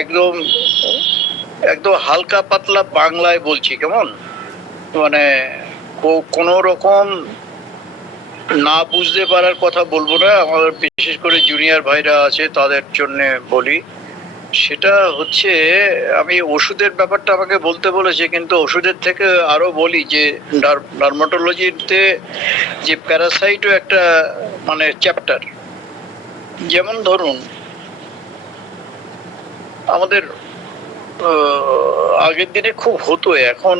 একদম একদম হালকা পাতলা বাংলায় বলছি, কেমন মানে কোনো রকম না বুঝতে পারার কথা বলবো না। আমাদের বিশেষ করে জুনিয়র ভাইরা আছে তাদের জন্য বলি, সেটা হচ্ছে আমি ওষুধের ব্যাপারটা আমাকে বলতে বলেছে, কিন্তু ওষুধের থেকে আরো বলি যে ডার্মাটোলজিতে যে প্যারাসাইটও একটা মানে চ্যাপ্টার। যেমন ধরুন আমাদের আগের দিনে খুব হতো, এখন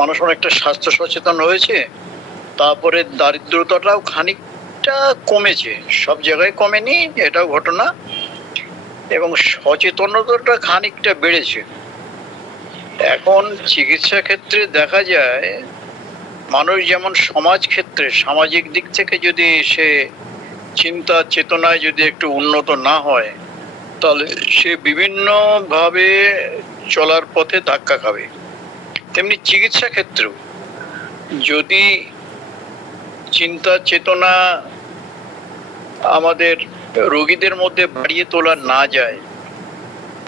মানুষ অনেকটা স্বাস্থ্য সচেতন হয়েছে, তারপরে দারিদ্রতাটাও খানিকটা কমেছে, সব জায়গায় কমেনি এটাও ঘটনা, এবং সচেতনতাটা খানিকটা বেড়েছে। এখন চিকিৎসা ক্ষেত্রে দেখা যায় মানুষ যেমন সমাজ ক্ষেত্রে সামাজিক দিক থেকে যদি সে চিন্তা চেতনায় যদি একটু উন্নত না হয়, তাহলে সে বিভিন্নভাবে চলার পথে ধাক্কা খাবে। তেমনি চিকিৎসা ক্ষেত্রেও যদি চিন্তা চেতনা আমাদের রোগীদের মধ্যে বাড়িয়ে তোলা না যায়,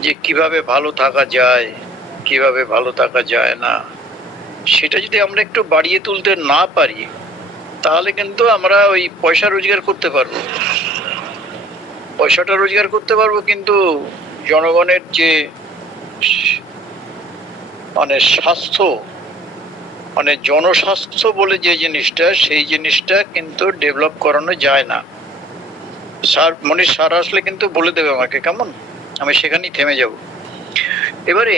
যে কিভাবে ভালো থাকা যায় কিভাবে ভালো থাকা যায় না, সেটা যদি আমরা একটু বাড়িয়ে তুলতে না পারি, তাহলে কিন্তু আমরা ওই পয়সা রোজগার করতে পারবো, পয়সাটা রোজগার করতে পারবো, কিন্তু জনগণের যে মানে স্বাস্থ্য, মানে জনস্বাস্থ্য বলে যে জিনিসটা, সেই জিনিসটা কিন্তু ডেভেলপ করানো যায় না। স্যার মনীষ স্যার আসলে কিন্তু বলে দেবে আমাকে, কেমন, আমি সেখানেই থেমে যাব। এবারে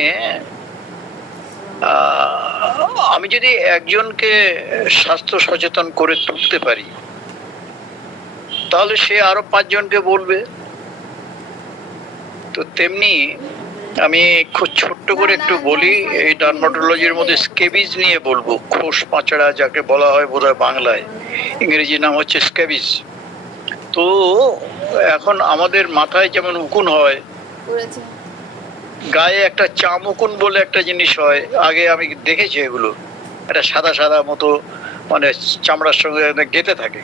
আমি যদি একজনকে স্বাস্থ্য সচেতন করে তুলতে পারি, তাহলে সে আরো 5 জনকে বলবে। তো তেমনি আমি খুব ছোট্ট করে একটু বলি, এই ডার্মাটোলজির মধ্যে স্কেবিজ নিয়ে বলবো, খোস পাঁচড়া যাকে বলা হয় বোধহয় বাংলায়, ইংরেজি নাম হচ্ছে স্কেবিজ। তো এখন আমাদের মাথায় যেমন উকুন হয়, গায়ে একটা চামুকুন বলে একটা জিনিস হয়, আগে আমি দেখেছি এগুলো, একটা সাদা সাদা মতো মানে চামড়ার সঙ্গে গেঁথে থাকে।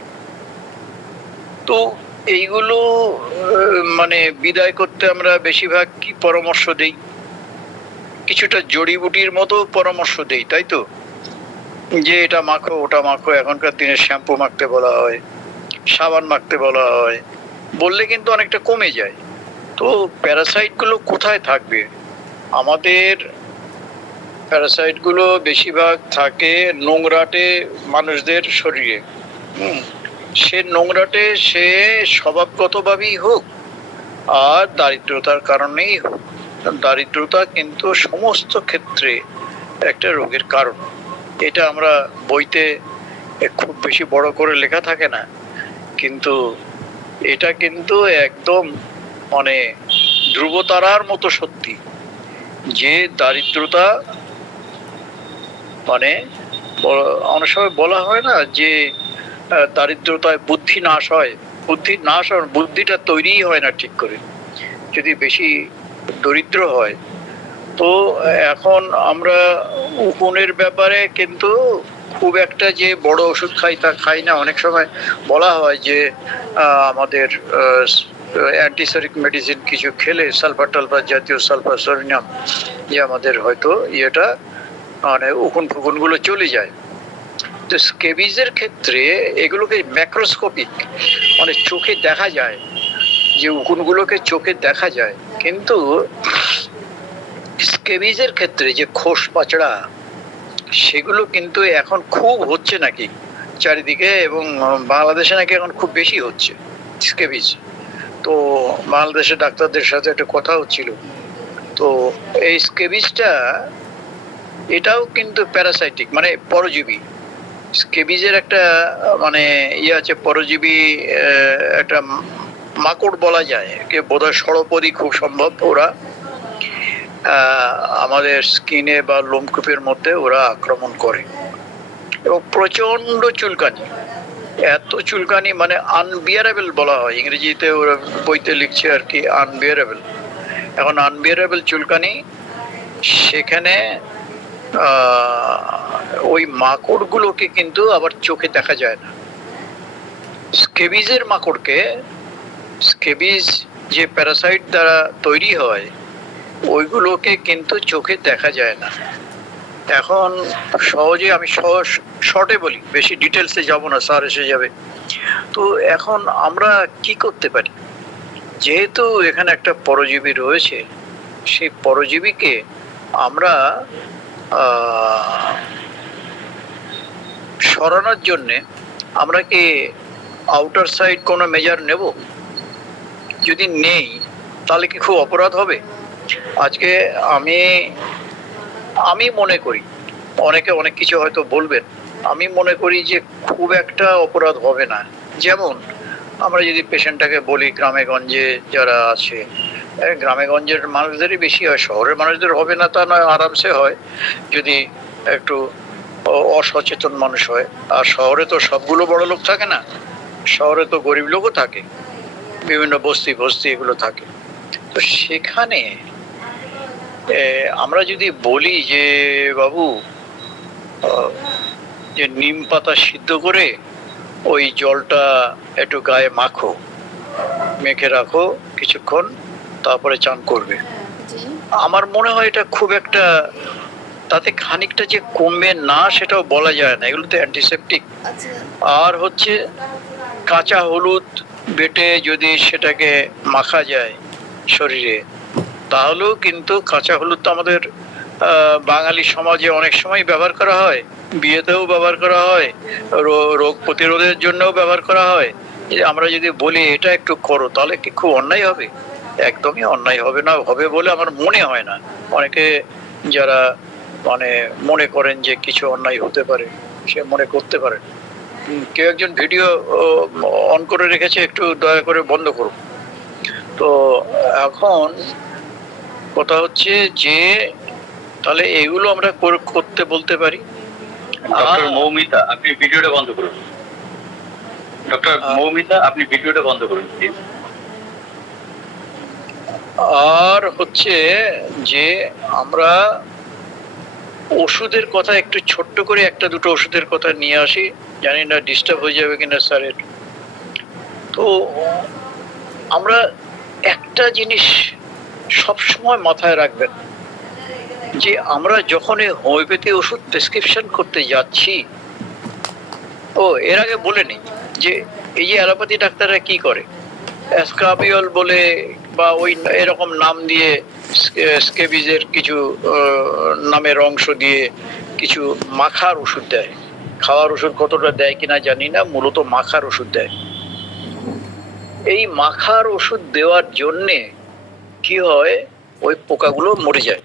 তো এইগুলো মানে বিদায় করতে আমরা বেশিরভাগ কি পরামর্শ দেই, কিছুটা জড়িবুটির মতো পরামর্শ দেই, তাই তো, যে এটা মাখো ওটা মাখো, এখনকার দিনে শ্যাম্পু মাখতে বলা হয়, সাবান মাখতে বলা হয়, বললে কিন্তু অনেকটা কমে যায়। তো প্যারাসাইট গুলো কোথায় থাকবে? আমাদের প্যারাসাইট গুলো বেশিরভাগ থাকে নোংরাটে মানুষদের শরীরে। সে নোংরাটে সে স্বভাবগতভাবেই হোক আর দারিদ্রতার কারণেই হোক, দারিদ্রতা কিন্তু সমস্ত ক্ষেত্রে একটা রোগের কারণ। এটা আমরা বইতে খুব বেশি বড় করে লেখা থাকে না, কিন্তু এটা কিন্তু একদম মানে ধ্রুবতারার মতো সত্যি, যে দারিদ্রতা মানে অনেক সময় বলা হয় না যে দারিদ্রতায় বুদ্ধি নাশ হয়, বুদ্ধি নাশ হয়, বুদ্ধিটা তৈরিই হয় না ঠিক করে যদি বেশি দরিদ্র হয়। তো এখন আমরা উকুনের ব্যাপারে কিন্তু খুব একটা যে বড় ওষুধ খাই তা খাই না। অনেক সময় বলা হয় যে আমাদের অ্যান্টিসেরিক মেডিসিন কিছু খেলে, সালফার টালফার জাতীয়, সালফার সোডিয়াম, যে আমাদের হয়তো ইয়েটা মানে উকুন ফুকুন গুলো চলে যায়। তো স্কেবিজের ক্ষেত্রে এগুলোকে ম্যাক্রোস্কোপিক মানে চোখে দেখা যায়, যে উকুনগুলোকে চোখে দেখা যায়, কিন্তু স্কেবিজের ক্ষেত্রে যে খোস পাচড়া, সেগুলো কিন্তু এখন খুব হচ্ছে নাকি চারিদিকে, এবং বাংলাদেশে নাকি এখন খুব বেশি হচ্ছে স্কেবিজ। তো বাংলাদেশের ডাক্তারদের সাথে একটা কথা হচ্ছিল, তো এই স্কেবিজটা এটাও কিন্তু প্যারাসাইটিক মানে পরজীবী। স্কেবিজের একটা মানে ইয়ে আছে, পরজীবী একটা মাকড় বলা যায়, কে বোধহয় ষড়পদী খুব সম্ভব। ওরা আমাদের স্কিনে বা লোমকূপের মধ্যে ওরা আক্রমণ করে এবং প্রচন্ড চুলকানি, এত চুলকানি মানে আনবিয়ারেবল বলা হয় ইংরেজিতে, ওরা বইতে লিখছে আর কি আনবিয়ারেবল। এখন আনবিয়ারেবল চুলকানি, সেখানে ওই মাকড় গুলোকে কিন্তু আবার চোখে দেখা যায় না। স্কেবিজের মাকড়কে, স্কেবিজ যে প্যারাসাইট দ্বারা তৈরি হয়, ওইগুলোকে কিন্তু চোখে দেখা যায় না। এখন সহজে আমি শর্টে বলি, বেশি ডিটেলসে যাব না, স্যার এসে যাবে। তো এখন আমরা কি করতে পারি? যেহেতু এখানে একটা পরজীবী রয়েছে, সেই পরজীবীকে আমরা সরানোর জন্যে আমরা কি আউটার সাইড কোনো মেজার নেব? যদি নেই তাহলে কি খুব অপরাধ হবে? আজকে আমি মনে করি, অনেকে অনেক কিছু হয়তো বলবেন, আমি মনে করি যে খুব একটা অপরাধ হবে না। যেমন আমরা যদি পেশেন্টটাকে বলি, গ্রামে গঞ্জে যারা আছে, গ্রামে গঞ্জের মানুষদেরই বেশি হয়, শহরের মানুষদের হবে না তা নয়, আরামসে হয় যদি একটু অসচেতন মানুষ হয়। আর শহরে তো সবগুলো বড় লোক থাকে না, শহরে তো গরিব লোকও থাকে, বিভিন্ন বস্তি বস্তি এগুলো থাকে। তো সেখানে আমরা যদি বলি যে বাবু যে নিম পাতা সিদ্ধ করে ওই জলটা একটু গায়ে মাখো, মেখে রাখো কিছুক্ষণ, তারপরে চান করবে, আমার মনে হয় এটা খুব একটা তাতে খানিকটা যে কমবে না সেটাও বলা যায় না, এগুলো তো অ্যান্টিসেপটিক। আর হচ্ছে কাঁচা হলুদ বেটে যদি সেটাকে মাখা যায় শরীরে, তাহলেও কিন্তু কাঁচা হলুদ তো আমাদের বাঙালি সমাজে অনেক সময় ব্যবহার করা হয়, বিয়েতেও ব্যবহার করা হয়, রোগ প্রতিরোধের জন্যও ব্যবহার করা হয়। আমরা যদি বলি এটা একটু করো, তাহলে কি খুব অন্যায় হবে? একদমই অন্যায় হবে না, হবে বলে আমার মনে হয় না। অনেকে যারা মানে মনে করেন যে কিছু অন্যায় হতে পারে, সে মনে করতে পারেন। কেউ একজন ভিডিও অন করে রেখেছে, একটু দয়া করে বন্ধ করুন। তো এখন কথা হচ্ছে যে তাহলে এগুলো আমরা করতে বলতে পারি। ডক্টর মৌমিতা, আপনি ভিডিওটা বন্ধ করুন। ডক্টর মৌমিতা, আপনি ভিডিওটা বন্ধ করুন প্লিজ। আর হচ্ছে যে আমরা ওষুধের কথা একটু ছোট্ট করে একটা দুটো ওষুধের কথা নিয়ে আসি, জানি না ডিস্টার্ব হয়ে যাবে কিনা স্যারের। তো আমরা একটা জিনিস সবসময় মাথায় রাখবেন, যে আমরা যখন এই হোমিওপ্যাথি ওষুধ প্রেসক্রিপশন করতে যাচ্ছি, এর আগে বলে নিই যে এই যে অ্যালোপ্যাথি ডাক্তাররা কি করে, অ্যাসকাবিয়ল বলে বা ওই এরকম নাম দিয়ে স্কেবিজের কিছু নামের অংশ দিয়ে কিছু মাখার ওষুধ দেয়। খাওয়ার ওষুধ কতটা দেয় কিনা জানি না, মূলত মাখার ওষুধ দেয়। এই মাখার ওষুধ দেওয়ার জন্যে কি হয়, ওই পোকাগুলো মরে যায়,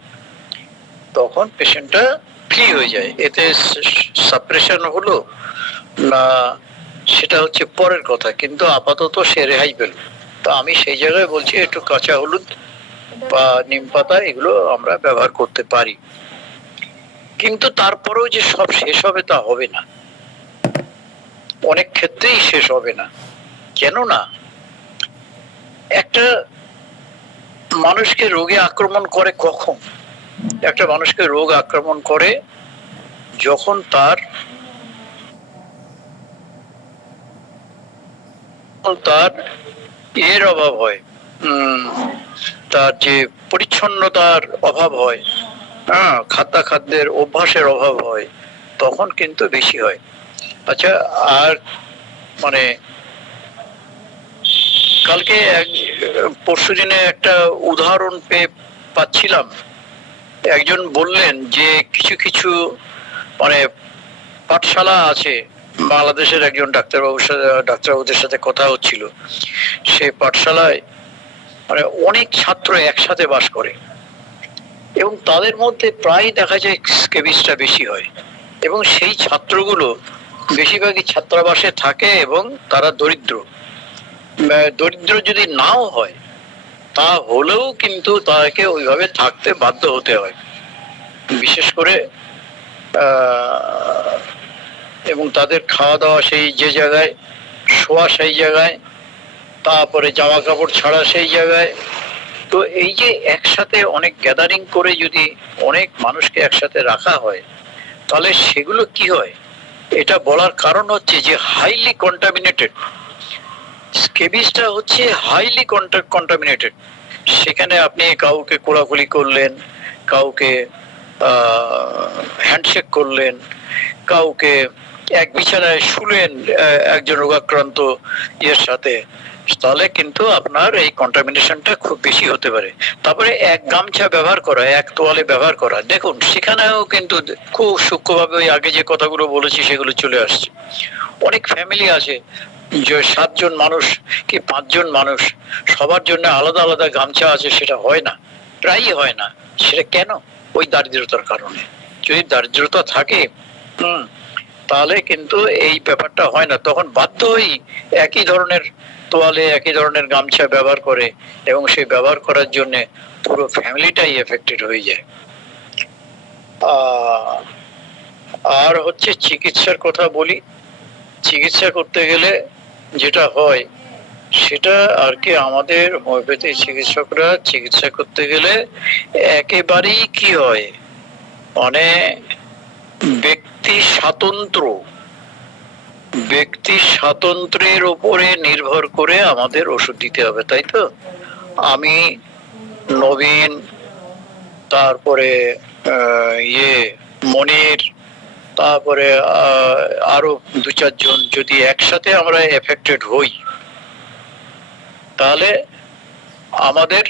তখন পেশেন্টটা ফ্রি হয়ে যায়। এতে সাপ্রেশন হলো না সেটা হচ্ছে পরের কথা, কিন্তু আপাতত সে রেহাই পেল। তো আমি সেই জায়গায় বলছি একটু কাঁচা হলুদ বা নিম পাতা এগুলো আমরা ব্যবহার করতে পারি, কিন্তু তারপরেও যে সব শেষ হবে তা হবে না, অনেক ক্ষেত্রেই শেষ হবে না। কেননা একটা মানুষকে রোগে আক্রমণ করে কখন? একটা মানুষকে রোগ আক্রমণ করে যখন তার এর অভাব হয়, তার যে পরিচ্ছন্নতার অভাব হয়, খাদ্যের অভ্যাসের অভাব হয়, তখন কিন্তু বেশি হয়। আচ্ছা, আর মানে কালকে পরশু দিনে একটা উদাহরণ পাচ্ছিলাম, একজন বললেন যে কিছু কিছু মানে পাঠশালা আছে, বাংলাদেশের একজন ডাক্তারবাবুদের সাথে কথা হচ্ছিল, সে পাঠশালায় মানে অনেক ছাত্র একসাথে বাস করে এবং তাদের মধ্যে প্রায় দেখা যায় স্কেবিসটা বেশি হয়, এবং সেই ছাত্রগুলো বেশিরভাগই ছাত্রাবাসে থাকে এবং তারা দরিদ্র যদি নাও হয়, তা হলেও কিন্তু তাকে ওইভাবে থাকতে বাধ্য হতে হয়, বিশেষ করে এবং তাদের খাওয়া দাওয়া সেই যে জায়গায়, শোয়া সেই জায়গায়, তারপরে জামা কাপড় ছাড়া সেই জায়গায়। তো এই যে একসাথে অনেক গ্যাদারিং করে যদি অনেক মানুষকে একসাথে রাখা হয়, তাহলে সেগুলো কি হয়, এটা বলার কারণ হচ্ছে যে হাইলি কন্টামিনেটেড, স্কেবিসটা হচ্ছে হাইলি কন্টামিনেটেড। সেখানে আপনি কাউকে কোলাকুলি করলেন, কাউকে হ্যান্ডশেক করলেন, কাউকে এক বিছানায় শুলেন একজন রোগাক্রান্ত এর সাথে, তাহলে কিন্তু আপনার এই কন্টামিনেশনটা খুব বেশি হতে পারে। তারপরে এক গামছা ব্যবহার করা, এক তোয়ালে ব্যবহার করা, দেখুন সেখানেও কিন্তু খুব সূক্ষ্মভাবে ওই আগে যে কথাগুলো বলেছি সেগুলো চলে আসছে। অনেক ফ্যামিলি আছে যে 7 জন মানুষ কি 5 জন মানুষ, সবার জন্য আলাদা আলাদা গামছা আছে, সেটা হয় না, প্রায়ই হয় না। সেটা কেন? ওই দারিদ্রতার কারণে। যদি দারিদ্রতা থাকে তাহলে কিন্তু এই ব্যাপারটা হয় না, তখন বাধ্য হয়েই একই ধরনের তোয়ালে, একই ধরনের গামছা ব্যবহার করে, এবং সেই ব্যবহার করার জন্য পুরো ফ্যামিলিটাই এফেক্টেড হয়ে যায়। আর হচ্ছে চিকিৎসার কথা বলি। চিকিৎসা করতে গেলে যেটা হয় সেটা আর কি, আমাদের হোমিওপ্যাথি চিকিৎসকরা চিকিৎসা করতে গেলে একেবারেই কি হয়, মানে ব্যক্তি স্বাতন্ত্র্যের উপরে নির্ভর করে আমাদের ওষুধ দিতে হবে, তাই তো? আমি, নবীন, তারপরে মনির, তারপরে আরো 2-4 জন যদি একসাথে আমরা এফেক্টেড হই, তাহলে আমাদের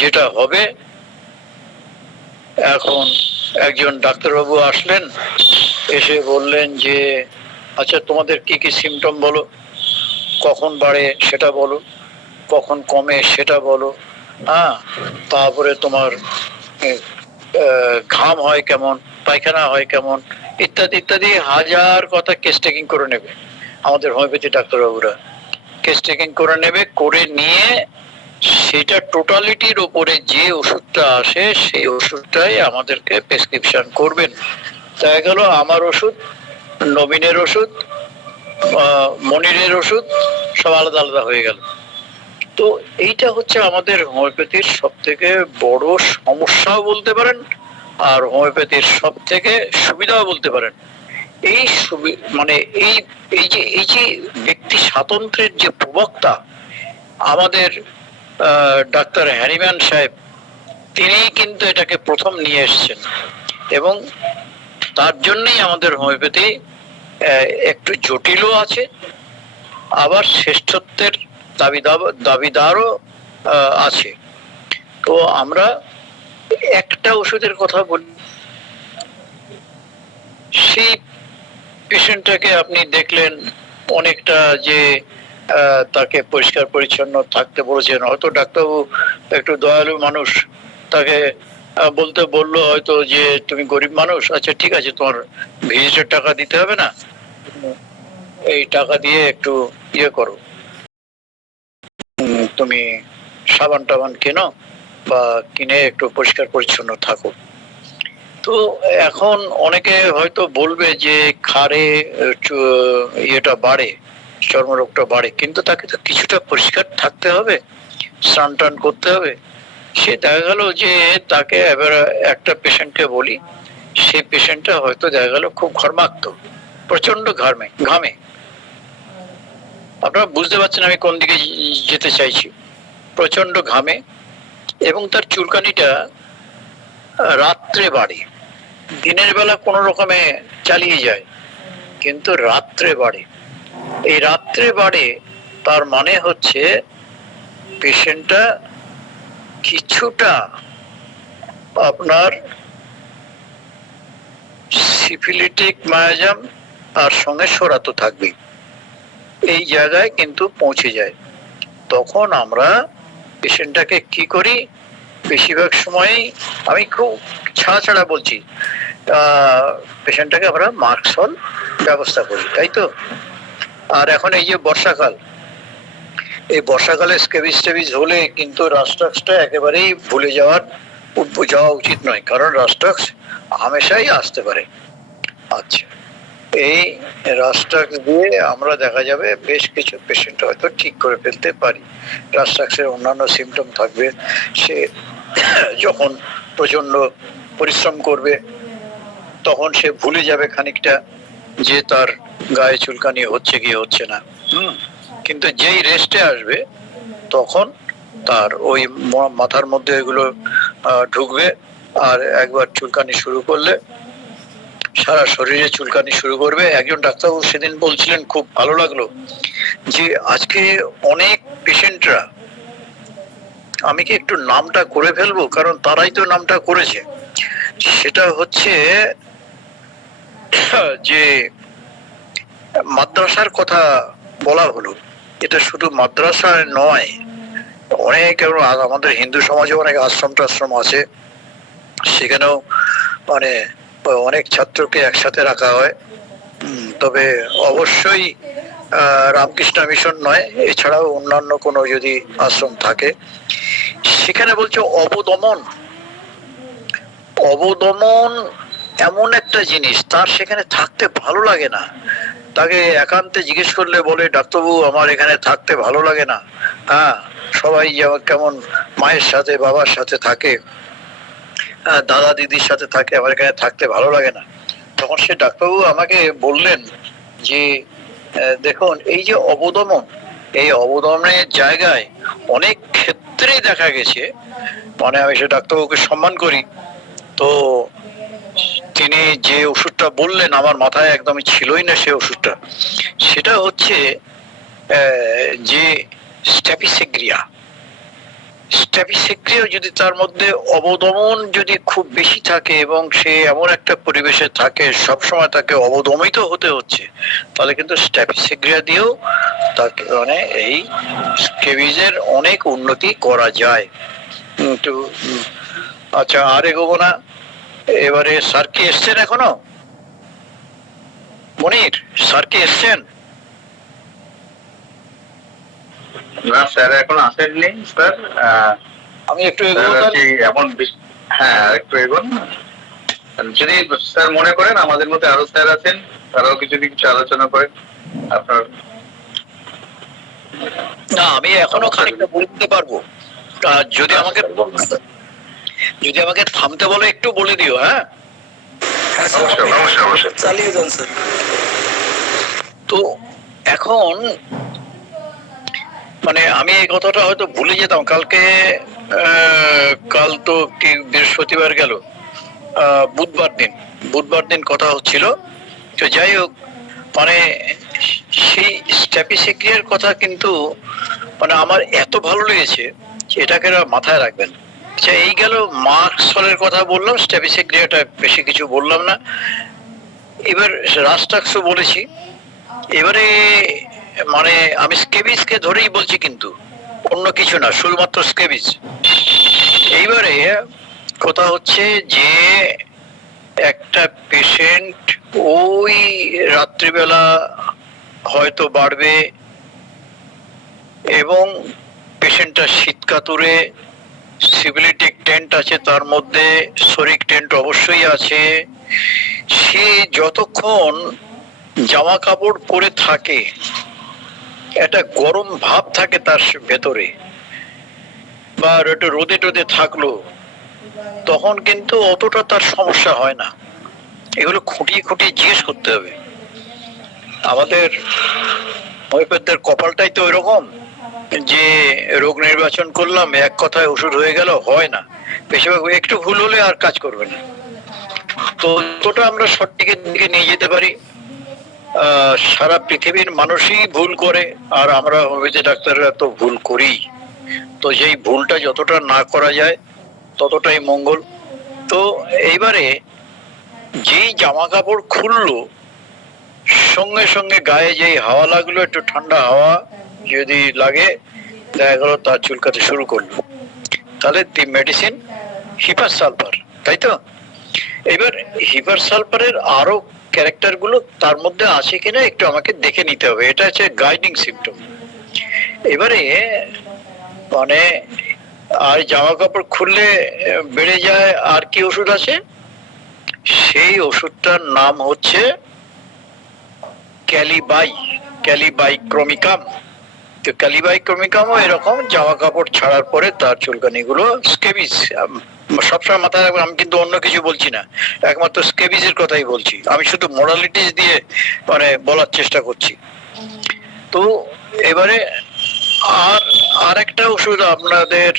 যেটা হবে, এখন একজন ডাক্তারবাবু আসলেন, এসে বললেন যে আচ্ছা তোমাদের কি কি সিমটম বলো, কখন বাড়ে সেটা বলো, কখন কমে সেটা বলো, হ্যাঁ, তারপরে তোমার ঘাম হয় কেমন, পায়খানা হয় কেমন, ইত্যাদি ইত্যাদি হাজার কথা কেস টেকিং করে নেবে আমাদের হোমিওপ্যাথি ডাক্তারবাবুরা। কেস টেকিং করে নেবে, করে নিয়ে সেটা টোটালিটির উপরে যে ওষুধটা আসে সেই ওষুধটাই আমাদেরকে প্রেসক্রিপশন করবেন। দেখা গেল আমার ওষুধ, নবীনের ওষুধ, মনিরের ওষুধ সব আলাদা আলাদা হয়ে গেল। তো এইটা হচ্ছে আমাদের হোমিওপ্যাথির সব থেকে বড় সমস্যাও বলতে পারেন, আর হোমিওপ্যাথির সব থেকে সুবিধাও বলতে পারেন। এই মানে এই যে ব্যক্তি স্বাতন্ত্র্যের যে প্রবক্তা আমাদের ডাক্তার হ্যারিম্যান সাহেব, তিনি কিন্তু এটাকে প্রথম নিয়ে এসেছেন, এবং তার জন্যই আমাদের হোমিওপ্যাথি একটু জটিলও আছে, আবার শ্রেষ্ঠত্বের দাবিদারও আছে। তো আমরা একটা ওষুধের কথা বলি, সেই পেশেন্টটাকে আপনি দেখলেন অনেকটা যে তাকে পরিষ্কার পরিচ্ছন্ন থাকতে বলেছেন, হয়তো ডাক্তারবাবু একটু দয়ালু মানুষ, তাকে বলতে বললো হয়তো যে তুমি গরিব মানুষ, আচ্ছা ঠিক আছে, তোমার ভিজিটের টাকা দিতে হবে না, এই টাকা দিয়ে একটু ইয়ে করো, তুমি সাবান টাবান কেনো বা কিনে একটু পরিষ্কার পরিচ্ছন্ন থাকো। তো এখন অনেকে হয়তো বলবে যে খারে ইয়েটা বাড়ে, চর্মরোগটা বাড়ে, কিন্তু তাকে তো কিছুটা পরিষ্কার থাকতে হবে, স্নান টান করতে হবে। সে দেখা গেল যে তাকে এবার একটা পেশেন্টকে বলি, সেই পেশেন্টটা হয়তো দেখা গেল খুব ঘর্মাক্ত, প্রচন্ড ঘামে, আপনারা বুঝতে পারছেন আমি কোন দিকে যেতে চাইছি, প্রচন্ড ঘামে, এবং তার চুলকানিটা রাত্রে বাড়ে, দিনের বেলা কোনো রকমে চালিয়ে যায়, কিন্তু রাত্রে বাড়ে। এই রাত্রে বাড়ে তার মানে হচ্ছে পেশেন্টটা কিছুটা আপনার সিফিলিটিক মায়াজাম আর সঙ্গে সরাত থাকবে, এই জায়গায় কিন্তু পৌঁছে যায়। তখন আমরা পেশেন্টটাকে কি করি, বেশিরভাগ সময়ই আমি খুব ছাড়া বলছি, পেশেন্টটাকে আমরা মাস্কল ব্যবস্থা করি, তাই তো? আর এখন এই যে বর্ষাকাল, এই বর্ষাকালে স্কেবিস হলে কিন্তু রাস্টাক্সটা একেবারেই ভুলে যাওয়া উচিত নয়, কারণ রাস্টাক্স হামেশাই আসতে পারে। আচ্ছা, এই রাস্টাক্স দিয়ে আমরা দেখা যাবে বেশ কিছু পেশেন্ট হয়তো ঠিক করে ফেলতে পারি। রাস্টাক্সের অন্যান্য সিমটম থাকবে, সে যখন প্রচন্ড পরিশ্রম করবে তখন সে ভুলে যাবে খানিকটা যে তার গায়ে চুলকানি হচ্ছে কি হচ্ছে না, কিন্তু যেই রেস্টে আসবে তখন তার ওই মাথার মধ্যে এগুলো ঢুকবে, আর একবার চুলকানি শুরু করলে সারা শরীরে চুলকানি শুরু করবে। একজন ডাক্তারবাবু সেদিন বলছিলেন, খুব ভালো লাগলো, যে আজকে অনেক পেশেন্টরা, আমি কি একটু নামটা করে ফেলবো কারণ তারাই তো নামটা করেছে, সেটা হচ্ছে যে মাদ্রাসার কথা বলা হলো। এটা শুধু মাদ্রাসায় নয়, অনেক আমাদের হিন্দু সমাজে অনেক আশ্রম টাশ্রম আছে, সেখানেও মানে অনেক ছাত্রকে একসাথে রাখা হয়। তবে অবশ্যই রামকৃষ্ণ মিশন নয়, এছাড়াও অন্যান্য কোনো যদি আশ্রম থাকে, সেখানে বলছে অবদমন। অবদমন এমন একটা জিনিস, তার সেখানে থাকতে ভালো লাগে না। তাকে একান্তে জিজ্ঞেস করলে বলে, ডাক্তারবাবু আমার এখানে থাকতে ভালো লাগে না। হ্যাঁ, সবাই যেমন কেমন মায়ের সাথে বাবার সাথে থাকে, দাদা দিদির সাথে থাকে, আমার এখানে থাকতে ভালো লাগে না। তখন সে ডাক্তারবাবু আমাকে বললেন যে দেখুন, এই যে অবদমন, এই অবদমনের জায়গায় অনেক ক্ষেত্রেই দেখা গেছে, মানে আমি সে ডাক্তারবাবুকে সম্মান করি, তো তিনি যে ওষুধটা বললেন আমার মাথায় একদমই ছিলই না সে ওষুধটা, সেটা হচ্ছে যে স্ট্যাপিসেগ্রিয়া। স্ট্যাপিসেগ্রিয়া যদি তার মধ্যে অবদমন যদি খুব বেশি থাকে এবং সে এমন একটা পরিবেশে থাকে সবসময় তাকে অবদমিত হতে হচ্ছে, তাহলে কিন্তু স্ট্যাপিসেগ্রিয়া দিয়েও তাকে মানে এই স্কেবিজের অনেক উন্নতি করা যায়। তো আচ্ছা, আর এগোবো না। এবারে স্যার কি এসছেন এখনো? মনির স্যার কি এসছেন? না স্যার এখন আসেননি স্যার। আমি একটু এগোবো এমন হ্যাঁ একটু এগোন। যদি স্যার মনে করেন আমাদের মধ্যে আরো স্যার আছেন, তারাও কিছু কিছু আলোচনা করেন আপনার। না, আমি এখনো খানিকটা বলতে পারবো। যদি আমাকে থামতে বলে একটু বলে দিও। হ্যাঁ, অবশ্যই চালিয়ে যান স্যার। তো এখন মানে আমি এই কথাটা হয়তো ভুলে যেতাম কালকে। কাল তো কি বৃহস্পতিবার গেল, বুধবার দিন কথা হচ্ছিল। তো যাই হোক, মানে সেই স্ট্যাপিসেগ্রিয়ার কথা কিন্তু মানে আমার এত ভালো লেগেছে, এটাকে মাথায় রাখবেন। আচ্ছা, এই গেল মার্কসলের কথা বললাম, স্ট্যাপিসেগ্রিয়াটা বেশি কিছু বললাম না। এবার রাস্টাক্সও বলেছি। এবারে মানে আমি স্কেবিজকে ধরেই বলছি, কিন্তু অন্য কিছু না, শুধুমাত্র স্কেবিজ। এইবারে কথা হচ্ছে যে একটা পেশেন্ট ওই রাত্রিবেলা হয়তো বাড়বে এবং পেশেন্টটা শীতকাতুরে, সিভিলিটিক টেন্ট আছে, তার মধ্যে শরিক টেন্ট অবশ্যই আছে। সে যতক্ষণ জামা কাপড় পরে থাকে একটা গরম ভাব থাকে তার ভেতরে, বা একটু রোদে টোদে থাকলো, তখন কিন্তু অতটা তার সমস্যা হয় না। এগুলো খুঁটিয়ে খুঁটিয়ে জিজ্ঞেস করতে হবে। আমাদের হোমিওপ্যাথদের কপালটাই তো এরকম যে রোগ নির্বাচন করলাম, এক কথায় ওষুধ হয়ে গেল, হয় না। বেশিরভাগ একটু ভুল হলে আর কাজ করবে না। তো যতটা আমরা সঠিকের দিকে নিয়ে যেতে পারি, সারা পৃথিবীর মানুষই ভুল করে, আর আমরা হোমিওপ্যাথি ডাক্তাররা তো ভুল করি। তো যেই ভুলটা যতটা না করা যায় ততটাই মঙ্গল। তো এইবারে যেই জামা কাপড় খুললো, সঙ্গে সঙ্গে গায়ে যেই হাওয়া লাগলো, একটু ঠান্ডা হাওয়া যদি লাগে, দেখা গেল তার চুলকাতে শুরু করলো, তাহলে দি মেডিসিন হিপার সালফার, তাই তো? এবার হিপার সালফারের আরো ক্যারেক্টার গুলো তার মধ্যে আছে কিনা একটু আমাকে দেখে নিতে হবে, এটা হচ্ছে গাইডিং সিম্পটম। এবারে মানে আর জামা কাপড় খুললে বেড়ে যায় আর কি ওষুধ আছে, সেই ওষুধটার নাম হচ্ছে ক্যালিবাইক্রোমিকাম। তো ক্যালিবাইক্রোমিকামও এরকম, জামা কাপড় ছাড়ার পরে তার চুলকানি গুলো স্কেবিজ। সবসময় মাথায় রাখবেন, আমি কিন্তু অন্য কিছু বলছি না, একমাত্র স্কেবিজের কথাই বলছি। আমি শুধু মোরালিটিস দিয়ে মানে বলার চেষ্টা করছি। তো এবারে আর আরেকটা ওষুধ আপনাদের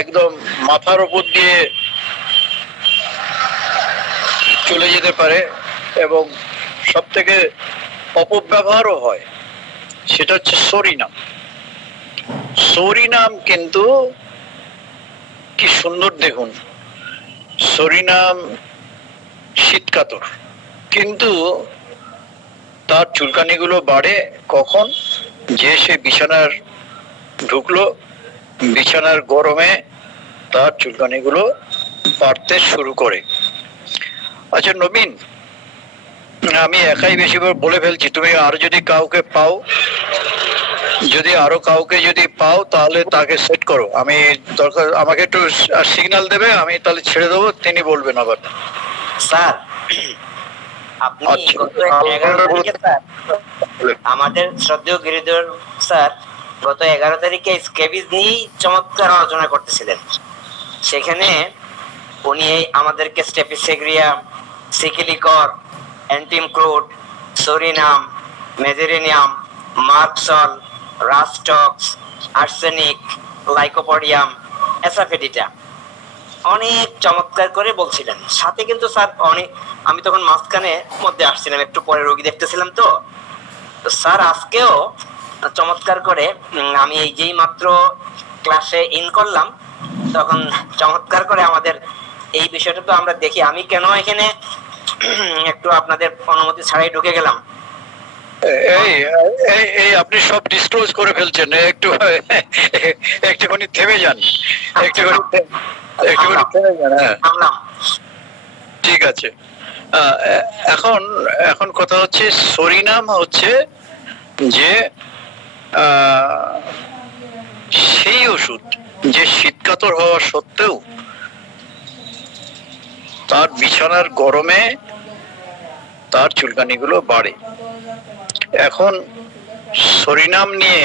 একদম মাথার উপর দিয়ে চলে যেতে পারে এবং সব থেকে অপব্যবহারও হয়, সেটা হচ্ছে সরিনাম। সরিনাম কিন্তু কি সুন্দর দেখুন, সরিনাম শীতকাতর, কিন্তু তার চুলকানিগুলো বাড়ে কখন? যে সে বিছানার ঢুকলো, বিছানার গরমে তার চুলকানিগুলো বাড়তে শুরু করে। আচ্ছা নবীন, আমি একাই বেশি বলে ফেলছি, তুমি আর যদি কাউকে পাও, যদি আরো কাউকে যদি পাও তাহলে তাকে সেট করো। আমি দরকার আমাকে একটু সিগন্যাল দেবে, আমি তাহলে ছেড়ে দেবো, তিনি বলবেন আবার। স্যার আপনি আচ্ছা। গত 11 তারিখে স্যার আমাদের শ্রদ্ধেয় গিরিধর স্যার গত 11 তারিখে স্কেবিজ নিয়েই চমৎকার আলোচনা করতেছিলেন। সেখানে উনি আমাদেরকে স্টেপিসেগ্রিয়া, সিকিলিকর, অ্যান্টিমক্রুড, সরিনাম, মেজেরেনিয়াম, মার্কসল, রাস্টক্স, আর্সেনিক, লাইকোপোডিয়াম, অ্যাসাফেটিটা অনেক চমৎকার করে বলছিলেন। সাথে কিন্তু স্যার অনেক, আমি তখন মাঝখানে মধ্যে আসছিলাম, একটু পরে রোগী দেখতেছিলাম, তো স্যার আজকেও চমৎকার করে আমি এই যেই মাত্র ক্লাসে ইন করলাম তখন চমৎকার করে আমাদের এই বিষয়টা তো আমরা দেখি। আমি কেন এখানে একটু আপনাদের অনুমতি ছাড়াই ঢুকে গেলাম। এই এই এই আপনি সব ডিসক্লোজ করে ফেলছেন, একটু একটুখানি থেমে যান, একটুখানি থেমে যান। হ্যাঁ থামলাম। ঠিক আছে। আহ, এখন এখন কথা হচ্ছে সরিনাম হচ্ছে যে সেই ওষুধ যে শীতকাতর হওয়া সত্ত্বেও তার বিছানার গরমে তার চুলকানিগুলো বাড়ে। এখন সরিনাম নিয়ে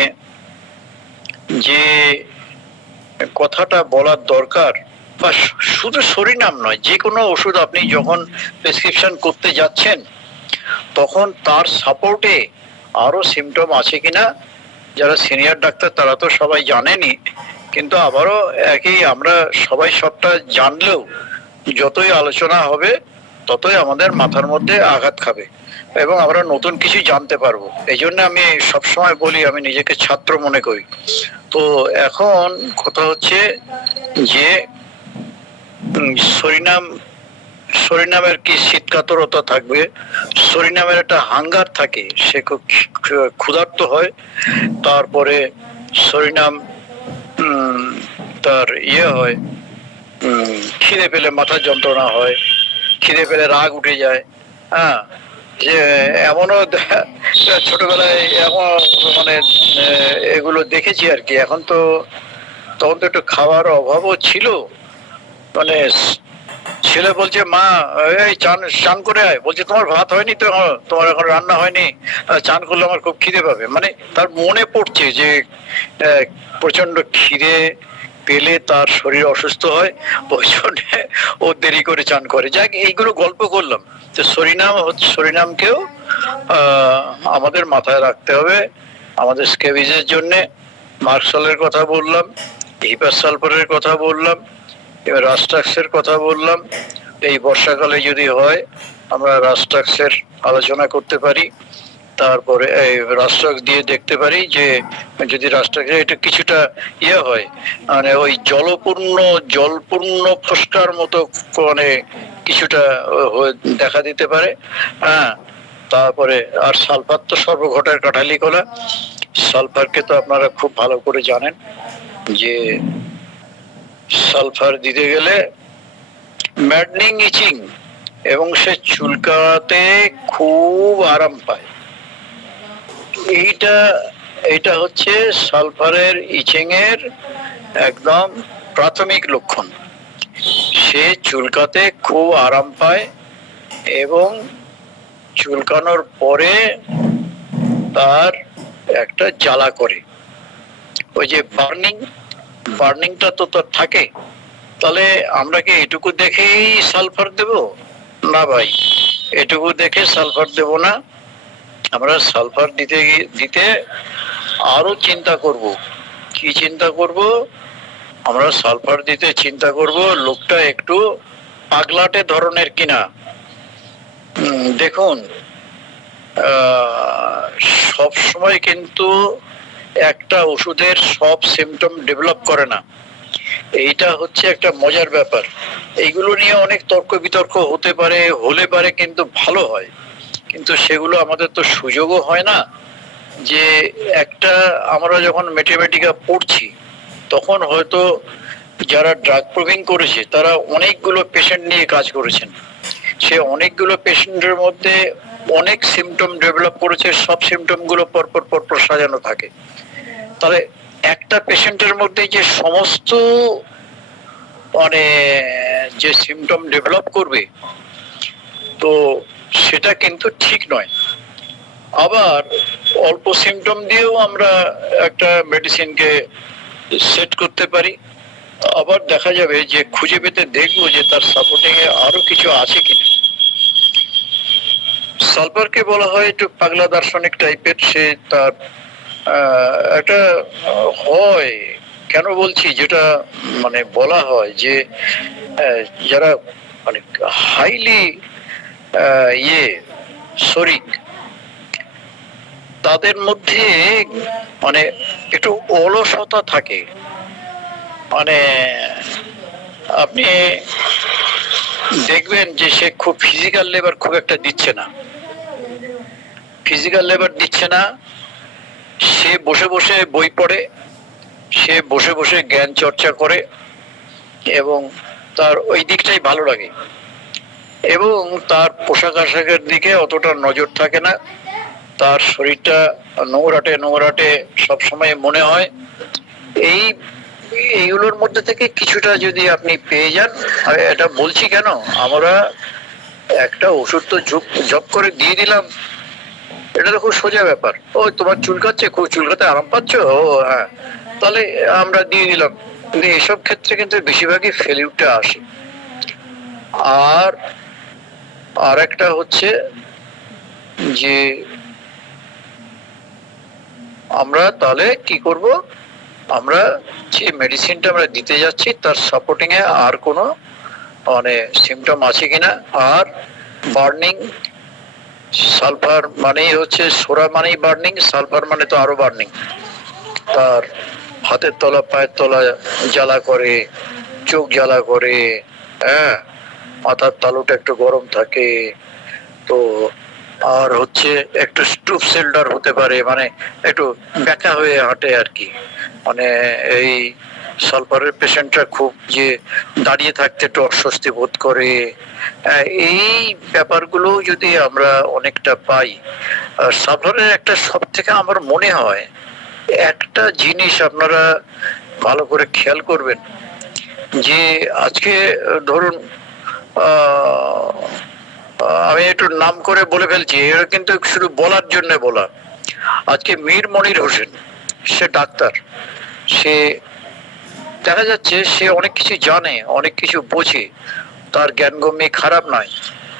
যে কথাটা বলার দরকার, বা শুধু সরিনাম নয়, যে কোনো ওষুধ আপনি যখন প্রেসক্রিপশন করতে যাচ্ছেন তখন তার সাপোর্টে আরো সিমটম আছে কিনা যারা সিনিয়র ডাক্তার তারা তো সবাই জানেনই, কিন্তু আবারও একই আমরা সবাই সবটা জানলেও যতই আলোচনা হবে ততই আমাদের মাথার মধ্যে আঘাত খাবে এবং আমরা নতুন কিছু জানতে পারবো। এই জন্য আমি সবসময় বলি আমি নিজেকে ছাত্র মনে করি। তো এখন কথা হচ্ছে যে সরিনাম, সরিনামের কি শীতকাতরতা থাকবে, সরিনামের একটা হাঙ্গার থাকে, সে খুব ক্ষুধার্ত হয়। তারপরে সরিনাম তার হয়, খিদে পেলে মাথা যন্ত্রণা হয়, খিদে পেলে রাগ উঠে যায়। হ্যাঁ, যে এমনও ছোটবেলায় এমন মানে এগুলো দেখেছি আর কি। এখন তো তখন তো একটু খাওয়ার অভাবও ছিল, মানে ছেলে বলছে মা এই চান চান করে আয়, বলছে তোমার ভাত হয়নি তো, তোমার এখন রান্না হয়নি, চান করলে আমার খুব খিদে পাবে। মানে তার মনে পড়ছে যে প্রচন্ড খিদে পেলে তার শরীর অসুস্থ হয়, ওই জন্য ও দেরি করে চান করে। যাক, এইগুলো গল্প করলাম। তো সরিনাম হচ্ছে, সরিনামকেও আমাদের মাথায় রাখতে হবে আমাদের স্ক্যাবিজের জন্য। মার্কসলের কথা বললাম, হিপার সালফারের কথা বললাম, এবার রাস্টাক্সের কথা বললাম। এই বর্ষাকালে যদি হয় আমরা রাস্টাক্সের আলোচনা করতে পারি। তারপরে এই রাস্টাক্স দিয়ে দেখতে পারি যে যদি রাস্টাক্সে এটা কিছুটা হয়, মানে ওই জলপূর্ণ ফোস্কার মতো মানে কিছুটা দেখা দিতে পারে। হ্যাঁ, তারপরে আর সালফার তো সর্বঘটের কাঠালি কলা। সালফারকে তো আপনারা খুব ভালো করে জানেন যে সালফার দিতে গেলে ম্যাডনিং ইচিং এবং সে চুলকাতে খুব আরাম পায়। এইটা হচ্ছে সালফারের ইচিং এর একদম প্রাথমিক লক্ষণ। সে চুলকাতে খুব আরাম পায় এবং চুলকানোর পরে তার একটা জ্বালা করে, ওই যে বার্নিংটা তো তার থাকে। তাহলে আমরা কি এটুকু দেখেই সালফার দেব? না ভাই, এটুকু দেখে সালফার দেব না। আমরা সালফার দিতে আরো চিন্তা করব। কি চিন্তা করব? আমরা সালফার দিতে চিন্তা করব লোকটা একটু পাগলাটে ধরনের কিনা। দেখুন, সব সময় কিন্তু একটা ওষুধের সব সিমটম ডেভেলপ করে না। এইটা হচ্ছে একটা মজার ব্যাপার। এইগুলো নিয়ে অনেক তর্ক বিতর্ক হলে পারে কিন্তু ভালো হয়, কিন্তু সেগুলো আমাদের তো সুযোগও হয় না। যে একটা আমরা যখন ম্যাথমেটিকা পড়ছি তখন হয়তো যারা ড্রাগ প্রুভিং করেছে তারা অনেকগুলো পেশেন্ট নিয়ে কাজ করেছেন। সে অনেকগুলো পেশেন্টের মধ্যে অনেক সিমটম ডেভেলপ করেছে, সব সিমটম গুলো পরপর পরপর সাজানো থাকে। তাহলে একটা পেশেন্টের মধ্যে যে সমস্ত মানে যে সিমটম ডেভেলপ করবে, তো সেটা কিন্তু ঠিক নয়। আবার অল্প সিমটম দিয়েও আমরা একটা মেডিসিনকে সেট করতে পারি। আবার দেখা যাবে যে খুঁজে পেতে দেখবো যে তার সাপোর্টিং এ আরো কিছু আছে কিনা। সালফারকে বলা হয় একটু পাগলা দার্শনিক টাইপের। সে তার একটা হয়, কেন বলছি, যেটা মানে বলা হয় যে যারা মানে হাইলি ইয়ে শরিক, তাদের মধ্যে মানে একটু অলসতা থাকে। মানে আপনি দেখবেন যে সে খুব ফিজিক্যাল লেবার খুব একটা দিচ্ছে না, সে বসে বসে বই পড়ে, সে বসে বসে জ্ঞান চর্চা করে এবং তার ওই দিকটাই ভালো লাগে, এবং তার পোশাক আশাকের দিকে অতটা নজর থাকে না। তার শরীরটা নোংরাটে সবসময় মনে হয়। এইগুলোর মধ্যে থেকে কিছুটা যদি আপনি পেয়ে যান, এটা বলছি কেন, আমরা একটা ওষুধ তো জপ করে দিয়ে দিলাম, এটা তো খুব সোজা ব্যাপার। ও তোমার চুলকাচ্ছে, খুব চুলকাতে আরাম পাচ্ছ, ও হ্যাঁ, তাহলে আমরা দিয়ে দিলাম। কিন্তু এসব ক্ষেত্রে কিন্তু বেশিরভাগই ফেলিউরটা আসে। আর আরেকটা হচ্ছে যে আমরা তাহলে কি করব, আমরা যে মেডিসিনটা আমরা দিতে যাচ্ছি তার সাপোর্টিং এ আর কোনো মানে সিমটম আছে কিনা। আর বার্নিং, সালফার মানেই হচ্ছে সোরা মানেই বার্নিং, সালফার মানে তো আরো বার্নিং। তার হাতের তলা পায়ের তলা জ্বালা করে, চোখ জ্বালা করে, হ্যাঁ, মাথার তালুটা একটু গরম থাকে, তো আর হচ্ছে একটু স্টুপ শোল্ডার হতে পারে, মানে একটু ব্যাকা হয়ে হাঁটে আর কি। মানে এই সালফারের পেশেন্টরা খুব যে দাঁড়িয়ে থাকতে একটু অস্বস্তি বোধ করে। এই ব্যাপারগুলো যদি আমরা অনেকটা পাই। আর সালফারের একটা সব থেকে আমার মনে হয় একটা জিনিস আপনারা ভালো করে খেয়াল করবেন, যে আজকে ধরুন আমি একটু নাম করে বলে ফেলছি, এটা কিন্তু শুধু বলার জন্য বলা। আজকে মীর মনির হোসেন, সে ডাক্তার, সে দেখা যাচ্ছে সে অনেক কিছু জানে, অনেক কিছু বোঝে, তার জ্ঞানগম্যি খারাপ নয়,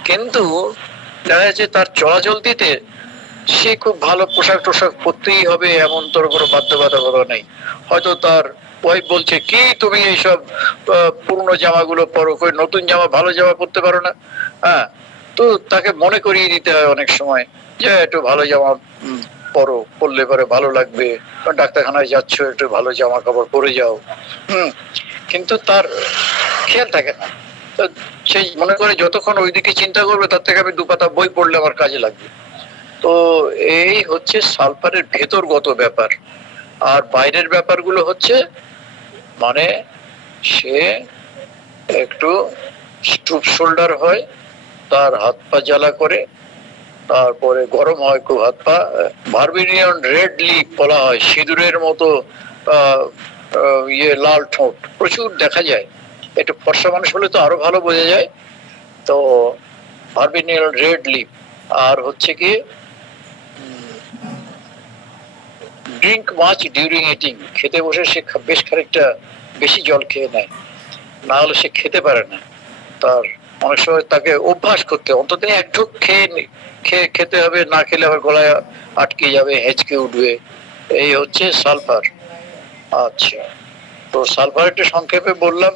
কিন্তু দেখা যাচ্ছে তার চলাচলতিতে সে খুব ভালো পোশাক টোশাক পরতেই হবে এমন তোর কোনো বাধ্যবাধকতা নেই। হয়তো তার ওয়াইফ বলছে কি তুমি এইসব পুরনো জামাগুলো পরো, কই নতুন জামা ভালো জামা পরতে পারো না? হ্যাঁ, তো তাকে মনে করিয়ে দিতে হয় অনেক সময় যে একটু ভালো জামা পরো, পরলে পরে ভালো লাগবে, ডাক্তারখানায় যাচ্ছ একটু ভালো জামা কাপড় পরে যাও। কিন্তু তার খেয়াল থাকে না। সেই মনে করে যতক্ষণ ওইদিকে চিন্তা করবে তার থেকে আমি 2 পাতা বই পড়লে আমার কাজে লাগবে। তো এই হচ্ছে সালফারের ভেতরগত ব্যাপার। আর বাইরের ব্যাপারগুলো হচ্ছে মানে সে একটু স্টুপ শোল্ডার হয়, তার হাত পা জ্বালা করে, তারপরে গরম হয় খুব হাত পা, ভার্বিনিয়ন রেড লিপ বলা হয়, সিঁদুরের মতো ইয়ে লাল ঠোঁট প্রচুর দেখা যায়। একটু ফর্সা মানুষ হলে তো আরো ভালো বোঝা যায়। তো ভার্বিনিয়ন রেড লিপ। আর হচ্ছে কি ড্রিঙ্ক মাচ ডিউরিং ইটিং, খেতে বসে সে বেশ খানিকটা বেশি জল খেয়ে নেয়, না হলে সে খেতে পারে না। তার অনেক সময় তাকে অভ্যাস করতে, অন্তত এক ঢোক খেতে হবে, না খেলে আবার গলায় আটকে যাবে, হেঁচকে উঠবে। এই হচ্ছে সালফার। আচ্ছা, তো সালফার একটু সংক্ষেপে বললাম।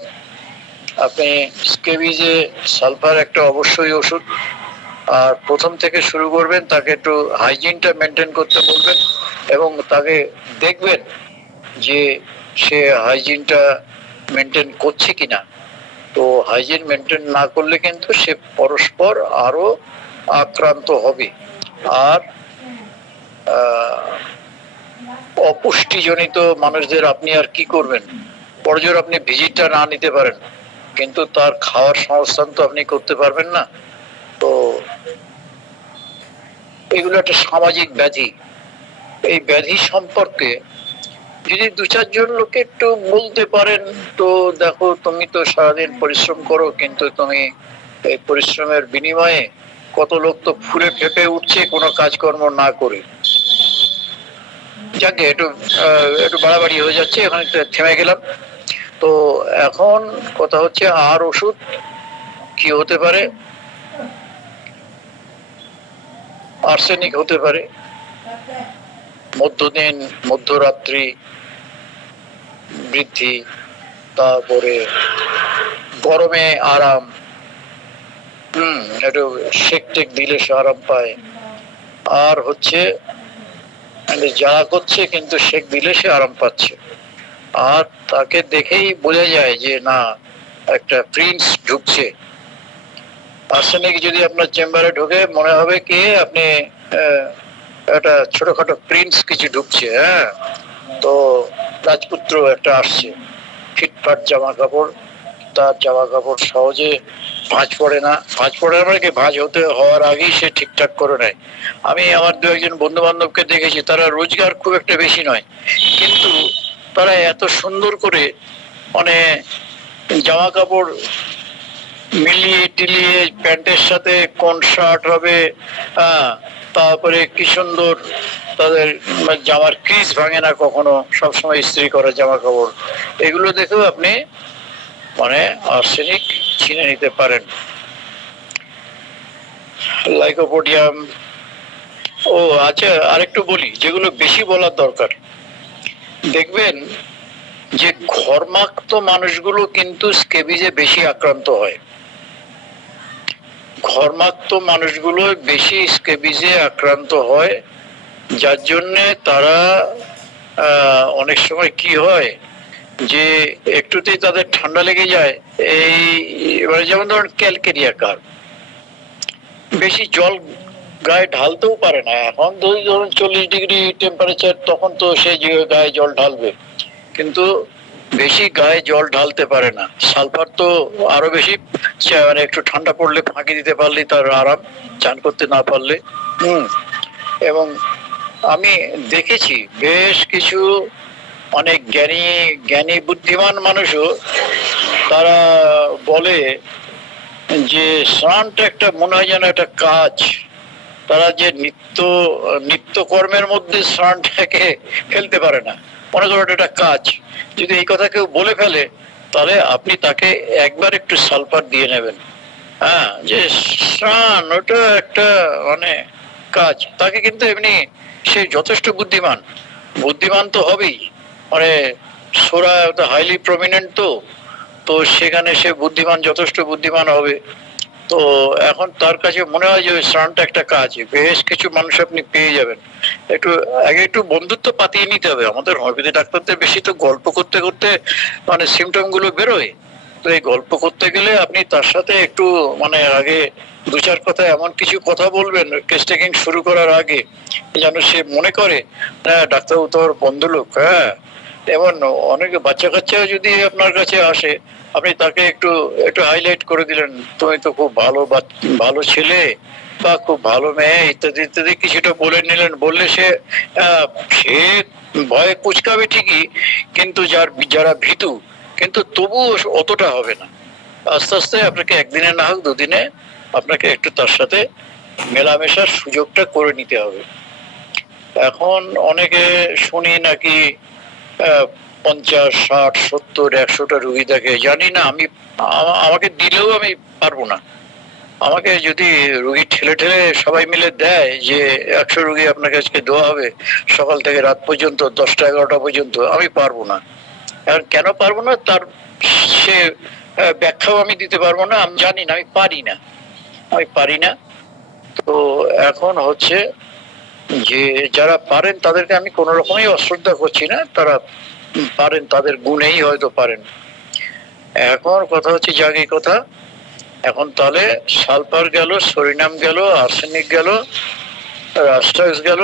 আপনি স্কেবিজে সালফার একটা অবশ্যই ওষুধ। আর প্রথম থেকে শুরু করবেন, তাকে একটু হাইজিনটা মেনটেন করতে বলবেন এবং তাকে দেখবেন যে সে হাইজিনটা মেনটেন করছে কিনা। তো হাইজিন মেনটেন না করলে কিন্তু সে পরস্পর আরো আক্রান্ত হবে। আর অপুষ্টিজনিত মানুষদের আপনি আর কি করবেন, বড়জোর আপনি ভিজিটটা না নিতে পারেন, কিন্তু তার খাওয়ার সংস্থান তো আপনি করতে পারবেন না। তো এগুলো একটা সামাজিক ব্যাধি। এই ব্যাধি সম্পর্কে যদি দু চারজন লোকে একটু বলতে পারেন, তো দেখো তুমি তো সারাদিন পরিশ্রম করো, কিন্তু তুমি এই পরিশ্রমের বিনিময়ে কত লোক তো ফুলে ফেপে উঠছে কোনো কাজকর্ম না করে। যাকে একটু একটু বাড়াবাড়ি হয়ে যাচ্ছে, এখানে থেমে গেলাম। তো এখন কথা হচ্ছে আর ওষুধ কি হতে পারে। আর্সেনিক হতে পারে, মধ্যদিন মধ্যরাত্রি বৃদ্ধি, তারপরে গরমে আরাম, একটু সেক টেক দিলে সে আরাম পায়। আর হচ্ছে জ্বালা করছে কিন্তু সেক দিলে সে আরাম পাচ্ছে। আর তাকে দেখেই বোঝা যায় যে না, একটা প্রিন্স ঢুকছে। আর্সেনিক যদি আপনার চেম্বারে ঢোকে, মনে হবে কি আপনি একটা ছোটখাটো প্রিন্স কিছু ঢুকছে। হ্যাঁ, তো রাজপুত্র একটা আসছে, ফিটফাট জামা কাপড়, তার জামা কাপড় সহজে ভাঁজ পড়ে না। ভাঁজ পড়ে না মানে কি, ভাঁজ হওয়ার আগেই সে ঠিকঠাক করে নেয়। আমি আমার দু একজন বন্ধু বান্ধবকে দেখেছি, তারা রোজগার খুব একটা বেশি নয়, কিন্তু তারা এত সুন্দর করে মানে জামা কাপড় মিলিয়ে টিলিয়ে, প্যান্টের সাথে কোন শার্ট হবে, তারপরে কি সুন্দর তাদের জামার ক্রিজ ভাঙে না কখনো, সবসময় ইস্ত্রি করা জামা কাপড়। এগুলো দেখেও আপনি মানে আর্সেনিক চিনে নিতে পারেন। লাইকোপোডিয়াম। ও আচ্ছা, আরেকটু বলি যেগুলো বেশি বলার দরকার। দেখবেন যে ঘর্মাক্ত মানুষগুলো কিন্তু স্কেবিজে বেশি আক্রান্ত হয়। ঘর্মাক্ত মানুষগুলো বেশি স্কেবিজে আক্রান্ত হয়, যার জন্যে তারা অনেক সময় কি হয় যে একটুতেই তাদের ঠান্ডা লেগে যায়। এই এবারে যেমন ধরুন ক্যালকেরিয়া কার, বেশি জল গায়ে ঢালতেও পারে না। এখন ধরুন 40 ডিগ্রি টেম্পারেচার, তখন তো সে গায়ে জল ঢালবে, কিন্তু বেশি গায়ে জল ঢালতে পারে না। সালফার তো আরো বেশি, মানে একটু ঠান্ডা পড়লে ফাঁকি দিতে পারলেই তার আরাম, চান করতে না পারলে। এবং আমি দেখেছি বেশ কিছু অনেক জ্ঞানী জ্ঞানী বুদ্ধিমান মানুষও তারা বলে যে স্নানটা একটা মনে হয় যেন একটা কাজ। তারা যে নিত্য কর্মের মধ্যে স্নানটাকে ফেলতে পারে না, মনে করেন এটা কাজ। যদি এই কথা কেউ বলে ফেলে, তাহলে আপনি তাকে একবার একটু সালফার দিয়ে নেবেন। হ্যাঁ, যে স্নান ওটা একটা মানে কাজ। তাকে কিন্তু এমনি সে যথেষ্ট বুদ্ধিমান, বুদ্ধিমান তো হবেই, মানে সোরা হাইলি প্রমিনেন্ট, তো তো সেখানে সে বুদ্ধিমান, যথেষ্ট বুদ্ধিমান হবে। তো এখন তার কাছে মনে হয় যে ওই স্নানটা একটা কাজ। বেশ কিছু মানুষ আপনি পেয়ে যাবেন। একটু আগে একটু বন্ধুত্ব পাতিয়ে নিতে হবে। আমাদের হোমিওপ্যাথি ডাক্তারদের বেশি তো গল্প করতে করতে মানে সিমটম গুলো বেরোয়। তো এই গল্প করতে গেলে আপনি তার সাথে একটু মানে আগে দু চার কথা এমন কিছু কথা বলবেন কেস টেকিং শুরু করার আগে, যেন সে মনে করে হ্যাঁ ডাক্তারবাবু তো ওর বন্ধু লোক। হ্যাঁ, এবং অনেকে বাচ্চা কাচ্চাও যদি আপনার কাছে আসে, আপনি তাকে একটু একটু হাইলাইট করে দিলেন, তুমি তো খুব ভালো ছেলে বা খুব ভালো মেয়ে ইত্যাদি ইত্যাদি কিছুটা বলে নিলেন। বললে সে সে ভয়ে কুচকাবে ঠিকই, কিন্তু যারা ভীতু, কিন্তু তবুও অতটা হবে না। আস্তে আস্তে আপনাকে একদিনে না হোক দুদিনে আপনাকে একটু তার সাথে মেলামেশার সুযোগটা করে নিতে হবে। এখন অনেকে শুনি নাকি 50, 60, 70, 100টা রুগী দেখে। জানি না, আমাকে দিলেও আমি পারবো না। আমাকে যদি রুগী ঠেলে ঠেলে সবাই মিলে দেয় যে 100 রুগী আপনাকে আজকে দেওয়া হবে সকাল থেকে রাত পর্যন্ত 10টা 11টা পর্যন্ত, আমি পারবো না। আর কেন পারবো না তার সে ব্যাখ্যাও আমি দিতে পারবো না, আমি জানি না, আমি পারি না। তো এখন হচ্ছে যে যারা পারেন তাদেরকে আমি কোন রকমই অশ্রদ্ধা করছি না, তারা পারেন, তাদের গুণেই হয়তো পারেন। এখন কথা হচ্ছে জাগি কথা, এখন তাহলে সালফার গেল, সরিনাম গেল, আর্সেনিক গেল, রাস্টাক্স গেল,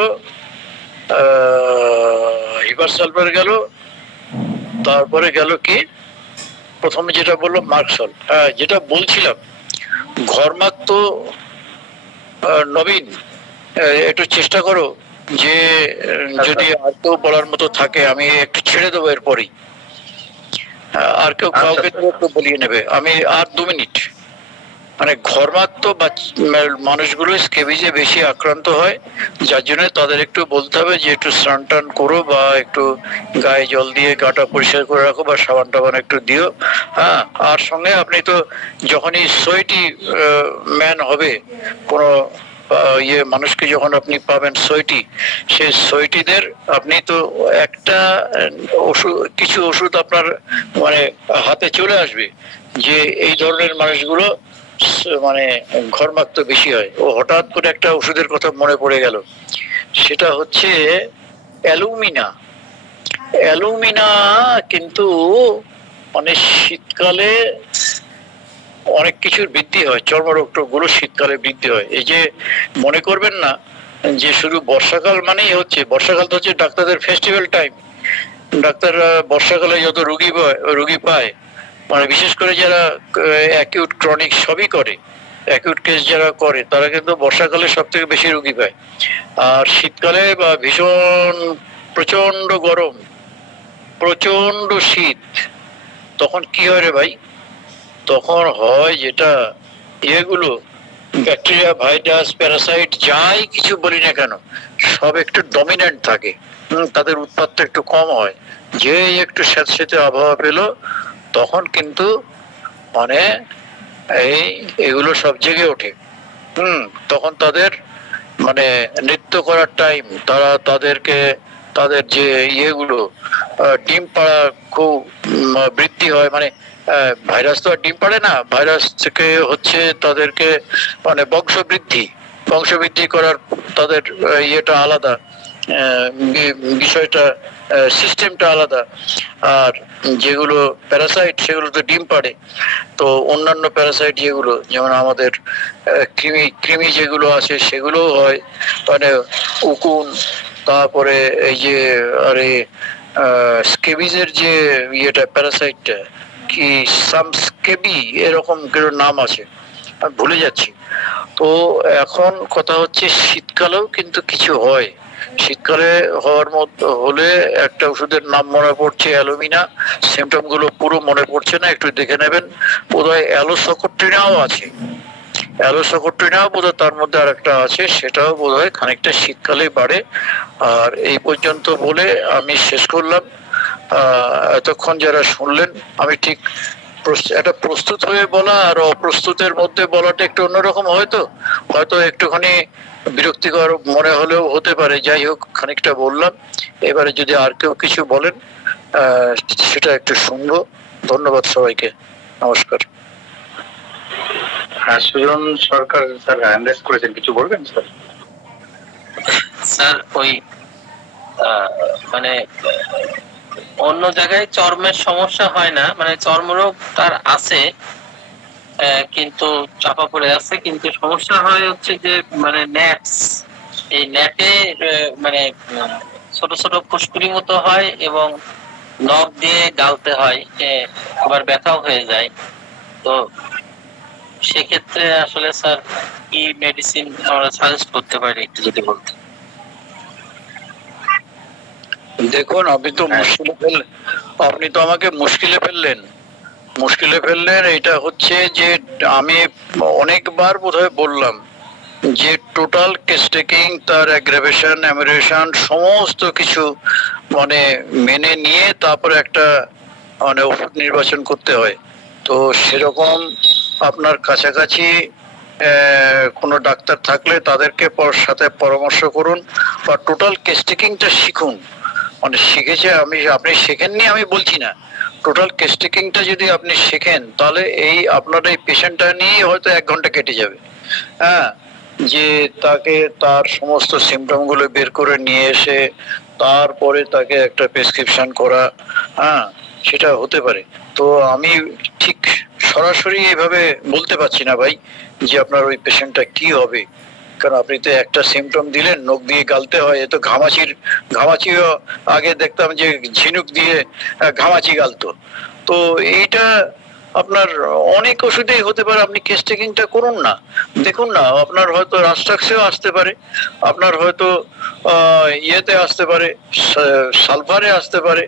হিপার সালফার গেল, তারপরে গেল কি প্রথমে যেটা বললো মার্কসল। হ্যাঁ, যেটা বলছিলাম ঘরমাক্ত নবীন, একটু চেষ্টা করো যে যদি আর কেউ বলার মতো থাকে আমি একটু ছেড়ে দেবো এরপরই, আর কেউ কাউকে একটু বলিয়ে নেবে। আমি আর 2 মিনিট, মানে ঘরমাক্ত মানুষগুলো স্কেবিজে বেশি আক্রান্ত হয়, যার জন্য তাদের একটু বলতে হবে যে একটু স্নান টান করো বা একটু গায়ে জল দিয়ে গাটা পরিষ্কার করে রাখো বা সাবান টাবান একটু দিও। হ্যাঁ, আর সঙ্গে আপনি তো যখনই সোয়েটি ম্যান হবে, কোনো মানুষকে যখন আপনি পাবেন সোয়েটি, সেই সোয়েটিদের আপনি তো একটা ওষুধ, কিছু ওষুধ আপনার মানে হাতে চলে আসবে যে এই ধরনের মানুষগুলো মানে ঘরমাক্ত বেশি হয়। ও হঠাৎ করে একটা ওষুধের কথা মনে পড়ে গেল, সেটা হচ্ছে অ্যালুমিনা। কিন্তু মানে শীতকালে অনেক কিছুর বৃদ্ধি হয়, চর্মরোগ গুলো শীতকালে বৃদ্ধি হয়। এই যে মনে করবেন না যে শুধু বর্ষাকাল মানেই হচ্ছে, বর্ষাকাল তো হচ্ছে ডাক্তারদের ফেস্টিভ্যাল টাইম। ডাক্তাররা বর্ষাকালে যত রুগী পায়, মানে বিশেষ করে যারা অ্যাকিউট ক্রনিক সবই করে, অ্যাকিউট কেস যারা করে তারা কিন্তু বর্ষাকালে সব থেকে বেশি রুগী পায়। আর শীতকালে বা ভীষণ প্রচন্ড গরম, প্রচন্ড শীত, তখন কি হয় রে ভাই, তখন হয় যেটা এগুলো ব্যাকটেরিয়া, ভাইরাস, প্যারাসাইট যাই কিছু বলি না কেন সব একটু ডমিনেন্ট থাকে, তাদের উৎপাতটা একটু কম হয়। যে একটু স্যাঁতস্যাঁতে আবহাওয়া পেল তখন কিন্তু মানে এগুলো সব জেগে ওঠে। তখন তাদের মানে নৃত্য করার টাইম, তারা তাদের যে ইয়েগুলো ডিম পাড়া খুব বৃদ্ধি হয়। মানে ভাইরাস তো আর ডিম পাড়ে না, ভাইরাস থেকে হচ্ছে তাদেরকে মানে বংশবৃদ্ধি করার তাদের ইয়েটা আলাদা, বিষয়টা সিস্টেমটা আলাদা। আর যেগুলো প্যারাসাইট সেগুলো তো ডিম পাড়ে, তো অন্যান্য প্যারাসাইট যেগুলো যেমন আমাদের কৃমি যেগুলো আছে সেগুলো হয়, মানে উকুন, তারপরে এই যে আরে স্কেবিজের যে ইয়েটা প্যারাসাইটটা কি সামস্কেবি এরকম কিছু নাম আছে, আমি ভুলে যাচ্ছি। তো এখন কথা হচ্ছে শীতকালেও কিন্তু কিছু হয়। শীতকালে হওয়ার মতো হলে একটা ওষুধের নাম মনে পড়ছে অ্যালুমিনা, সিমটম গুলো পুরো মনে পড়ছে না, একটু দেখে নেবেন। বোধহয় অ্যালোসকোট্রিনাও আছে, বোধহয় তার মধ্যে আর একটা আছে, সেটাও বোধহয় খানিকটা শীতকালে বাড়ে। আর এই পর্যন্ত বলে আমি শেষ করলাম। এতক্ষণ যারা শুনলেন, আমি ঠিক একটা প্রস্তুত হয়ে বলা আর অপ্রস্তুতের মধ্যে বলাটা একটু অন্যরকম, হয়তো একটুখানি বিরক্তিকর মনে হলেও হতে পারে। যাই হোক, খানিকটা বললাম। এবারে যদি আর কেউ কিছু বলেন সেটা একটু শুনবো। ধন্যবাদ সবাইকে, নমস্কার। হ্যাঁ, সুজন সরকার স্যার হ্যান্ড রেজ করেছেন, কিছু বলবেন স্যার? স্যার ওই মানে অন্য জায়গায় চর্মের সমস্যা হয় না, মানে চর্মরোগ তার আছে কিন্তু চাপা পড়ে আছে, কিন্তু সমস্যা হয় হচ্ছে যে মানে ন্যাটস, এই ন্যাটে মানে ছোট ছোট ফুসকুড়ি মতো হয় এবং নখ দিয়ে গালতে হয়, আবার ব্যথাও হয়ে যায়। তো সেক্ষেত্রে আসলে স্যার কি মেডিসিন আমরা সাজেস্ট করতে পারি একটু যদি বলতেন। দেখুন, আপনি তো আমাকে মুশকিলে ফেললেন। এটা হচ্ছে যে আমি অনেকবার বোধহয় বললাম যে টোটাল কেস টেকিং, তার অ্যাগ্রাভেশন, অ্যামিউরেশন সমস্ত কিছু মানে মেনে নিয়ে তারপরে একটা মানে ওষুধ নির্বাচন করতে হয়। তো সেরকম আপনার কাছাকাছি কোনো ডাক্তার থাকলে তাদেরকে সাথে পরামর্শ করুন, বা টোটাল কেস টেকিংটা শিখুন। মানে শিখেছে, আপনি শেখেননি আমি বলছি না, টোটাল কেস টেকিংটা যদি আপনি শেখেন তাহলে আপনার এই পেশেন্টটা নিয়েই হয়তো 1 ঘন্টা কেটে যাবে। হ্যাঁ, যে তাকে তার সমস্ত সিমটম গুলো বের করে নিয়ে এসে তারপরে তাকে একটা প্রেসক্রিপশন করা, হ্যাঁ, সেটা হতে পারে। তো আমি ঠিক সরাসরি এভাবে বলতে পারছি না ভাই যে আপনার ওই পেশেন্টটা কি হবে, কারণ আপনি তো একটা সিমটম দিলেন, নখ দিয়ে গালতে হয়, এ তো ঘামাচিও আগে দেখতাম যে ঝিনুক দিয়ে ঘামাচি গালতো। তো এইটা আপনার অনেক ওষুধেই হতে পারে। আপনি কেস টেকিংটা করুন না, দেখুন না, আপনার হয়তো রাস্টাক্সেও আসতে পারে, আপনার হয়তো ইয়েতে আসতে পারে, সালফারে আসতে পারে,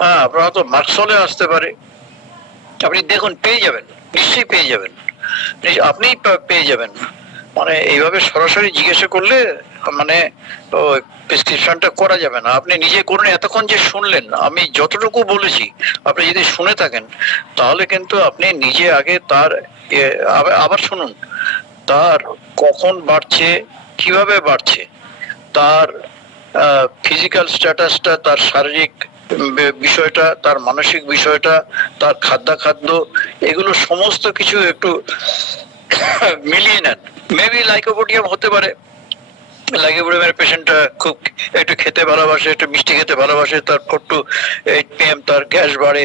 হ্যাঁ, আপনার হয়তো মার্কসলে আসতে পারে। আপনি দেখুন, পেয়ে যাবেন, নিশ্চয়ই পেয়ে যাবেন, আপনিই পেয়ে যাবেন। মানে এইভাবে সরাসরি জিজ্ঞাসা করলে মানে প্রেসক্রিপশনটা করা যাবে না। আপনি নিজে করুন। এতক্ষণ যে শুনলেন, আমি যতটুকু বলেছি আপনি যদি শুনে থাকেন তাহলে কিন্তু আপনি নিজে আগে তার আবার শুনুন, তার কখন বাড়ছে, কিভাবে বাড়ছে, তার ফিজিক্যাল স্ট্যাটাসটা, তার শারীরিক বিষয়টা, তার মানসিক বিষয়টা, তার খাদ্য, এগুলো সমস্ত কিছু একটু মিলিয়ে নেন। মেবি লাইকোপোডিয়াম হতে পারে। লাইকোপোডিয়ামের পেশেন্টটা খুব একটু খেতে ভালোবাসে, একটু মিষ্টি খেতে ভালোবাসে, তার 4 to 8 PM তার গ্যাস বাড়ে,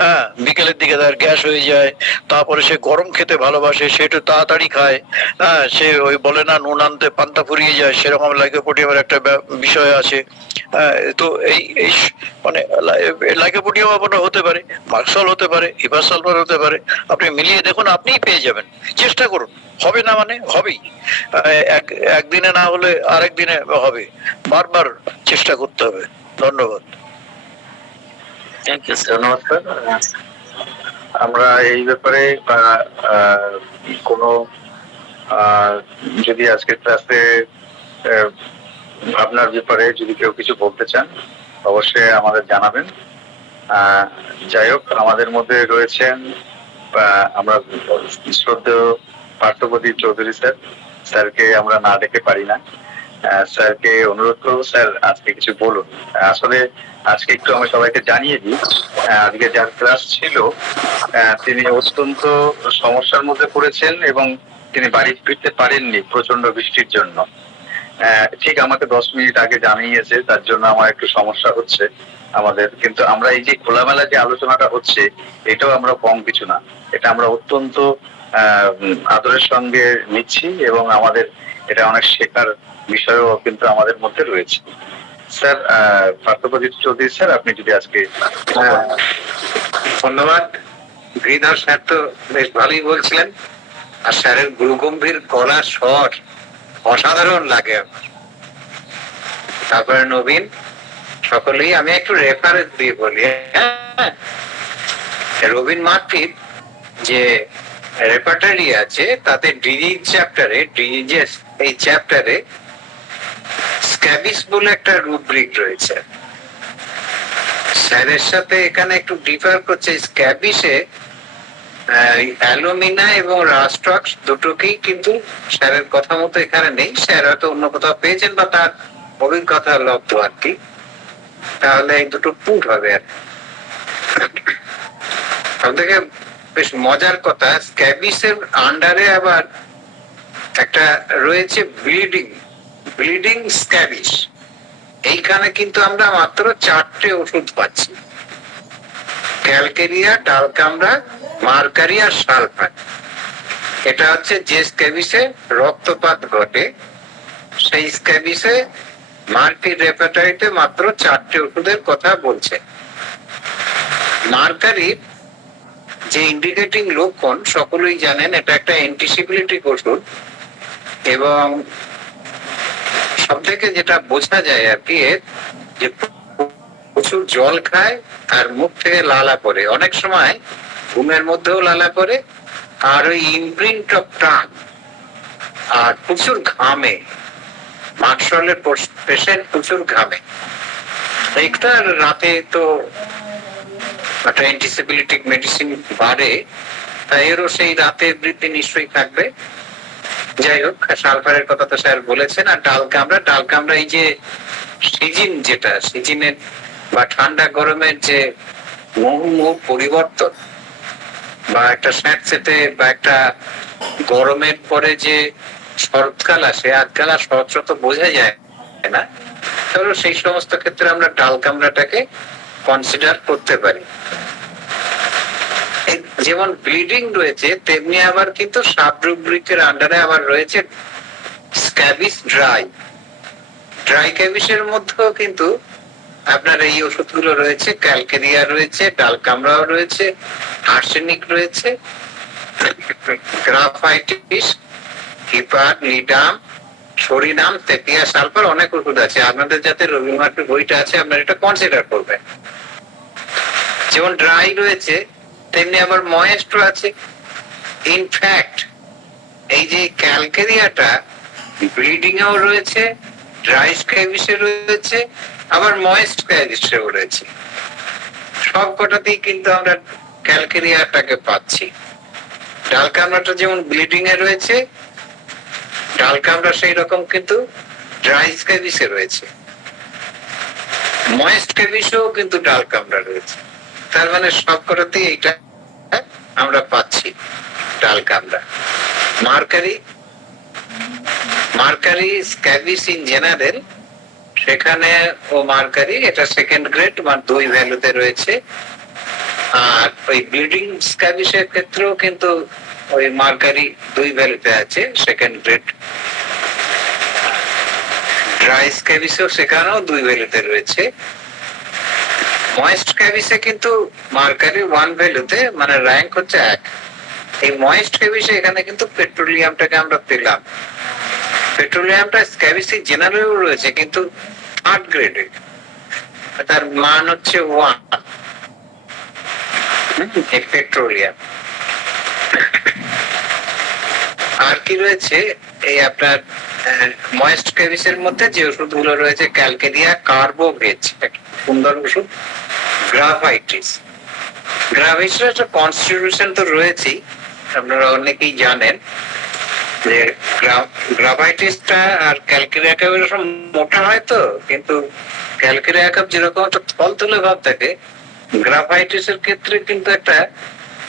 হ্যাঁ, বিকেলের দিকে তার গ্যাস হয়ে যায়। তারপরে সে গরম খেতে ভালোবাসে, সে একটু তাড়াতাড়ি খায়, হ্যাঁ, সে ওই বলে না নুন আনতে পান্তা ফুরিয়ে যায়, সেরকম লাইকোপোডিয়ামের একটা বিষয় আছে। তো এই এই মানে লাইকোপোডিয়াম আপনার হতে পারে, মার্কসল হতে পারে, হিপাসালফার হতে পারে। আপনি মিলিয়ে দেখুন, আপনিই পেয়ে যাবেন। চেষ্টা করুন, হবে না মানে হবেই, একদিনে না হলে আরেক দিনে হবে, বারবার চেষ্টা করতে হবে। ধন্যবাদ। Thank you sir. ধন্যবাদ স্যার। আমরা এই ব্যাপারে কোনো যদি আজকের ক্লাসে আপনার ব্যাপারে যদি কেউ কিছু বলতে চান অবশ্যই আমাদের জানাবেন। যাই হোক, আমাদের মধ্যে রয়েছেন আমরা শ্রদ্ধেয় পার্থপ্রদীপ চৌধুরী স্যারকে আমরা না ডেকে পারি না। স্যারকে অনুরোধ করবো, স্যার আজকে কিছু বলুন। আসলে আজকে একটু আমি সবাইকে জানিয়ে দিই, আজকে যার ক্লাস ছিল তিনি অত্যন্ত সমস্যার মধ্যে পড়েছেন এবং তিনি বাড়ি ফিরতে পারেননি প্রচন্ড বৃষ্টির জন্য। ঠিক আমাকে 10 মিনিট আগে জানিয়েছে, তার জন্য আমার একটু সমস্যা হচ্ছে আমাদের। কিন্তু আমরা এই যে খোলামেলা যে আলোচনাটা হচ্ছে, এটাও আমরা কম কিছু না, এটা আমরা অত্যন্ত আদরের সঙ্গে নিচ্ছি এবং আমাদের এটা অনেক শেখার বিষয়ও কিন্তু আমাদের মধ্যে রয়েছে। স্যার, পার্থপ্রদীপ চৌধুরী স্যার, আপনি যদি আজকে। ধন্যবাদ। গিরিধর স্যার তো বেশ ভালোই বলছিলেন, আর স্যারের গুরুগম্ভীর গলা স্বর অসাধারণ লাগে। তারপরে নবীন, সকলেই আমি একটু রেফারেন্স দিয়ে বলি। হ্যাঁ, রবিন মার্ফির যে রেপার্টারি আছে তাতে ডিজিজ চ্যাপ্টারে, ডিজিজেস এই চ্যাপ্টারে স্ক্যাবিস বলে একটা রুব্রিক রয়েছে। স্যারের সাথে এখানে একটু ডিফার করছে। স্ক্যাবিসে অ্যালুমিনা এবং রাস্ট্রাক্স দুটোকেই কিন্তু স্যারের কথা মতো এখানে নেই। স্যার হয়তো অন্য কোথাও পেয়েছেন বা তার অভিজ্ঞতা লব্ধ আর কি, তাহলে এই দুটো পুট হবে। আর সব থেকে বেশ মজার কথা, স্ক্যাবিসের আন্ডারে আবার একটা রয়েছে ব্লিডিং স্ক্যাবিস। এইখানে কিন্তু আমরা মাত্র 4টে ওষুধ পাচ্ছি, ক্যালকেরিয়া, ডালকামরা, মার্কারি আর সালফার। এটা হচ্ছে যে স্ক্যাবিসে রক্তপাত ঘটে, সেই স্ক্যাবিসে মার্ফির রেপার্টারিতে মাত্র 4টে ওষুধের কথা বলছে। মার্কারি যে ইন্ডিকেটিং লক্ষণ সকলেই জানেন, এটা একটা অ্যান্টিসিপিলিটিক ওষুধ এবং সব থেকে যেটা বোঝা যায় আর কি, যে প্রচুর জল খায় আর মুখ থেকে লালা পড়ে, অনেক সময় ঘুমের মধ্যেও লালা পড়ে, আর ওই ইমপ্রিন্ট অফ টাং, আর প্রচুর ঘামে। মার্কশলের পেশেন্ট প্রচুর ঘামে। একটা রাতে তো একটা অ্যান্টিসিপিলিটিক মেডিসিন বাড়ে, তাই এরও সেই রাতের বৃদ্ধি নিশ্চয়ই থাকবে। যাই হোক, সালফারের কথা তো স্যার বলেছেন। আর ডাল কামড়া এই যে সিজনের বা ঠান্ডা গরমের যে মুহূর্মুহু পরিবর্তন, বা একটা স্যাঁতসেঁতে বা একটা গরমের পরে যে শরৎকাল আসে, আজকাল আর শরৎ তো বোঝা যায় না, তাহলে সেই সমস্ত ক্ষেত্রে আমরা ডাল কামড়াটাকে কনসিডার করতে পারি। যেমন ব্লিডিং রয়েছে, তেমনি আবার কিন্তু সাব রুব্রিকের আন্ডারে আবার রয়েছে স্ক্যাবিস ড্রাই ক্যাবিসের মধ্যেও কিন্তু আপনার এই ওষুধগুলো রয়েছে, ক্যালকেরিয়া রয়েছে, ডাল কামড়াও রয়েছে, আর্সেনিক রয়েছে, graphites, hepar, ledum, psorinum, sepia, sulphur, অনেক ওষুধ আছে। আপনাদের যাতে রবিমার্কের বইটা আছে, আপনারা এটা কনসিডার করবেন। যেমন ড্রাই রয়েছে, তেমনি আবার ময়েস্টও আছে। ইনফ্যাক্ট এই যে ক্যালকেরিয়াটা ব্লিডিং এও রয়েছে, ড্রাই স্ক্যাবিসে রয়েছে, আবার ময়েস্ট স্ক্যাবিসেও রয়েছে। সব কটাতেই কিন্তু আমরা ক্যালকেরিয়াটাকে পাচ্ছি। ডাল কামড়াটা যেমন ব্লিডিং এ রয়েছে, ডাল কামড়া সেই রকম কিন্তু ড্রাই স্ক্যাবিসে রয়েছে, ময়েস্ট স্ক্যাবিসেও কিন্তু ডাল কামড়া রয়েছে। তার মানে সব কটাতেই এইটা আমরা পাচ্ছি ডাল কামড়া। মার্কারি স্ক্যাবিস ইন জেনারেল, সেখানে ও মার্কারি এটা সেকেন্ড গ্রেড বা 2 ভ্যালুতে রয়েছে। আর ওই ব্লিডিং স্ক্যাবিসের ক্ষেত্রেও কিন্তু ওই মার্কারি 2 ভ্যালুতে আছে, সেকেন্ড গ্রেড। ড্রাই স্ক্যাবিসেও সেখানেও 2 ভ্যালুতে রয়েছে। ময়েস্ট স্ক্যাবিসে কিন্তু মার্কারি 1 ভ্যালুতে, মানে র্যাঙ্ক হচ্ছে 1। এই ময়েস্ট স্ক্যাবিসে এখানে কিন্তু পেট্রোলিয়ামটাকে আমরা পেলাম। পেট্রোলিয়ামটা স্ক্যাবিসি জেনারেলও রয়েছে, কিন্তু 3rd গ্রেডে, তার মান হচ্ছে 1 পেট্রোলিয়াম। আর কি রয়েছে এই আপনার ময়েস্ট স্ক্যাবিসের মধ্যে যে ওষুধগুলো রয়েছে, ক্যালকেরিয়া, কার্বোভেজ সুন্দর ওষুধ, গ্রাফাইটিস একটা কনস্টিটিউশন তো রয়েছেই, আপনারা অনেকেই জানেন যে গ্রাফাইটিসটা আর ক্যালকেরিয়া কাপ এরকম মোটা হয় তো, কিন্তু ক্যালকেরিয়া কাপ যেরকম একটা থলথলে ভাব থাকে, গ্রাফাইটিসের ক্ষেত্রে কিন্তু একটা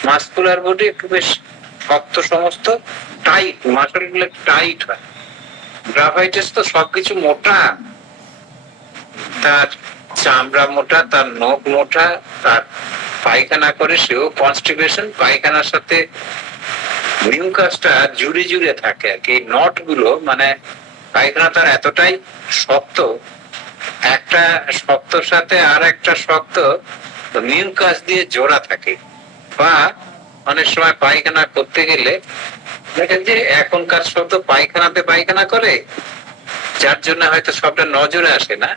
মাসকুলার বডি, একটু বেশ শক্ত সমস্ত, টাইট, মাসল গুলো টাইট হয়। গ্রাফাইটিস তো সবকিছু মোটা, তার চামড়া মোটা, তার নখ মোটা, তার পায়খানা করে সেও কনস্টিপেশন, পায়খানার সাথে মিউকাসটা জুড়ে জুড়ে থাকে আর কি। নট গুলো মানে পায়খানা তার এতটাই শক্ত, একটা শক্তর সাথে আর একটা শক্ত মিউকাস দিয়ে জোড়া থাকে। বা অনেক সময় পায়খানা করতে গেলে দেখেন যে এখনকার শব্দ পায়খানাতে পায়খানা করে, যার জন্য হয়তো সবটা নজরে আসে না।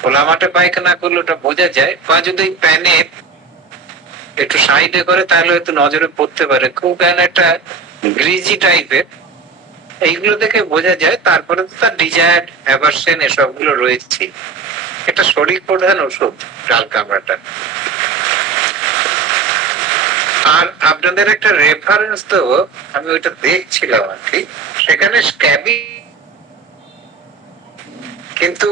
খোলা মাঠে পায়খানা করলে ওটা বোঝা যায়, বা যদি প্যানে একটু সাইডে করে তাহলে হয়তো নজরে পড়তে পারে, খুব একটা গ্রিজি টাইপের, এইগুলো দেখে বোঝা যায়। তারপরে তো তার ডিজায়ার্ড, অ্যাভারশন, এসবগুলো রয়েছে। এটা শরীর প্রধান ওষুধ ডাল কামড়াটা। আর আপনাদের একটা রেফারেন্স তো আমি ওইটা দেখছিলাম আর কি, সেখানে স্ক্যাবি কিন্তু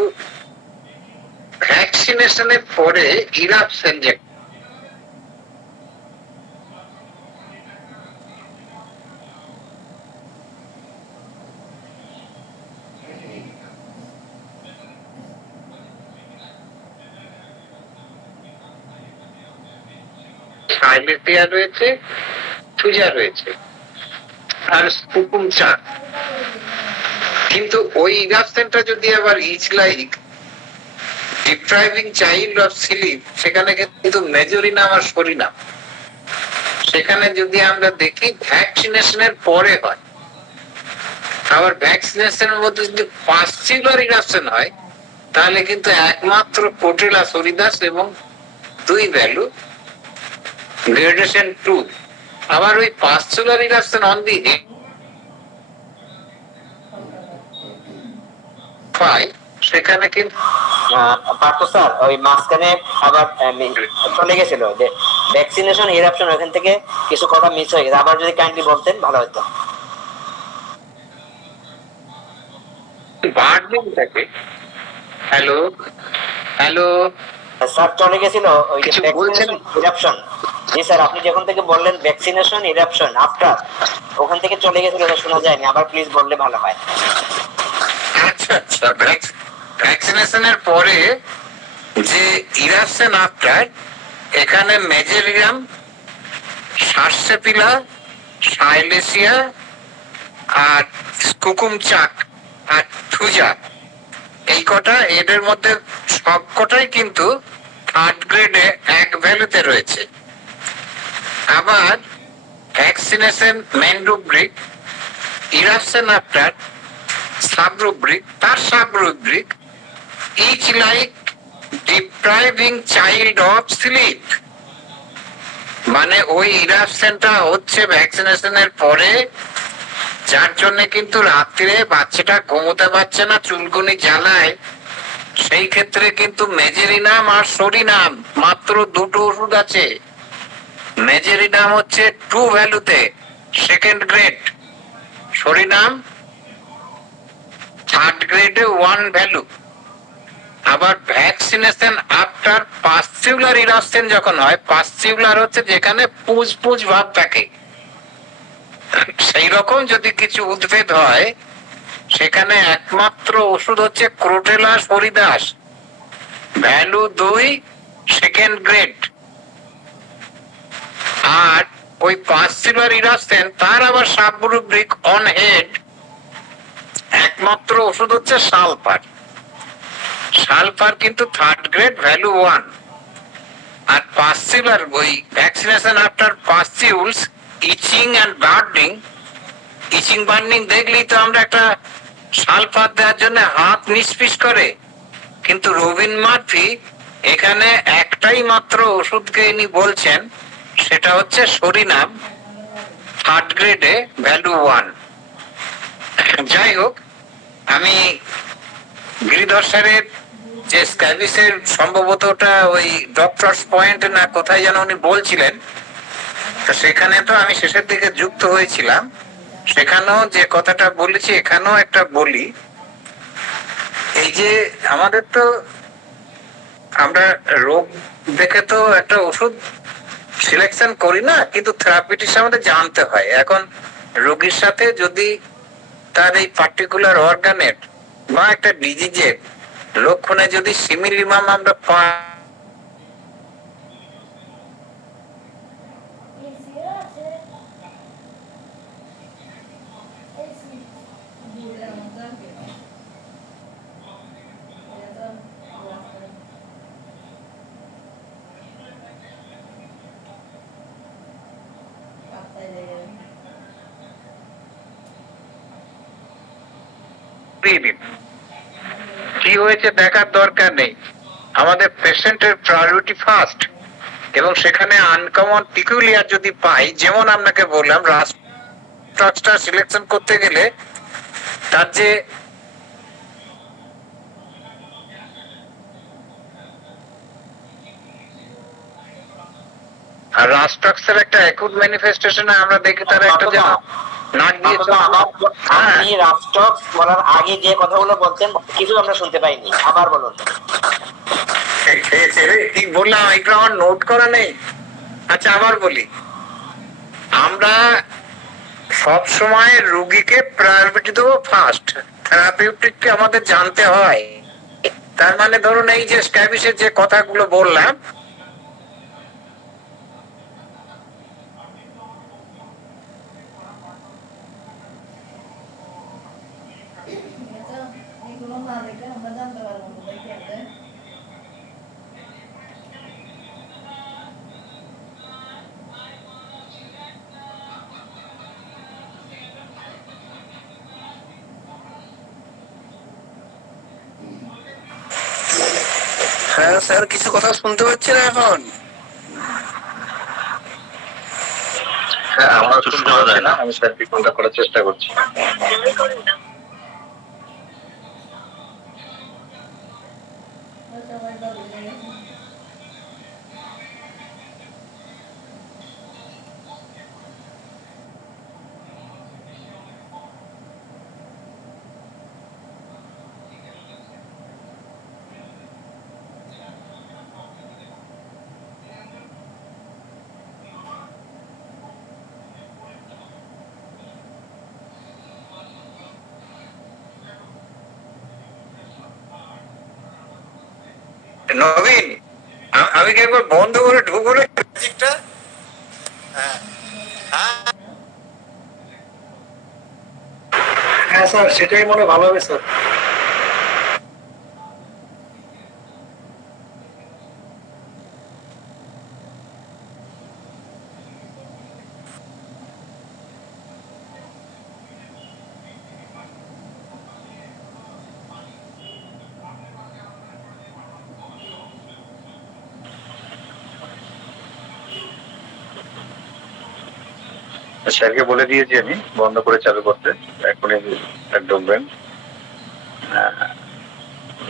ভ্যাকসিনেশনের পরে ইরাপশন যে সাইলেটিয়া রয়েছে, থুজা রয়েছে, আর স্পুকুম চা। কিন্তু ওই ইরাপশনটা যদি আবার is like depriving child of sleep, সেখানে কিন্তু মেজরিনাম আর সরিনাম। সেখানে যদি আমরা দেখি ভ্যাকসিনেশনের পরে হয়, আবার ভ্যাকসিনেশনের মধ্যে যদি পাস্টিকুলার ইরাপশন হয়, তাহলে কিন্তু একমাত্র কোটেলা সরিদাস এবং 2 ভ্যালু গ্রেডেশন 2। আবার ওই পাস্টুলার ইরাপশন অন দি সেখানে কিন্তু পার্থ স্যার ওই মাঝখানে আবার চলে গেছিল যে ভ্যাকসিনেশন ইরাপশন, ওখান থেকে কিছু কথা মিস হয়ে গেছে, আবার যদি কাইন্ডলি বলতেন ভালো হতো। বার্নিং থাকে। হ্যালো হ্যালো, স্যার চলে গেছিল ওই যে কিছু বলছেন? Vaccination eruption. জি স্যার, আপনি যখন থেকে বললেন ভ্যাকসিনেশন ইরাপশন আফটার, ওখান থেকে চলে গেছিল, ওটা শোনা যায়নি, আবার প্লিজ বললে ভালো হয়। আচ্ছা আচ্ছা, ভ্যাকসিনেশনের পরে যে ইরাপশন আফটার, এখানে মেজেরিয়াম, সার্সেপিলা, সাইলেসিয়া আর কুকুমচাক আর থুজা, এই কটা, এদের মধ্যে সবকটাই কিন্তু থার্ড গ্রেডে এক ভ্যালুতে রয়েছে। আবার vaccination main rubric, eruption after sub rubric, তার sub rubric itch like depriving child of sleep. মানে ওই ইরাপশনটা হচ্ছে ভ্যাকসিনেশনের পরে, যার জন্য কিন্তু রাত্রিরে বাচ্চাটা ঘুমোতে পারছে না, চুলকুনি জ্বালায়, সেই ক্ষেত্রে কিন্তু মেজেরিনাম আর সরিনাম মাত্র দুটো ওষুধ আছে। মেজেরিনাম হচ্ছে 2 ভ্যালুতে সেকেন্ড গ্রেড, সরিনাম থার্ড গ্রেডে 1 ভ্যালু। আবার ভ্যাকসিনেশন আফটার পাস্টিউলার ইরাপশন যখন হয়, পাস্টিউলার হচ্ছে যেখানে পুজ পুজ ভাব থাকে, সেই রকম যদি কিছু উদ্ভিদ হয়, সেখানে একমাত্র ওষুধ হচ্ছে ক্রোটেলা সরিদাস, ভ্যালু 2 সেকেন্ড গ্রেড। আর ওই পাস্টিউলার ইরাপশন তার আবার সাব রুব্রিক অন হেড, একমাত্র ওষুধ হচ্ছে সালফার। সালফার কিন্তু থার্ড গ্রেড, ভ্যালু 1। আর পাস্টিউলার ওই vaccination after pustules itching and burning, itching burning দেখলেই তো আমরা একটা সালফার দেওয়ার জন্য হাত নিষ্পিস করে, কিন্তু রবিন মার্ফি এখানে একটাই মাত্র ওষুধকে ইনি বলছেন, সেটা হচ্ছে সরিনাম, থার্ড গ্রেডে ভ্যালু 1। যাই হোক, আমি গিরিধর স্যারের যে স্ক্যাবিসের সম্ভবত ওটা ওই ডক্টরস পয়েন্ট না কোথায় যেন উনি বলছিলেন, তো সেখানে তো আমি শেষের দিকে যুক্ত হয়েছিলাম, সেখানেও যে কথাটা বলেছি এখানেও একটা বলি। এই যে আমাদের তো, আমরা রোগ দেখে তো একটা ওষুধ সিলেকশন করি না, কিন্তু থেরাপিটিক্স আমাদের জানতে হয়। এখন রোগীর সাথে যদি তার এই পার্টিকুলার অর্গানের বা একটা ডিজিজের লক্ষণে যদি সিমিলিমাম আমরা পাই, কি হয়েছে দেখার দরকার নেই, আমাদের পেশেন্টের প্রায়োরিটি ফার্স্ট। এবং সেখানে আনকমন পিকুলিয়ার যদি পাই, যেমন আপনাকে বললাম রাস্ট্রাকচার সিলেকশন করতে গেলে তার যে রাস্ট্রাকচার একটা অ্যাকুট ম্যানিফেস্টেশনে আমরা দেখি তার একটা যেন নাক দিয়ে আপনি রাস্টক বলার আগে যে কথাগুলো বলছেন কিছু আমরা শুনতে পাইনি, আবার বলুন। ঠিক বললাম, এগুলো আমার নোট করা নেই। আচ্ছা আবার বলি, আমরা সব সময় রোগীকে প্রায়োরিটি দেবো ফার্স্ট, থেরাপিউটিককে আমাদের জানতে হয়। তার মানে ধরুন এই যে স্ক্যাবিসের যে কথাগুলো বললাম, হ্যাঁ স্যার, কিছু কথা শুনতে পাচ্ছি না এখন। হ্যাঁ, আমরা তো শোনা যায় না, আমি স্যারকে কন্ট্যাক্ট করার চেষ্টা করছি। নবীন, আমি কি একবার বন্ধ করে ঢুকবো না ম্যাজিকটা? হ্যাঁ স্যার, সেটাই মনে হয় ভালো হবে স্যার। স্যারকে বলে দিয়েছি আমি বন্ধ করে চালু করতে, এখনই স্যার ঢুকবেন।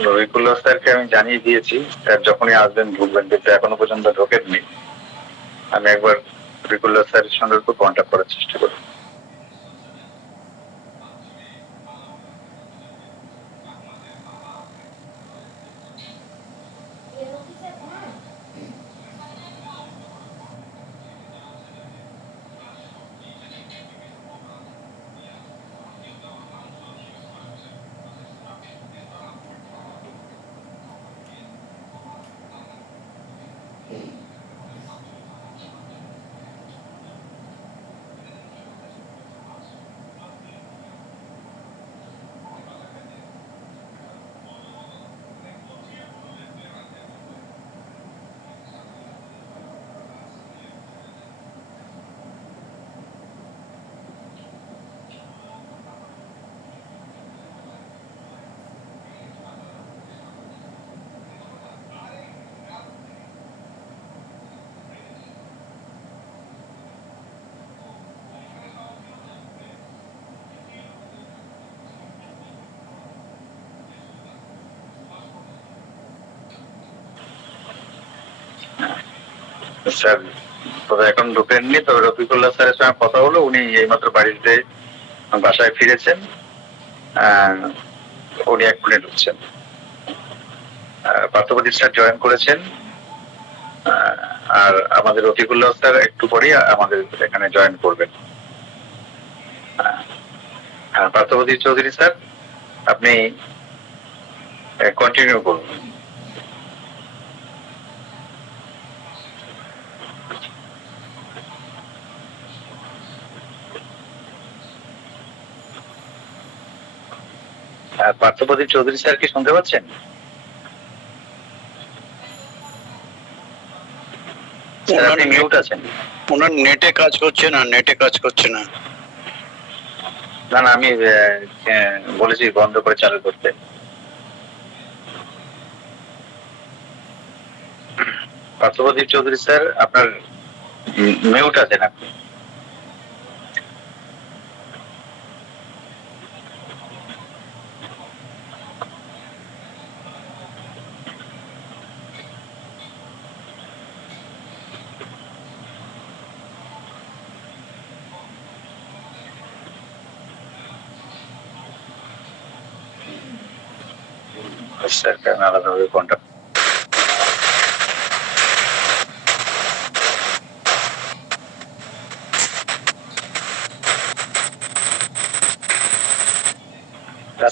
রবিকুল্লাহ স্যারকে আমি জানিয়ে দিয়েছি স্যার যখনই আসবেন ঢুকবেন, কিন্তু এখনো পর্যন্ত ঢোকেননি। আমি একবার রবিকুল্লাহ স্যারের সঙ্গে একটু কন্ট্যাক্ট করার চেষ্টা করি। স্যার তবে এখন ঢুকেননি, তবে রফিকুল্লাহ স্যারের সঙ্গে কথা হলো, উনি এইমাত্র বাড়িতে বাসায় ফিরেছেন। উনি এক্ষুনি ঢুকছেন। পার্থপ্রদীপ স্যার জয়েন করেছেন, আর আমাদের রফিকুল্লাহ স্যার একটু পরেই আমাদের এখানে জয়েন করবেন। পার্থপ্রদীপ চৌধুরী স্যার, আপনি কন্টিনিউ করুন। পার্থপ্রদীপ চৌধুরী স্যার কি শুনতে পাচ্ছেন? স্যার আপনি মিউট আছেন। ওনার নেটে কাজ করছে না, নেটে কাজ করছে না। না না, আমি বলেছি বন্ধ করে চালু করতে। পার্থপ্রদীপ চৌধুরী স্যার, আপনার মিউট আছেন আপনি। স্যারকে আমি আলাদাভাবে কন্ট্যাক্ট।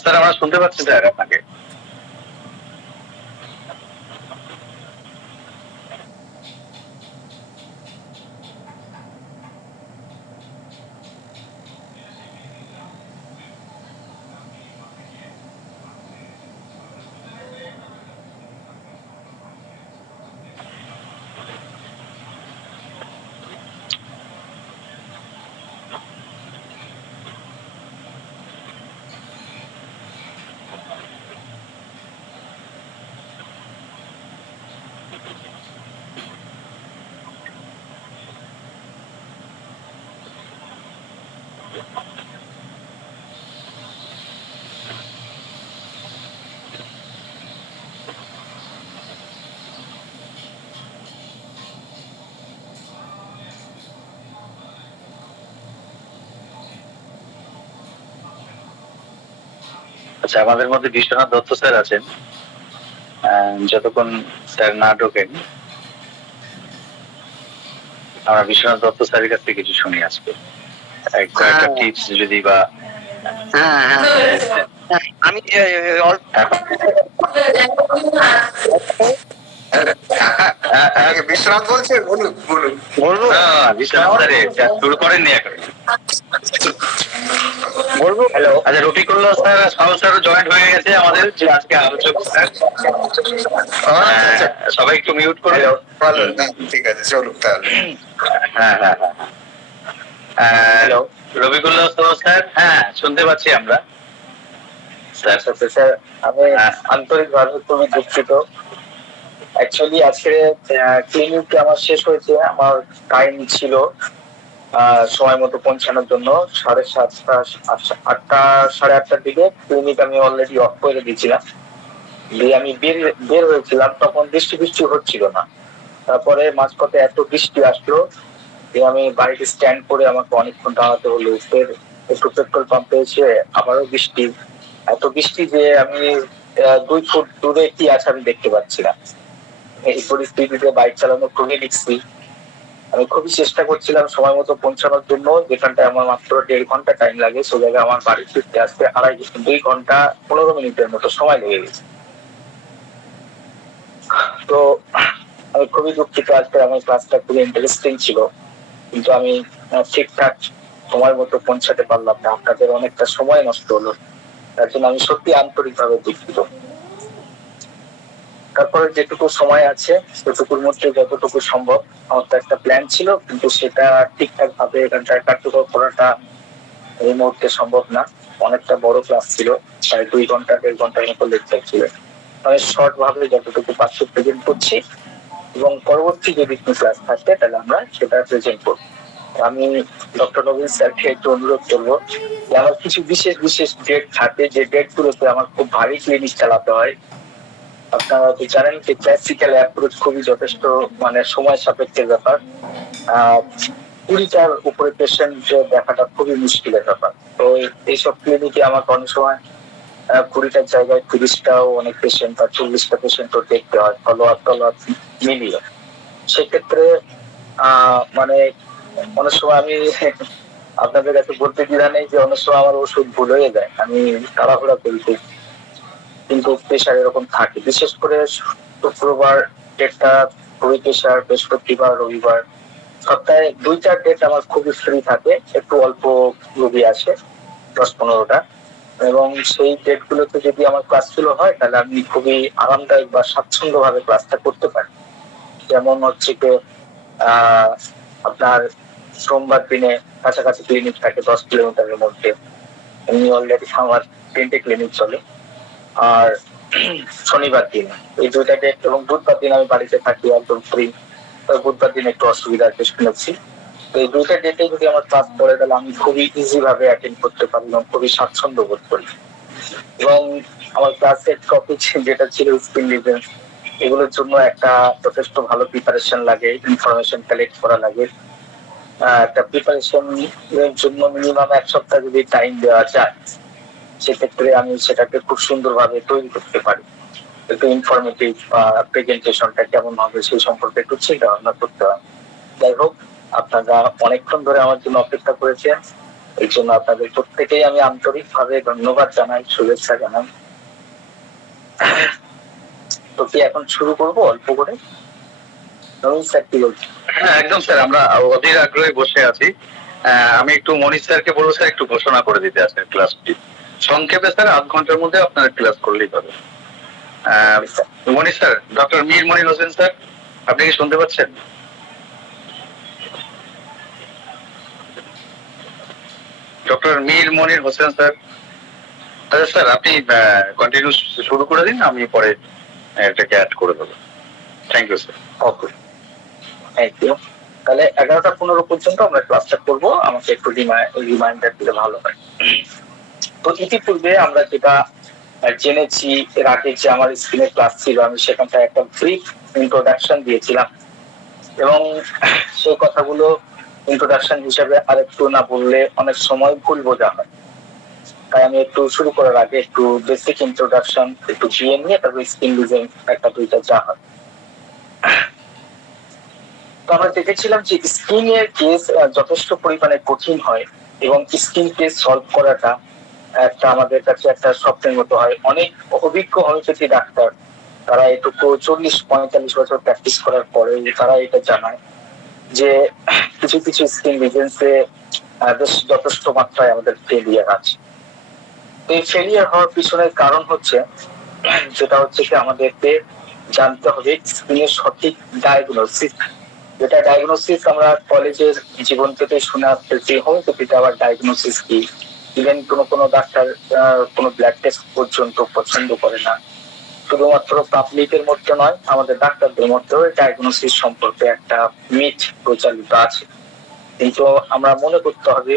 স্যার আমরা শুনতে পাচ্ছি স্যার আপনাকে। আচ্ছা, আমাদের মধ্যে বিশ্বনাথ দত্ত স্যার আছেন। যতক্ষণ স্যার না ঢোকেন আমরা বিশ্বনাথ দত্ত স্যারের কাছ থেকে কিছু শুনি আজকে, কয়েকটা টিপস যদি বা। আমি বিশ্বনাথ বলছে, বলুন বলুন। বলবো বিশ্বনাথ স্যার শুরু করেননি এখন। বলবো হ্যালো। আচ্ছা, Rafiqullah sir Sahu sir joint হয়ে গেছে আমাদের যে আজকে আলোচক স্যার। সবাই একটু মিউট করে। ভালো, ঠিক আছে, চলুক তাহলে। হ্যাঁ হ্যাঁ হ্যাঁ। হ্যালো। রফিকুল্লাহ সাহু স্যার, হ্যাঁ শুনতে পাচ্ছি আমরা স্যার। স্যার, আমি আন্তরিকভাবে খুবই দুঃখিত। অ্যাকচুয়ালি আজকে ক্লিনিক আমার শেষ হয়েছে, আমার টাইম ছিল সময় মতো পৌঁছানোর জন্য 7:30 8টা 8:30টার দিকে ক্লিনিক আমি অলরেডি অফ করে দিয়েছিলাম। দিয়ে আমি বের হয়েছিলাম, তখন বৃষ্টি হচ্ছিল না। তারপরে মাঝপথে এত বৃষ্টি আসলো যে আমি বাড়িতে স্ট্যান্ড করে আমাকে অনেকক্ষণ দাঁড়াতে হলো। ফের একটু পেট্রোল পাম্পে এসে আবারও বৃষ্টি, এত বৃষ্টি যে আমি 2 ফুট দূরে কি আছে আমি দেখতে পাচ্ছি না। এই পরিস্থিতিতে বাইক চালানো খুবই রিস্কি। আমি খুবই চেষ্টা করছিলাম সময় মতো পৌঁছানোর জন্য, যেখানটায় আমার মাত্র 1.5 ঘন্টা টাইম লাগে, সে জায়গায় আমার বাড়ি ফিরতে আসতে 2 ঘন্টা 15 মিনিটের মতো সময় লেগে গেছে। তো আমি খুবই দুঃখিত, আজকে আমার ক্লাসটা খুবই ইন্টারেস্টিং ছিল, কিন্তু আমি ঠিকঠাক সময় মতো পৌঁছাতে পারলাম না, আপনাদের অনেকটা সময় নষ্ট হলো, তার জন্য আমি সত্যি আন্তরিকভাবে দুঃখিত। তারপরে যেটুকু সময় আছে সেটুকুর মধ্যে যতটুকু সম্ভব, আমার তো একটা প্ল্যান ছিল, কিন্তু সেটা ঠিকঠাক ভাবে এখানটায় কার্যকর করাটা এই মুহূর্তে সম্ভব না। অনেকটা বড় ক্লাস ছিল, প্রায় 2 ঘন্টা 1.5 ঘন্টার মতো লেকচার ছিল। আমি শর্ট ভাবে যতটুকু পারছি প্রেজেন্ট করছি, এবং পরবর্তী যদি ক্লাস থাকে তাহলে আমরা সেটা প্রেজেন্ট করবো। আমি ডক্টর নবীন স্যারকে একটু অনুরোধ করবো যে আমার কিছু বিশেষ ডেট থাকে, যে ডেট গুলোতে আমার খুব ভারী ক্লিনিক চালাতে হয়। আপনারা তো জানেন যে ক্লাসিক্যাল অ্যাপ্রোচ খুবই যথেষ্ট সময় সাপেক্ষের ব্যাপার। 20টার উপরে পেশেন্ট দেখাটা খুবই মুশকিলের ব্যাপার। তো এইসব ক্লিনিকে আমাকে অনেক সময় 20টার জায়গায় 30টাও অনেক পেশেন্ট বা 40টা পেশেন্টও দেখতে হয়, ফলো আপ মিলিয়ে। সেক্ষেত্রে অনেক সময় আমি আপনাদের কাছে বলতে দ্বিধা নেই যে অনেক সময় আমার ওষুধ ভুল হয়ে যায়, আমি তাড়াহুড়া করি, কিন্তু প্রেশার এরকম থাকে। বিশেষ করে শুক্রবার ডেটটা খুবই প্রেশার, বৃহস্পতিবার রবিবার সপ্তাহে 2-4 ডেট আমার খুবই ফ্রি থাকে, একটু অল্প রোগী আসে 10-15টা, এবং সেই ডেট গুলোতে যদি আমার ক্লাসগুলো হয় তাহলে আমি খুবই আরামদায়ক বা স্বাচ্ছন্দ্য ভাবে ক্লাসটা করতে পারি। যেমন হচ্ছে কি আপনার সোমবার দিনে কাছাকাছি ক্লিনিক থাকে 10 কিলোমিটারের মধ্যে, এমনি অলরেডি আমার 3টে ক্লিনিক চলে। আর শনিবার দিন এই 2টা ডেট, এবং বুধবার দিন আমি বাড়িতে থাকি একদম ফ্রি, বুধবার দিন একটু অসুবিধার পেছনেছি। তো এই 2টা ডেটে যদি আমার ক্লাস পড়ে তাহলে আমি খুবই ইজি ভাবে অ্যাটেন্ড করতে পারি এবং খুবই স্বাচ্ছন্দ্য বোধ করি। এবং আমার ক্লাসের টপিক যেটা ছিল স্কিন ডিজিজ, এগুলোর জন্য একটা যথেষ্ট ভালো প্রিপারেশন লাগে, ইনফরমেশন কালেক্ট করা লাগে। একটা প্রিপারেশন এর জন্য মিনিমাম 1 সপ্তাহ যদি টাইম দেওয়া যায়, সেক্ষেত্রে আমি সেটাকে খুব সুন্দরভাবে তৈরি করতে পারি। একটু ইনফরমেটিভ বা প্রেজেন্টেশনটা কেমন হবে সেই সম্পর্কে একটু চিন্তা ভাবনা করতে হবে। যাই হোক, আপনারা অনেকক্ষণ ধরে আমার জন্য অপেক্ষা করেছেন, এই জন্য আপনাদের প্রত্যেকেই আমি আন্তরিকভাবে ধন্যবাদ জানাই, শুভেচ্ছা জানাই। তো কি এখন শুরু করবো অল্প করে? নবীন স্যার কি বলছেন? হ্যাঁ একদম স্যার, আমরা অধীর আগ্রহে বসে আছি। আমি একটু মনীষ স্যারকে বলবো স্যার একটু ঘোষণা করে দিতে আজকের ক্লাসটি সংক্ষেপে স্যার 8 ঘন্টার মধ্যে আপনারা ক্লাস করলেই পাবে। Manish sir, doctor Mir Monir Hossain sir, আপনি কি শুনতে পাচ্ছেন? ডক্টর মীর মনির হোসেন স্যার, আচ্ছা স্যার আপনি কন্টিনিউ শুরু করে দিন, আমি পরে এটাকে অ্যাড করে দেবো। Thank you sir. Okay, thank you. তাহলে 11টা 15 পর্যন্ত আমরা ক্লাসটা করবো, আমাকে একটু রিমাইন্ডার দিলে ভালো হয়। তো ইতিপূর্বে আমরা যেটা জেনেছি, এর আগে যে আমার স্ক্রিনে ক্লাস ছিল আমি সেখানটায় একটা ব্রিফ ইন্ট্রোডাকশন দিয়েছিলাম, এবং সেই কথাগুলো ইন্ট্রোডাকশন হিসেবে আরেকটু না বললে অনেক সময় ভুল বোঝা হয়। তাই আমি একটু শুরু করার আগে একটু বেসিক ইন্ট্রোডাকশন একটু দিয়ে নিয়ে তারপর স্ক্রিন ডিজাইন 1-2টা যা হয়। তো আমরা দেখেছিলাম যে স্কিনের কেস যথেষ্ট পরিমাণে কঠিন হয়, এবং স্কিন কেস সলভ করাটা আমাদের কাছে একটা স্বপ্নের মতো হয়। অনেক অভিজ্ঞ হোমিওপ্যাথি ডাক্তার তারা এটুকু 40-45 বছর প্র্যাকটিস করার পরে তারা এটা জানায় যে কিছু কিছু স্কিন রিজেন্সে বেশ যথেষ্ট মাত্রায় আমাদের ফেলিয়ার আছে। এই ফেলিয়ার হওয়ার পিছনের কারণ হচ্ছে, যেটা হচ্ছে কি আমাদেরকে জানতে হবে স্কিনের সঠিক ডায়াগনোসিস। যেটা ডায়াগনোসিস আমরা কলেজের জীবন থেকে শুনে আসতেছি, হোমিওপ্যাথিতে আবার ডায়াগনোসিস কি, ইভেন কোনো ডাক্তার কোনো ব্লাড টেস্ট পর্যন্ত পছন্দ করে না। শুধুমাত্র পাবলিকের মধ্যে নয়, আমাদের ডাক্তারদের মধ্যেও ডায়াগনোসিস সম্পর্কে একটা মিথ প্রচারিত আছে। কিন্তু আমরা মনে করতে হবে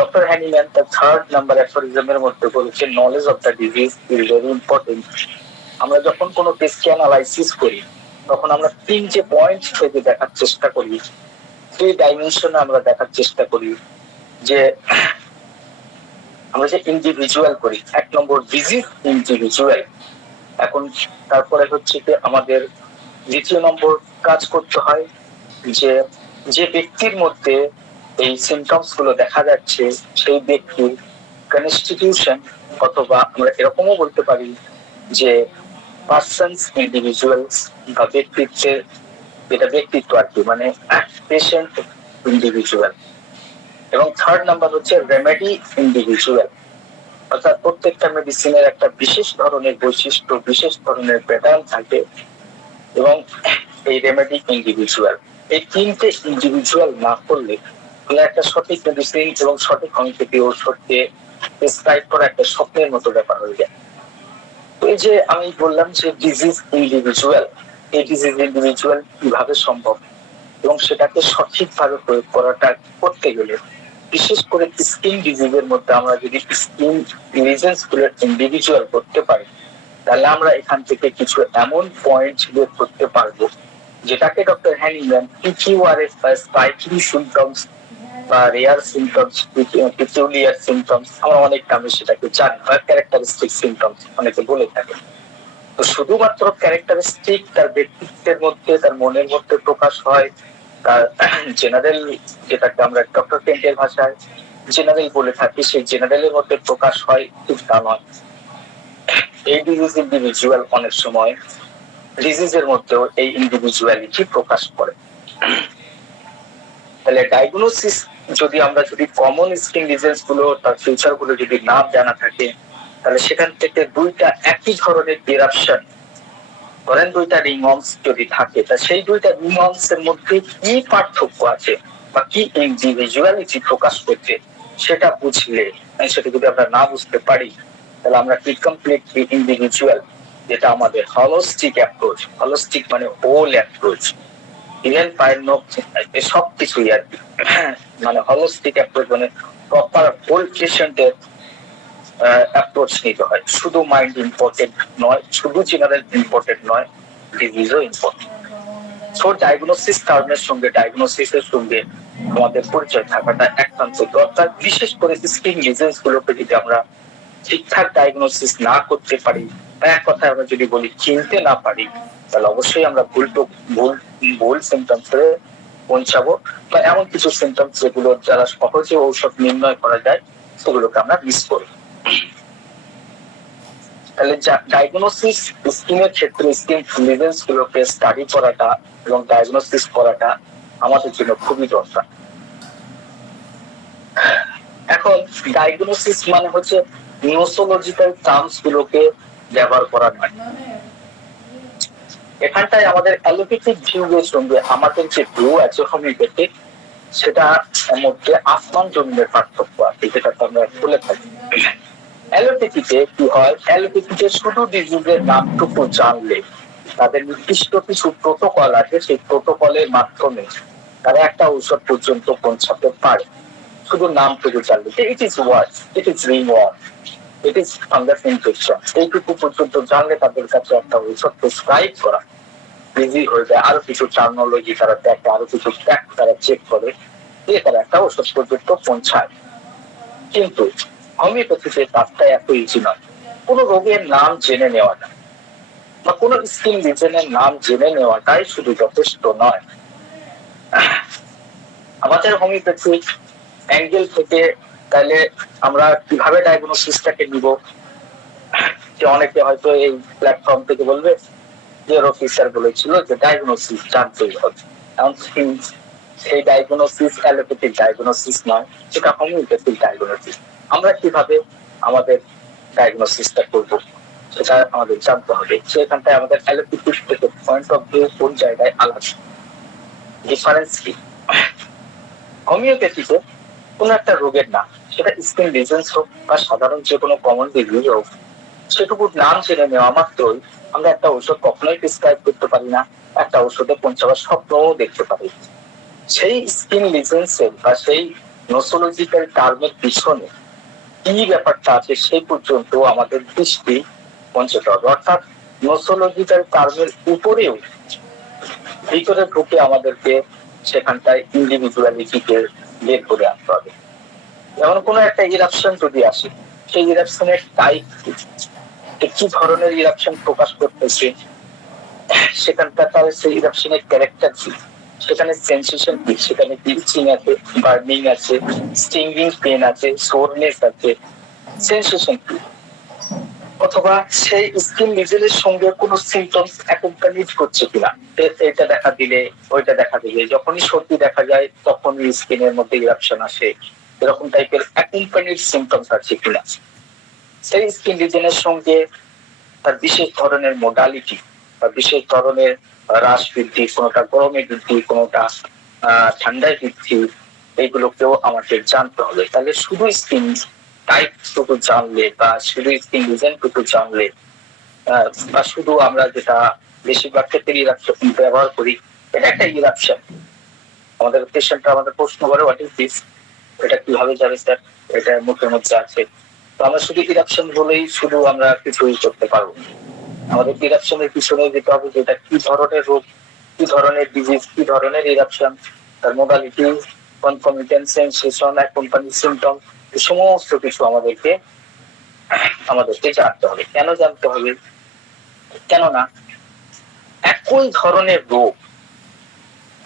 ডক্টর হ্যানিম্যান তার 3rd নাম্বার অ্যাফোরিজমের মধ্যে বলেছে, knowledge of the disease is very important. আমরা যখন কোনো কেসকে অ্যানালাইসিস করি তখন আমরা 3টে পয়েন্ট থেকে দেখার চেষ্টা করি, 3 ডাইমেনশনে আমরা দেখার চেষ্টা করি যে আমরা যে ইন্ডিভিজুয়াল করি। 1 নম্বর ডিজিজ ইন্ডিভিজুয়াল। এখন তারপরে হচ্ছে কি আমাদের 2য় নম্বর কাজ করতে হয় যে যে ব্যক্তির মধ্যে এই সিমটমস গুলো দেখা যাচ্ছে সেই ব্যক্তির কনস্টিটিউশন, অথবা আমরা এরকমও বলতে পারি যে পার্সনস ইন্ডিভিজুয়ালস বা ব্যক্তিত্বের, এটা ব্যক্তিত্ব আর কি, মানে পেশেন্ট ইন্ডিভিজুয়াল। এবং 3rd নাম্বার হচ্ছে রেমেডি ইন্ডিভিজুয়াল। অর্থাৎ প্রত্যেকটা মেডিসিনের একটা বিশেষ ধরনের বৈশিষ্ট্য, বিশেষ ধরনের প্যাটার্ন থাকে, এবং এই রেমেডি ইন্ডিভিজুয়াল। এই 3টে ইন্ডিভিজুয়াল না করলে একটা সঠিক মেডিসিন এবং সঠিক হোমিওপ্যাথি ঔষধকে প্রেসক্রাইব করা একটা স্বপ্নের মতো ব্যাপার হয়ে যায়। এই যে আমি বললাম যে ডিজিজ ইন্ডিভিজুয়াল, এই ডিজিজ ইন্ডিভিজুয়াল কিভাবে সম্ভব এবং সেটাকে সঠিকভাবে প্রয়োগ করাটা করতে গেলে, বিশেষ করে স্কিন ডিজিজের মধ্যে আমরা যদি স্কিন রিজনস গুলো ইন্ডিভিজুয়াল করতে পারি, তাহলে আমরা এখান থেকে কিছু এমন পয়েন্ট বের করতে পারবো যেটাকে ডক্টর হ্যানিম্যান পিকিউআরএস বা স্ট্রাইকিং সিমটমস বা রেয়ার সিমটমস, পিকিউলিয়ার সিমটমস, আমরা অনেক নামে সেটাকে জানি, বা ক্যারেক্টারিস্টিক সিমটমস অনেকে বলে থাকে। তো শুধুমাত্র ক্যারেক্টারিস্টিক তার ব্যক্তিত্বের মধ্যে, তার মনের মধ্যে প্রকাশ হয়, তার জেনারেল, যেটাকে আমরা ডক্টর কেন্টের ভাষায় জেনারেল বলে থাকি, সেই জেনারেলের মধ্যে প্রকাশ হয়, ঠিক তা নয়। এই ডিজিজ ইন্ডিভিজুয়াল অনেক সময় ডিজিজের মধ্যেও এই ইন্ডিভিজুয়ালিটি প্রকাশ করে। তাহলে ডায়াগনোসিস যদি কমন স্কিন ডিজিজ গুলো, তার ফিউচার গুলো যদি না জানা থাকে, তাহলে সেখান থেকে 2টা একই ধরনের ইরাপশন, ধরেন 2টা রিংওয়ার্মস যদি থাকে, তা সেই 2টা রিংওয়ার্মস এর মধ্যে কি পার্থক্য আছে বা কি ইন্ডিভিজুয়ালিটি প্রকাশ করছে সেটা বুঝলে, সেটা যদি আমরা না বুঝতে পারি, তাহলে আমরা কি কমপ্লিটলি ইন্ডিভিজুয়াল, যেটা আমাদের হলোস্টিক অ্যাপ্রোচ, হলোস্টিক মানে হোল অ্যাপ্রোচ, ইভেন পায়ের নখ সব কিছুই আর কি, মানে হলোস্টিক অ্যাপ্রোচ মানে প্রপার হোল পেশেন্টের অ্যাপ্রোচ নিতে হয়। শুধু মাইন্ড ইম্পর্টেন্ট নয়, শুধু জেনারেল ইম্পর্টেন্ট নয়, ডিজিজও ইম্পর্টেন্ট। সো ডায়াগনোসিস টার্মের সঙ্গে, ডায়াগনোসিসের সঙ্গে আমাদের পরিচয় থাকাটা একান্ত দরকার। বিশেষ করে স্কিন ডিজিজ গুলোকে যদি আমরা ঠিকঠাক ডায়াগনোসিস না করতে পারি, এক কথায় আমরা যদি বলি চিনতে না পারি, তাহলে অবশ্যই আমরা ভুল সিমটমসে পৌঁছাবো, বা এমন কিছু সিমটমস যেগুলো যারা সহজে ঔষধ নির্ণয় করা যায় সেগুলোকে আমরা মিস করি। তাহলে ডায়াগনোসিস স্কিনের ক্ষেত্রে স্কিন লিজেন্স গুলোকে স্টাডি করাটা এবং ডায়াগনোসিস করাটা আমাদের জন্য খুবই দরকার। এখন ডায়াগনোসিস মানে হচ্ছে নোসোলজিক্যাল টার্মস গুলোকে ব্যবহার করা নয়। এখানটায় আমাদের অ্যালোপ্যাথিক ভিউয়ের সঙ্গে আমাদের যে ভিউ আছে হোমিওপ্যাথিক, সেটা মধ্যে আসমান জমিনের পার্থক্য আছে, যেটা আমরা বলে থাকি। অ্যালোপ্যাথিতে কি হয়, অ্যালোপ্যাথিতে শুধু ডিজিজের নামটুকু জানলে, তাদের নির্দিষ্ট কিছু প্রোটোকল আছে, সেই প্রোটোকলের মাধ্যমে তারা একটা ঔষধ পর্যন্ত পৌঁছাতে পারে, শুধু নামটুকু জানলে। It is wart, it is ringworm, it is fungus infection, এইটুকু পর্যন্ত জানলে তাদের কাছে একটা ঔষধ প্রেসক্রাইব করা ইজি হয়ে যায়। আরো কিছু টার্মিনোলজি তারা দেখে, আরো কিছু ফ্যাক্ট তারা চেক করে, দিয়ে তারা একটা ঔষধ পর্যন্ত পৌঁছায়। কিন্তু হোমিওপ্যাথিতে কাজটা এত ইজি নয়। কোনো রোগের নাম জেনে নেওয়াটা বা কোনো স্কিন ডিজিজের নাম জেনে নেওয়াটাই শুধু যথেষ্ট নয়। আমাদের হোমিওপ্যাথিক অ্যাঙ্গেল থেকে তাহলে আমরা কিভাবে ডায়াগনোসিসটাকে নিব, যে অনেকে হয়তো এই প্ল্যাটফর্ম থেকে বলবে যে রফি স্যার বলেছিল যে ডায়াগনোসিস জানতেই হবে, এখন সেই ডায়াগনোসিস অ্যালোপ্যাথিক ডায়াগনোসিস নয়, সেটা হোমিওপ্যাথিক ডায়াগনোসিস। আমরা কিভাবে আমাদের ডায়াগনোসিসটা করবো সেটা আমাদের জানতে হবে। সেখানটায় আমাদের অ্যালোপ্যাথিক থেকে পয়েন্ট অফ ভিউ কোন জায়গায় আলাদা, ডিফারেন্স কি। হোমিওপ্যাথিতে কোন একটা রোগের নাম, সেটা স্কিন ডিজিজ হোক বা সাধারণ যে কোনো কমন ডিজিজ হোক, সেটুকু নাম জেনে নেওয়া মাত্রই আমরা একটা ঔষধ কখনোই প্রেসক্রাইব করতে পারি না, একটা ঔষধে পৌঁছাবার স্বপ্নও দেখতে পারি। সেই স্কিন লিজেন্সের বা সেই নোসোলজিক্যাল টার্মের পিছনে কি ব্যাপারটা আছে সেই পর্যন্ত আমাদের দৃষ্টি পৌঁছতে হবে, অর্থাৎ নোসোলজিক্যাল টার্মের উপরেও ভিতরে ঢুকে আমাদেরকে সেখানটায় ইন্ডিভিজুয়ালিটিকে বের করে আনতে হবে। যেমন কোনো একটা ইরাপশন যদি আসে, সেই ইরাপশনের টাইপ কি ধরনের ইরাপশন প্রকাশ করতেছে, সেখানকার তার সেই ইরাপশনের ক্যারেক্টার কি, সেখানে সেন্সেশন কি, সেখানে ইচিং আছে, বার্নিং আছে, স্টিংিং পেন আছে, সোরনেস আছে, সেন্সেশন কি, অথবা সেই স্কিন লিজেনের সঙ্গে কোনো সিমটমস অ্যাকম্পানিড করছে কিনা, এটা দেখা দিলে ওইটা দেখা দিলে, যখনই সর্দি দেখা যায় তখনই স্কিনের মধ্যে ইরাপশন আসে, এরকম টাইপের অ্যাকম্পানিড সিমটমস আছে কিনা। সেই স্কিন লিজেনের সঙ্গে তার বিশেষ ধরনের মোডালিটি বা বিশেষ ধরনের হ্রাস বৃদ্ধি, কোনোটা গরমে বৃদ্ধি, কোনোটা ঠান্ডায় বৃদ্ধি, এইগুলোকেও আমাদের জানতে হবে। তাহলে শুধু স্কিন টাইপ টুকু জানলে বা শুধু স্কিন লিজেন টুকু জানলে বা শুধু আমরা যেটা বেশিরভাগ ক্ষেত্রে ইরাপশন ব্যবহার করি, এটা একটা ইরাপশন, আমাদের পেশেন্টরা আমাদের প্রশ্ন করে হোয়াট ইজ দিস, এটা কিভাবে যাবে স্যার, এটা মুখের মধ্যে আছে। তো আমরা শুধু ইরাপশন বলেই শুধু আমরা কিছুই করতে পারবো না, আমাদের ইরাপশনের পিছনে যেতে হবে যে এটা কি ধরনের রোগ, কি ধরনের ডিজিজ, কি ধরনের ইরাপশন, তার modality, concomitant sensation, accompany symptom, এই সমস্ত কিছু আমাদেরকে জানতে হবে। কেন জানতে হবে? কেননা একই ধরনের রোগ,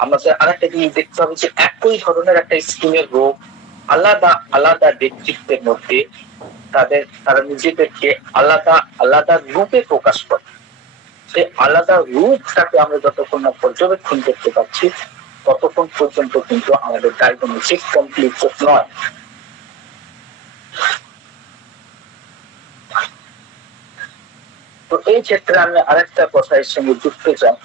আমাদের আরেকটা জিনিস দেখতে হবে যে একই ধরনের একটা স্কিনের রোগ আলাদা আলাদা ব্যক্তিত্বের মধ্যে তারা নিজেদেরকে আলাদা আলাদা রূপে প্রকাশ করে। সেই আলাদা রূপটাকে আমরা যতক্ষণ না পর্যবেক্ষণ করতে পারছি ততক্ষণ পর্যন্ত কিন্তু আমাদের ডায়াগনোসিস কমপ্লিট নয়। তো এই ক্ষেত্রে আমি আরেকটা কথার সঙ্গে যুক্ত চাই।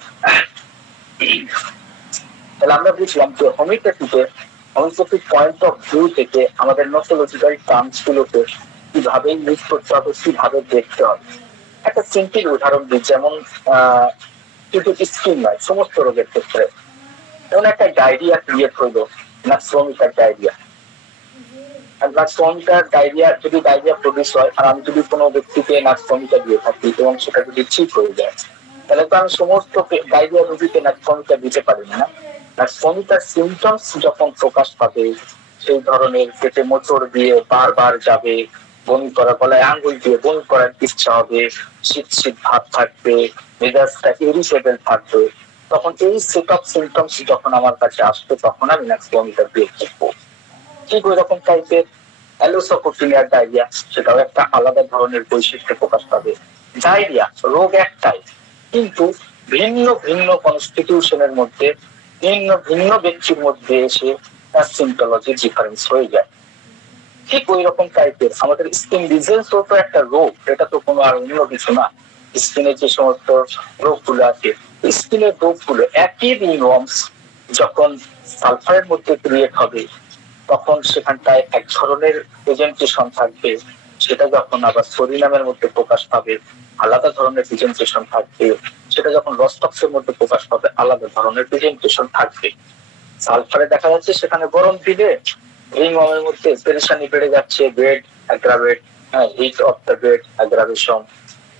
তাহলে আমরা বুঝলাম যে হোমিওপ্যাথিক পয়েন্ট অফ ভিউ থেকে আমাদের নোসোলজিক্যাল টার্মস গুলোকে কিভাবে ইউজ করতে হবে, কিভাবে দেখতে হবে। একটা সিম্পল উদাহরণ দিই, যেমন শুধু স্কিন নয়, সমস্ত রোগের ক্ষেত্রে যেমন একটা ডায়রিয়া ক্রিয়েট হইলো, নাক্সোমিটার ডায়রিয়া, নাক্সোমিটার ডায়রিয়া যদি ডায়রিয়া প্রডিউস হয় আর আমি যদি কোনো ব্যক্তিকে নাক্সোমিটার দিয়ে থাকি এবং সেটা যদি ঠিক হয়ে যায়, তাহলে তো আমি সমস্ত ডায়রিয়া রোগীকে নাক্সোমিটার দিতে পারি না। নাক্সোমিটার সিমটমস যখন প্রকাশ পাবে, সেই ধরনের পেটে মোচড় দিয়ে বারবার যাবে, বমি করা, গলায় আঙ্গুল দিয়ে বমি করার ইচ্ছা হবে, শীত শীত ভাব থাকবে, মেজাজটা ইরিটেবল থাকবে, তখন এই সেট অফ সিমটমস যখন আমার কাছে আসবে তখন আমি নাক্সোমিটার দিয়ে থাকবো। ঠিক ওই রকম টাইপের অ্যালোসোকোপিনিয়ার ডায়রিয়া, সেটাও একটা আলাদা ধরনের বৈশিষ্ট্য প্রকাশ পাবে। ডায়রিয়া রোগ একটাই, কিন্তু ভিন্ন ভিন্ন কনস্টিটিউশনের মধ্যে ভিন্ন ভিন্ন ব্যক্তির মধ্যে এসে তার সিমটোলজি ডিফারেন্স হয়ে যায়। ঠিক ওই রকম টাইপের আমাদের স্কিন ডিজিজ তো একটা রোগ, এটা তো কোনো আর অন্য কিছু না। স্কিনের যে সমস্ত রোগগুলো আছে, স্কিনের রোগগুলো একই নিউরনস যখন সালফারের মধ্যে ক্রিয়েট হবে তখন সেখানটায় এক ধরনের প্রেজেন্টেশন থাকবে, সেটা যখন আবার সরিনামের মধ্যে প্রকাশ পাবে আলাদা ধরনের প্রেজেন্টেশন থাকবে, সেটা যখন রস্টক্সের মধ্যে প্রকাশ পাবে আলাদা ধরনের প্রেজেন্টেশন থাকবে। সালফারে দেখা যাচ্ছে সেখানে গরম দিলে রিংওয়ার্মের মধ্যে পেরেশানি বেড়ে যাচ্ছে, bed aggravate, heat of the bed aggravation.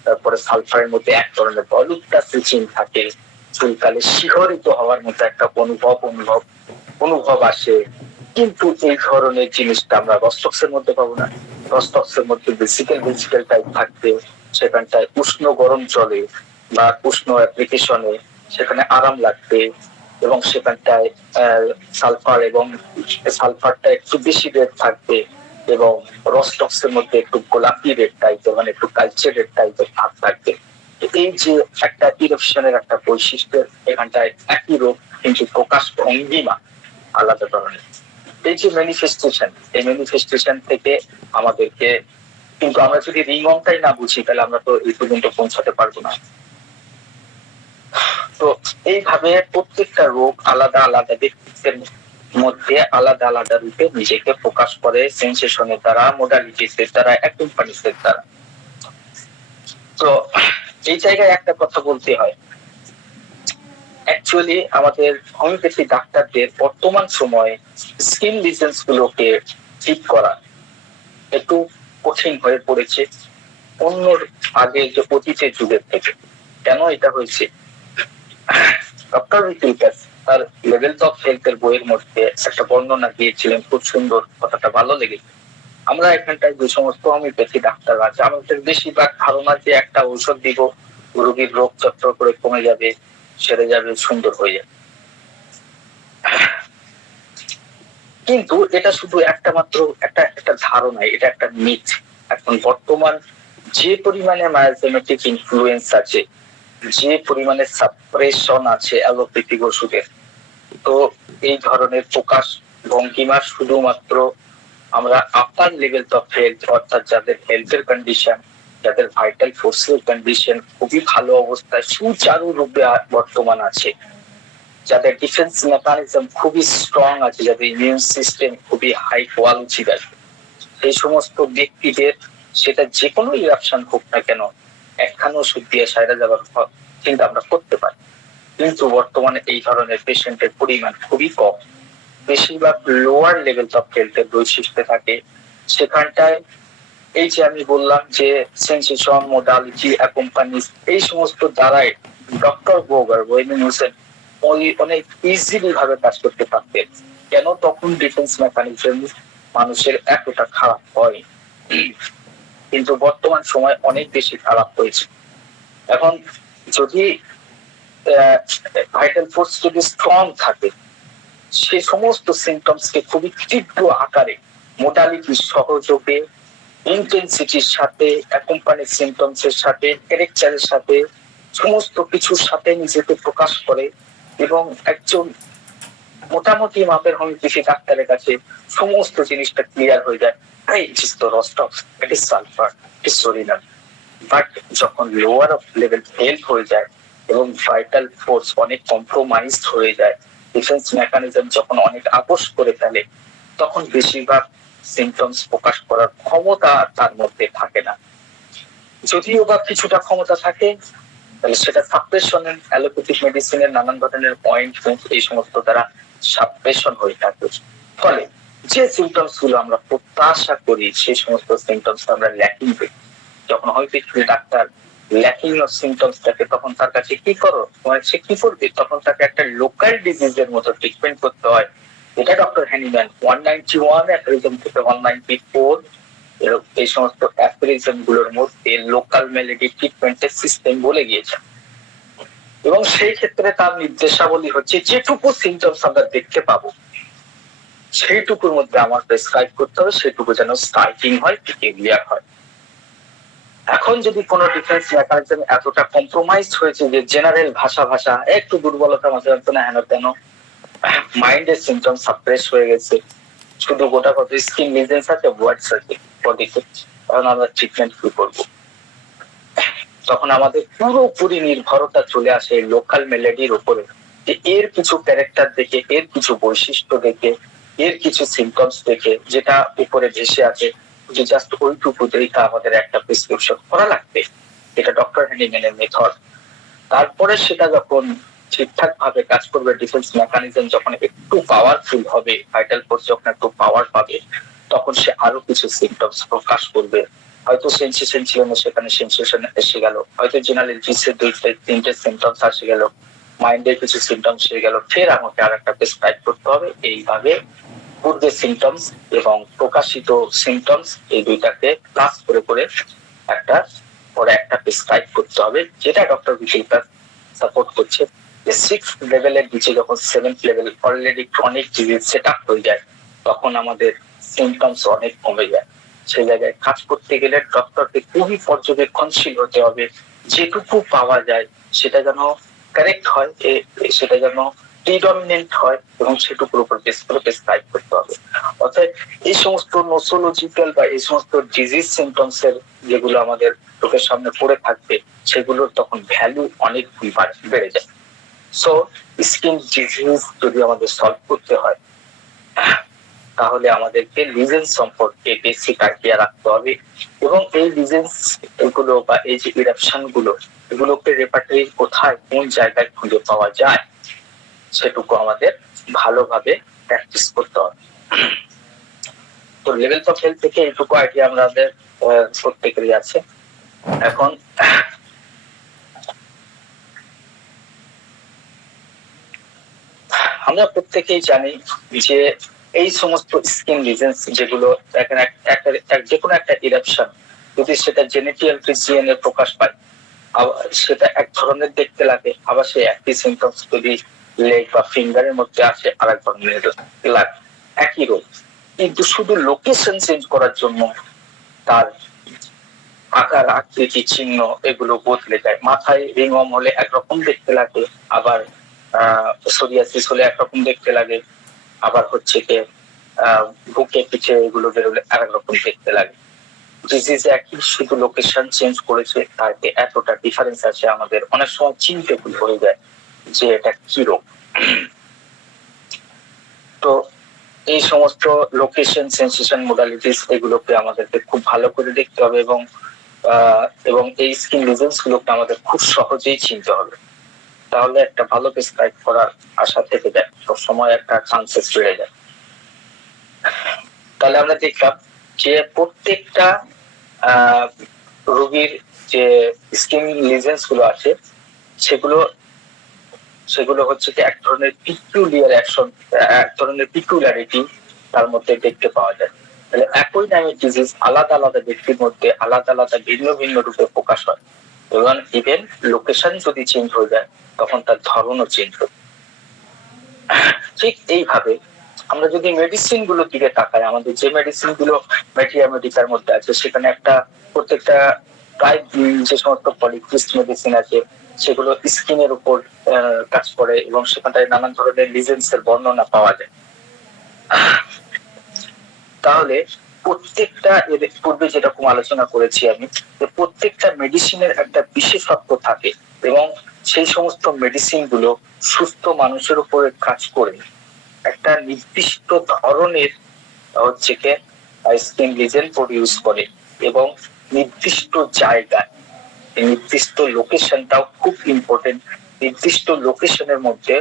তারপরে সালফারের মধ্যে এক ধরনের বলুদটা সুইচিং থাকে, চুলকালে শিহরিত হওয়ার মতো একটা অনুভব আসে। কিন্তু এই ধরনের জিনিসটা আমরা রস্টক্সের মধ্যে পাবো না। রস্টক্সের মধ্যে বেসিক্যাল টাইপ থাকবে, সেখানটায় উষ্ণ গরম চলে বা উষ্ণ অ্যাপ্লিকেশনে সেখানে আরাম লাগবে এবং সেখানটায় সালফারটা একটু বেশি রেট থাকবে। এবং রস্টক্স এর মধ্যে একটু গোলাপি রেড টাইপের, মানে একটু কালচার রেড টাইপের ভাব থাকবে। এই যে একটা ইরপশনের একটা বৈশিষ্ট্য, এখানটায় একই রোগ কিন্তু প্রকাশ ভঙ্গিমা আলাদা ধরনের। এই যে ম্যানিফেস্টেশন, এই ম্যানিফেস্টেশন থেকে আমাদেরকে, কিন্তু আমরা যদি রিংটাই না বুঝি তাহলে আমরা তো এই পর্যন্ত পৌঁছাতে পারবো না। তো এইভাবে প্রত্যেকটা রোগ আলাদা আলাদা ব্যক্তিত্বের মধ্যে আলাদা আলাদা রূপে নিজেকে প্রকাশ করে সেন্সেশনের দ্বারা, মোডালিটিসের দ্বারা, অ্যাকম্পানিসের দ্বারা। তো এই জায়গায় একটা কথা বলতে হয়, অ্যাকচুয়ালি আমাদের হোমিওপ্যাথি ডাক্তারদের বর্তমান সময়ে স্কিন ডিজিজ গুলোকে ঠিক করা একটু কঠিন হয়ে পড়েছে অন্য আগে যে অতীতের যুগের থেকে। কেন এটা হয়েছে? ডক্টর রিকুইটাস তার লেভেলস অফ হেলথ এর বইয়ের মধ্যে একটা বর্ণনা দিয়েছিলেন, খুব সুন্দর, কথাটা ভালো লেগেছে। আমরা এখানটায় যে সমস্ত হোমিওপ্যাথি ডাক্তার আছে, আমাদের বেশিরভাগ ধারণা যে একটা ঔষধ দিব, রোগীর রোগ চক্র করে কমে যাবে, সেরে যাবে, সুন্দর হয়ে যাবে। কিন্তু এটা শুধু একটা মাত্র একটা ধারণা, এটা একটা মিথ। এখন বর্তমান যে পরিমাণে মায়োজেনেটিক ইনফ্লুয়েন্স আছে, যে পরিমাণে সাপ্রেশন আছে অ্যালোপ্যাথিক ওষুধের, তো এই ধরনের প্রকাশ ভঙ্গিমা শুধুমাত্র আমরা আপার লেভেল অফ হেলথ, অর্থাৎ যাদের হেলথের কন্ডিশন, যাদের ভাইটাল ফোর্সের কন্ডিশন খুবই ভালো অবস্থায় সুচারু রূপে বর্তমান আছে, যাদের ডিফেন্স মেকানিজম খুবই স্ট্রং আছে, যাদের ইমিউন সিস্টেম খুবই হাই কোয়ালিটি আছে, এই সমস্ত ব্যক্তিদের সেটা যে কোনো ইরাপশন হোক না কেন, একখান ওষুধ দিয়ে সাইরা যাবার চিন্তা আমরা করতে পারি। কিন্তু বর্তমানে এই ধরনের পেশেন্টের পরিমাণ খুবই কম। বেশিরভাগ লোয়ার লেভেল অফ হেলথের বৈশিষ্ট্য থাকে, সেখানটায় এই যে আমি বললাম যে সেন্সেশন, মোডালিটি, অ্যাকম্পানিস, এই সমস্ত দ্বারাই ডক্টর বোগার ওয়েমিন হোসেন অনেক ইজিলি ভাবে কাজ করতে পারতেন। কেন? তখন ডিফেন্স মেকানিজম মানুষের এতটা খারাপ হয়, কিন্তু বর্তমান সময় অনেক বেশি খারাপ হয়েছে। এখন যদি ভাইটাল ফোর্স যদি স্ট্রং থাকে, সেই সমস্ত সিমটমস কে খুবই তীব্র আকারে মোডালিটির সহযোগে, ইন্টেন্সিটির সাথে, অ্যাকম্পানিং সিমটমস এর সাথে, ক্যারেক্টারের সাথে, সমস্ত কিছুর সাথে নিজেকে প্রকাশ করে, এবং একজন মোটামুটি মাপের হোমিওপ্যাথি ডাক্তারের কাছে সমস্ত জিনিসটা ক্লিয়ার হয়ে যায়। It is the rhus tox, it is sulphur, it is psorinum. But যখন লোয়ার অফ লেভেল হেলথ হয়ে যায় এবং ভাইটাল ফোর্স অনেক কম্প্রোমাইজড হয়ে যায়, ডিফেন্স মেকানিজম যখন অনেক আপোষ করে ফেলে, তখন বেশিরভাগ সিমটমস প্রকাশ করার ক্ষমতা তার মধ্যে থাকে না। যদিও বা কিছুটা ক্ষমতা থাকে, তাহলে সেটা সাপ্রেশনের, অ্যালোপ্যাথিক মেডিসিনের নানান ধরনের পয়েন্ট এই সমস্ত দ্বারা সাপ্রেশন হয়ে থাকে। ফলে যে সিমটমস গুলো আমরা প্রত্যাশা করি, সেই সমস্ত সিমটমস আমরা ল্যাকিং পাই। যখন হয়তো ডাক্তার ল্যাকিং অফ সিমটমস থাকে, তখন তার কাছে কি করো, সে কি করবে? তখন তাকে একটা লোকাল ডিজিজের মতো ট্রিটমেন্ট করতে হয়। এটা ডক্টর হ্যানিম্যান 191 অ্যাপ্রিজম থেকে 194 এই সমস্ত অ্যাপ্রিজম গুলোর মধ্যে লোকাল মেলেডি ট্রিটমেন্টের সিস্টেম বলে গিয়েছে। এবং সেই ক্ষেত্রে তার নির্দেশাবলী হচ্ছে যেটুকু সিমটমস আমরা দেখতে পাবো, সেইটুকুর মধ্যে আমার প্রেসক্রাইব করতে হবে, সেটুকু যেন স্টার্টিং হয়, ক্লিয়ার হয়। এখন যদি কোনো ডিফেন্স মেকানিজম এতটা কম্প্রোমাইজ হয়েছে যে জেনারেল ভাষা একটু দুর্বলতা, মাঝে না হেন তেন, মাইন্ডের সিমটম সাপ্রেস হয়ে গেছে, শুধু গোটা কথা স্কিন লিজেন্স আছে, ওয়ার্ডস আছে বডিতে, তখন আমরা ট্রিটমেন্ট শুরু করবো। তখন আমাদের পুরোপুরি নির্ভরতা চলে আসে লোকাল মেলেডির উপরে, যে এর কিছু ক্যারেক্টার দেখে, এর কিছু বৈশিষ্ট্য দেখে, এর কিছু সিমটমস দেখে, যেটা উপরে ভেসে আছে, যে জাস্ট ওইটুকু দেখে আমাদের একটা প্রেসক্রিপশন করা লাগবে। এটা ডক্টর হ্যানিম্যানের মেথড। তারপরে সেটা যখন ঠিকঠাক ভাবে কাজ করবে, ডিফেন্স মেকানিজম যখন একটু পাওয়ারফুল হবে, ভাইটাল ফোর্স যখন একটু পাওয়ার পাবে, তখন সে আরো কিছু সিমটমস প্রকাশ করবে। হয়তো সেন্সেশন ছিল না, সেখানে সেন্সেশন এসে গেল, হয়তো জেনারেল ডিসের 2-3টে সিমটমস এসে গেল, মাইন্ডের কিছু সিমটমস এসে গেল, ফের আমাকে আর একটা প্রেসক্রাইব করতে হবে। এইভাবে পূর্বের সিমটমস এবং প্রকাশিত সিমটমস, এই দুইটাকে প্লাস করে করে একটা পরে একটা প্রেসক্রাইব করতে হবে, যেটা ডক্টর ভিজিলকার সাপোর্ট করছে। যে 6th লেভেলের নিচে যখন 7th level already chronic disease set up হয়ে যায়, তখন আমাদের সিমটমস অনেক কমে যায়। সেই জায়গায় কাজ করতে গেলে ডক্টরকে খুবই পর্যবেক্ষণশীল হতে হবে, যেটুকু পাওয়া যায় সেটা যেন কারেক্ট হয়, সেটা যেন প্রিডমিনেন্ট হয় এবং সেটুকুর উপর বেস করে প্রেসক্রাইব করতে হবে। অর্থাৎ এই সমস্ত নোসোলজিক্যাল বা এই সমস্ত ডিজিজ সিমটমস এর যেগুলো আমাদের চোখের সামনে পড়ে থাকবে সেগুলোর তখন ভ্যালু অনেক বেড়ে যায়। সো স্কিন ডিজিজ যদি আমাদের সলভ করতে হয় তাহলে আমাদেরকে লিজেন্স সম্পর্কে বেসিক আইডিয়া রাখতে হবে এবং এই লিজেন্স এগুলো বা এই যে ইরাপশন গুলো এগুলোকে রেপার্টরি কোথায় কোন জায়গায় খুঁজে পাওয়া যায় সেটুকু আমাদের ভালোভাবে প্র্যাকটিস করতে হবে। তো লেভেল অফ হেলথ থেকে এইটুকু আইডিয়া আমাদের প্রত্যেকেরই আছে। এখন আমরা প্রত্যেকেই জানি যে এই সমস্ত স্কিন লিজেন্স যেগুলো যে কোনো একটা ইরাপশন যদি সেটা জেনিটাল রিজিয়নে প্রকাশ পায় সেটা এক ধরনের দেখতে লাগে, আবার সেই একই সিমটমস যদি লেগ বা ফিঙ্গারের মধ্যে আসে আর এক ধরনের লাগে, একই রোগ কিন্তু শুধু লোকেশন চেঞ্জ করার জন্য তার আকার আকৃতি চিহ্ন এগুলো বদলে যায়। মাথায় রিংওয়ার্ম হলে একরকম দেখতে লাগে, আবার সোরিয়াসিস হলে একরকম দেখতে লাগে, আবার হচ্ছে কি বুকে পিঠে এগুলো বেরোলে আরেক রকম দেখতে লাগে। ডিজিজ একই, শুধু লোকেশন চেঞ্জ করেছে, তাতে এতটা ডিফারেন্স আছে আমাদের অনেক সময় চিনতে ভুল হয়ে যায় যে এটা কি রোগ। তো এই সমস্ত লোকেশন সেন্সেশন মোডালিটিস এগুলোকে আমাদেরকে খুব ভালো করে দেখতে হবে এবং এই স্কিন লিজেন্স গুলোকে আমাদের খুব সহজেই চিনতে হবে, তাহলে একটা ভালো প্রেসক্রাইব করার আশা থেকে যায়, সবসময় একটা চান্সেস বেড়ে যায়। তাহলে আমরা দেখলাম যে প্রত্যেকটা রোগীর যে স্কিন লিজেন্স গুলো আছে সেগুলো হচ্ছে কি এক ধরনের পিকুলিয়ার অ্যাকশন, এক ধরনের পিকুলারিটি তার মধ্যে দেখতে পাওয়া যায়। তাহলে একই নামের ডিজিজ আলাদা আলাদা ব্যক্তির মধ্যে আলাদা আলাদা ভিন্ন ভিন্ন রূপে প্রকাশ হয় এবং ইভেন লোকেশন যদি চেঞ্জ হয়ে যায় তখন তার ধরনও চেঞ্জ হয়। ঠিক এইভাবে আমরা যদি মেডিসিন গুলোর দিকে তাকাই, আমাদের যে মেডিসিন গুলো মেডিকার মধ্যে আছে সেখানে প্রত্যেকটা প্রায় যে সমস্ত পলিক্রিস্ট মেডিসিন আছে সেগুলো স্কিনের উপর কাজ করে এবং সেখানটায় নানান ধরনের লিজেন্স এর বর্ণনা পাওয়া যায়। তাহলে প্রত্যেকটা এর পূর্বে যেরকম আলোচনা করেছি আমি, যে প্রত্যেকটা মেডিসিনের একটা বিশেষত্ব থাকে এবং সেই সমস্ত মেডিসিন গুলো সুস্থ মানুষের উপরে কাজ করে একটা নির্দিষ্ট ধরনের হচ্ছে কি স্কিন লিজেন প্রডিউস করে এবং নির্দিষ্ট জায়গায়, নির্দিষ্ট লোকেশনটাও খুব ইম্পর্টেন্ট, নির্দিষ্ট লোকেশনের মধ্যে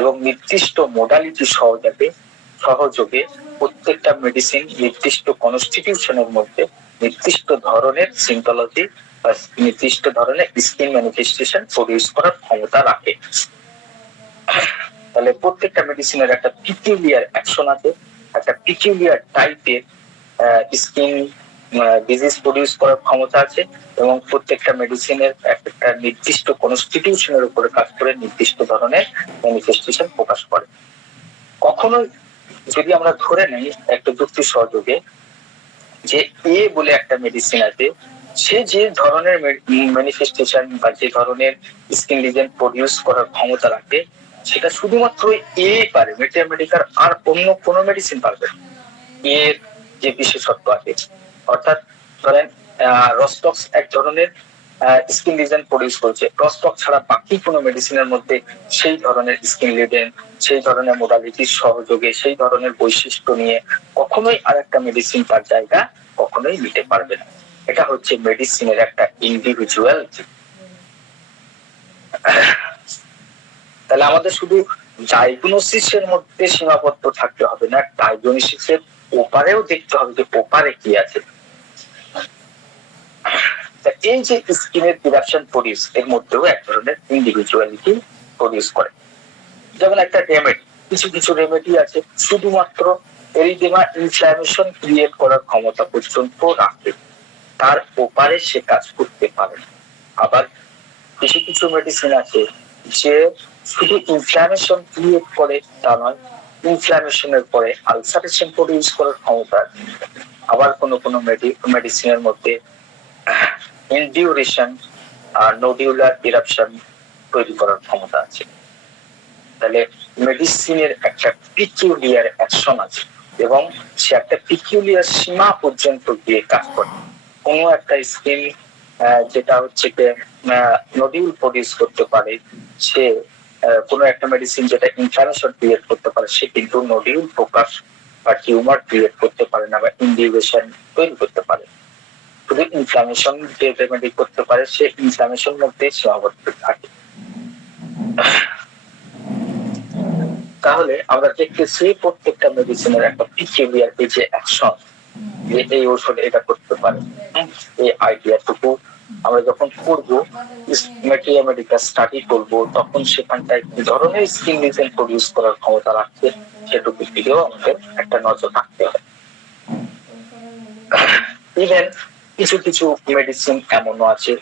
এবং নির্দিষ্ট মোডালিটি সহযোগে প্রত্যেকটা মেডিসিন নির্দিষ্ট কনস্টিটিউশনের মধ্যে নির্দিষ্ট ধরনের সিম্পটোলজি বা নির্দিষ্ট ধরনের স্কিন ম্যানিফেস্টেশন প্রডিউস করার ক্ষমতা রাখে। তাহলে প্রত্যেকটা মেডিসিনের একটা পিকুলিয়ার অ্যাকশন আছে, একটা পিকুলিয়ার টাইপের স্কিন ডিজিজ প্রডিউস করার ক্ষমতা আছে এবং প্রত্যেকটা মেডিসিনের একটা নির্দিষ্ট কনস্টিটিউশনের উপরে কাজ করে নির্দিষ্ট ধরনের ম্যানিফেস্টেশন প্রকাশ করে। কখনো যদি আমরা ধরে নেই একটা যুক্তি সহযোগে যে এ বলে একটা মেডিসিন আছে, সে যে ধরনের ম্যানিফেস্টেশন বা যে ধরনের স্কিন লিজেন প্রডিউস করার ক্ষমতা রাখে সেটা শুধুমাত্র এ পারে, মেডিকার আর অন্য কোনো মেডিসিন পারবে না। এর যে বিশেষত্ব আছে, অর্থাৎ ধরেন রস্টক্স এক ধরনের স্কিন লিজেন প্রডিউস করছে, রস্টক ছাড়া বাকি কোনো মেডিসিনের মধ্যে সেই ধরনের স্কিন লিজেন, সেই ধরনের মোডালিটির সহযোগে সেই ধরনের বৈশিষ্ট্য নিয়ে কখনোই আরেকটা মেডিসিন তার জায়গা কখনোই নিতে পারবে না। এটা হচ্ছে মেডিসিনের একটা ইন্ডিভিজুয়াল। তাহলে আমাদের শুধু ডায়াগনোসিসের মধ্যে সীমাবদ্ধ থাকতে হবে না, ডায়াগনোসিসের ওপারেও দেখতে হবে যে ওপারে কি আছে। এই যে স্কিনের ইরাপশন প্রডিউস এর মধ্যেও এক ধরনের ইন্ডিভিজুয়ালিটি প্রডিউস করে। যেমন একটা রেমেডি, কিছু রেমেডি আছে শুধুমাত্র এরিদেমা ইনফ্ল্যামেশন ক্রিয়েট করার ক্ষমতা পর্যন্ত রাখে, তার ওপারে সে কাজ করতে পারে না। আবার কিছু মেডিসিন আছে যে শুধু ইনফ্ল্যামেশন ক্রিয়েট করে তা নয়, ইনফ্লামেশনের পরে আলসারেশন প্রডিউস করার ক্ষমতা আছে। আবার কোনো কোনো মেডিসিনের মধ্যে ইনডিউরেশন আর নোডিউলার ইরাপশন তৈরি করার ক্ষমতা আছে। তাহলে মেডিসিনের একটা পিকিউলিয়ার অ্যাকশন আছে এবং সে একটা পিকিউলিয়ার সীমা পর্যন্ত গিয়ে কাজ করে। কোনো একটা স্কিন যেটা হচ্ছে নোডিউল প্রডিউস করতে পারে, সে কোনো একটা মেডিসিন যেটা ইনফ্লামেশন ক্রিয়েট করতে পারে, সে কিন্তু নোডিউল প্রকাশ বা টিউমার ক্রিয়েট করতে পারে না বা ইনডিউরেশন তৈরি করতে পারে। শুধু ইনফ্লামেশন যে রেমেডি করতে পারে, সে ইনফ্লামেশন মধ্যে সীমাবদ্ধ থাকে। তাহলে আমরা দেখতেছি প্রত্যেকটা মেডিসিনের একটা পিকিউলিয়ার এই যে অ্যাকশন, যে এই ওষুধ এটা করতে পারে, এই আইডিয়াটুকু আমরা যখন করবো, মেডিকেল স্টাডি করবো, তখন সেখানটায় কি ধরনের স্কিন লিজেন প্রডিউস করার ক্ষমতা রাখছে সেটুকু দিকেও আমাদের একটা নজর রাখতে হবে। ইভেন কিছু কিছু মেডিসিন এমনও আছে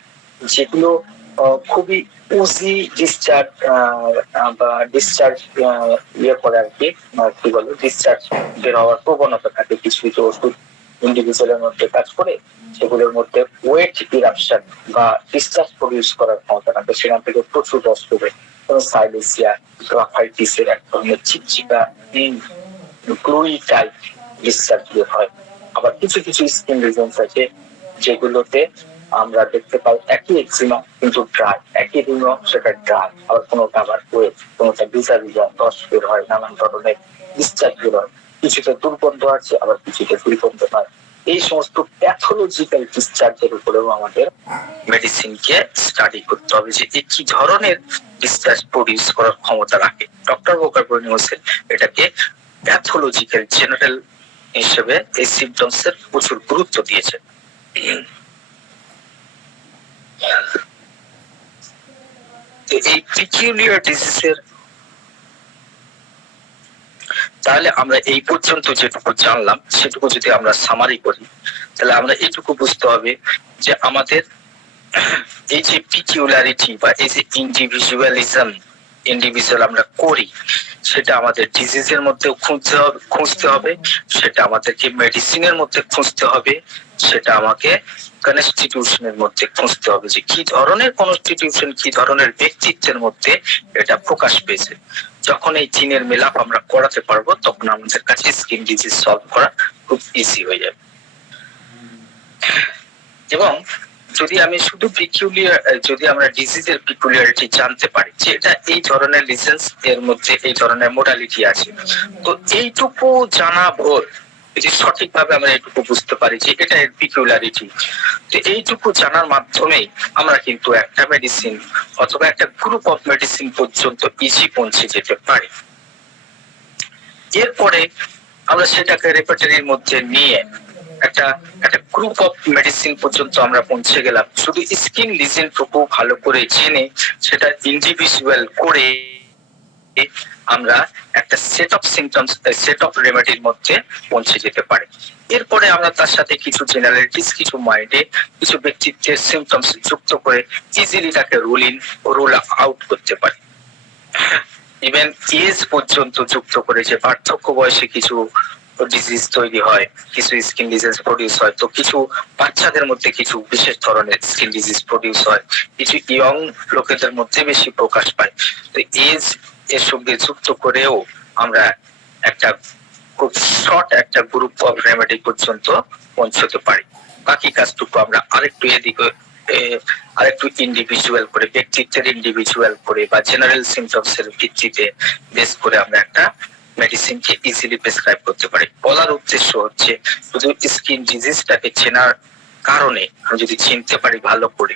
যেগুলো খুবই ইজি ডিসচার্জ বা ডিসচার্জ ইয়ে করে আর কি, কি বলে, ডিসচার্জ বের হওয়ার প্রবণতা থাকে। কিছু কিছু ওষুধ ইন্ডিভিজুয়ালের মধ্যে কাজ করে, সেগুলোর মধ্যে ওয়েট ইরাপশন বা ডিসচার্জ প্রডিউস করার ক্ষমতা থাকে, সেখান থেকে প্রচুর রস হবে। সাইলেসিয়া, গ্রাফাইটিসের এক ধরনের চিকচিকা গ্লুই টাইপ ডিসচার্জ বের হয়। আবার কিছু কিছু স্কিন রিজনস আছে যেগুলোতে আমরা দেখতে পাই একই এক্সিমা কিন্তু ড্রাই, একই রিমো সেটা ড্রাই, আবার কোনোটা আবার ওয়েট, কোনোটা ভিজা ভিজা রস বের হয়, নানান ধরনের ডিসচার্জ বের হয়। কিছুতে দুর্গন্ধ আছে, আবার কিছুতে দুর্গন্ধ নয়। এই সমস্ত প্যাথোলজিক্যাল ডিসচার্জের উপরেও আমাদের মেডিসিনকে স্টাডি করতে হবে যে কি ধরনের ডিসচার্জ প্রডিউস করার ক্ষমতা রাখে। ডক্টর ভোকারবোনিউসের এটাকে প্যাথোলজিক্যাল জেনারেল হিসেবে এই সিম্পটমস এর প্রচুর গুরুত্ব দিয়েছে। এই পিকিউলিয়ার ডিজিজের তাহলে আমরা এই পর্যন্ত যেটুকু জানলাম সেটুকু যদি আমরা সামারি করি, তাহলে আমরা এটুকু বুঝতে হবে যে আমাদের এই যে পিকিউলারিটি বা এই যে ইন্ডিভিজুয়াল আমরা করি, সেটা আমাদের ডিজিজের মধ্যে খুঁজতে হবে, সেটা আমাদেরকে মেডিসিনের মধ্যে খুঁজতে হবে, সেটা আমাকে কনস্টিটিউশনের মধ্যে খুঁজতে হবে যে কি ধরনের কনস্টিটিউশন, কি ধরনের ব্যক্তিত্বের মধ্যে এটা প্রকাশ পেয়েছে। যখন এই জিনের মেলাপ আমরা করাতে পারবো, তখন আমাদের কাছে স্কিন ডিজিজ সলভ করা খুব ইজি হয়ে যাবে। এবং যদি আমি শুধু যদি আমরা ডিজিজের পিকুলিয়ারিটি জানতে পারি যে এটা এই ধরনের লিজেন্স, এর মধ্যে এই ধরনের মোডালিটি আছে, তো এইটুকু জানা ভোর যদি সঠিকভাবে আমরা এইটুকু বুঝতে পারি যে এটা এর পিকুলিয়ারিটি, তো এইটুকু জানার মাধ্যমেই আমরা কিন্তু একটা মেডিসিন অথবা একটা গ্রুপ অফ মেডিসিন পর্যন্ত ইজি পৌঁছে যেতে পারি। এরপরে আমরা সেটাকে রেপার্টরির মধ্যে নিয়ে একটা গ্রুপ অফ মেডিসিন পর্যন্ত আমরা পৌঁছে গেলাম। শুধু স্কিন লিজেনটুকু ভালো করে জেনে সেটা ইন্ডিভিজুয়াল করে আমরা একটা set of symptoms, set of রেমেডির মধ্যে পৌঁছে যেতে পারি। এরপরে আমরা তার সাথে কিছু জেনারেলিটিস, কিছু মাইন্ডে, কিছু ব্যক্তিত্বের সিমটমস যুক্ত করে ইজিলি তাকে রুল ইন ও রুল আউট করতে পারি। ইভেন এজ পর্যন্ত যুক্ত করে যে পার্থক্য বয়সে কিছু ডিজিজ তৈরি হয়, কিছু স্কিন ডিজিজ প্রডিউস হয়, তো কিছু বাচ্চাদের মধ্যে কিছু বিশেষ ধরনের স্কিন ডিজিজ প্রডিউস হয়, কিছু ইয়ং লোকেদের মধ্যে বেশি প্রকাশ পায়। তো এজ এর সঙ্গে যুক্ত করেও আমরা একটা খুব শর্ট একটা গ্রুপ অফ রেমেডি পর্যন্ত পৌঁছতে পারি। বাকি কাজটুকু আমরা আরেকটু ইন্ডিভিজুয়াল করে, ব্যক্তিত্বের ইন্ডিভিজুয়াল করে বা জেনারেল সিমটমস এর ভিত্তিতে বেস করে আমরা একটা মেডিসিনকে ইজিলি প্রেসক্রাইব করতে পারি। বলার উদ্দেশ্য হচ্ছে শুধু স্কিন ডিজিজটাকে চেনার কারণে আমরা যদি চিনতে পারি ভালো করে,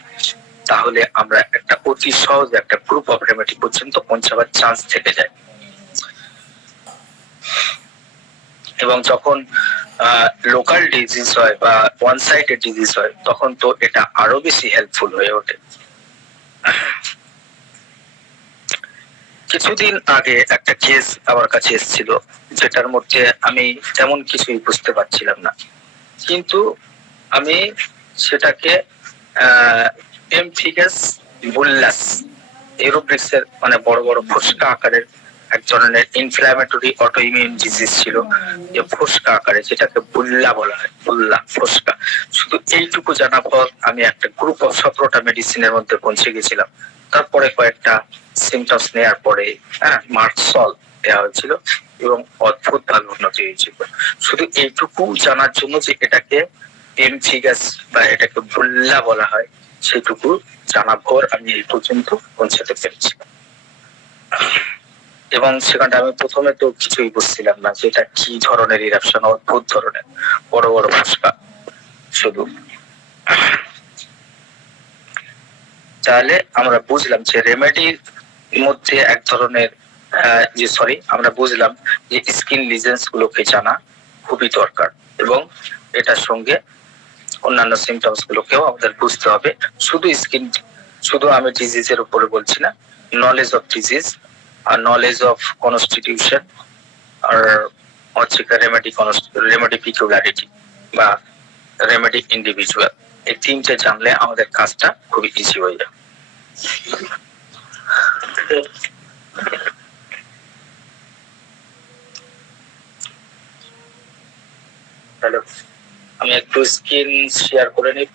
তাহলে আমরা একটা অতি সহজ একটা গ্রুপ অফ রেমেডি পর্যন্ত পৌঁছাবার চান্স থেকে যায়। এবং যখন লোকাল ডিজিজ হয় বা ওয়ান সাইডেড ডিজিজ হয়, তখন তো এটা আরো বেশি হেল্পফুল হয়ে ওঠে। কিছুদিন আগে একটা কেস আমার কাছে এসেছিল, যেটার মধ্যে আমি তেমন কিছুই বুঝতে পারছিলাম না, কিন্তু আমি সেটাকে এমফিগাস বুল্লাস এরোব্রিক্সের মানে বড় বড় ফোসকা আকারের এক ধরনের ইনফ্ল্যামেটরি অটোইমিউন ডিজিজ ছিল, যে ফোস্কা আকারে, যেটাকে বুল্লা বলা হয়, বুল্লা ফোস্কা। শুধু এইটুকু জানার পর আমি একটা গ্রুপ অফ 17টা মেডিসিনের মধ্যে পৌঁছে গেছিলাম। তারপরে কয়েকটা সিমটমস নেওয়ার পরে মার্চ সল দেওয়া হয়েছিল এবং অদ্ভুত ভাবে উন্নতি হয়েছিল। শুধু এইটুকু জানার জন্য যে এটাকে পেমফিগাস বা এটাকে বুল্লা বলা হয়, সেটুকু জানার পর আমি এই পর্যন্ত পৌঁছাতে পেরেছি। এবং সেখানটা আমি প্রথমে তো কিছুই বুঝছিলাম না যে এটা কি ধরনের ইরাপশন, অদ্ভুত ধরনের বড় বড় ফোস্কা শুধু। তাহলে আমরা বুঝলাম যে রেমেডির মধ্যে এক ধরনের আমরা বুঝলাম যে স্কিন লিজেন্স গুলোকে জানা খুবই দরকার, এবং এটার সঙ্গে অন্যান্য সিমটমস গুলোকেও আমাদের বুঝতে হবে। শুধু আমি ডিজিজের উপরে বলছি না, নলেজ অফ ডিজিজ আর নলেজ অফ কনস্টিটিউশন আর হচ্ছে রেমেডি পিকুলারিটি বা রেমেডি ইন্ডিভিজুয়াল, এই তিনটে জানলে আমাদের কাজটা খুবই ইজি হয়ে যাবে। হ্যালো, আমি একটু স্ক্রিন শেয়ার করে নিই।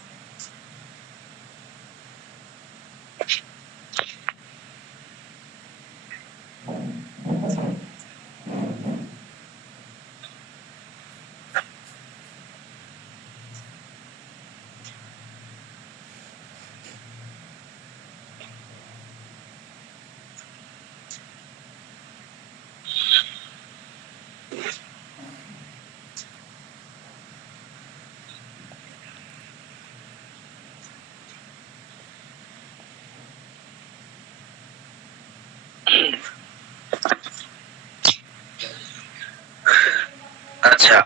আচ্ছা,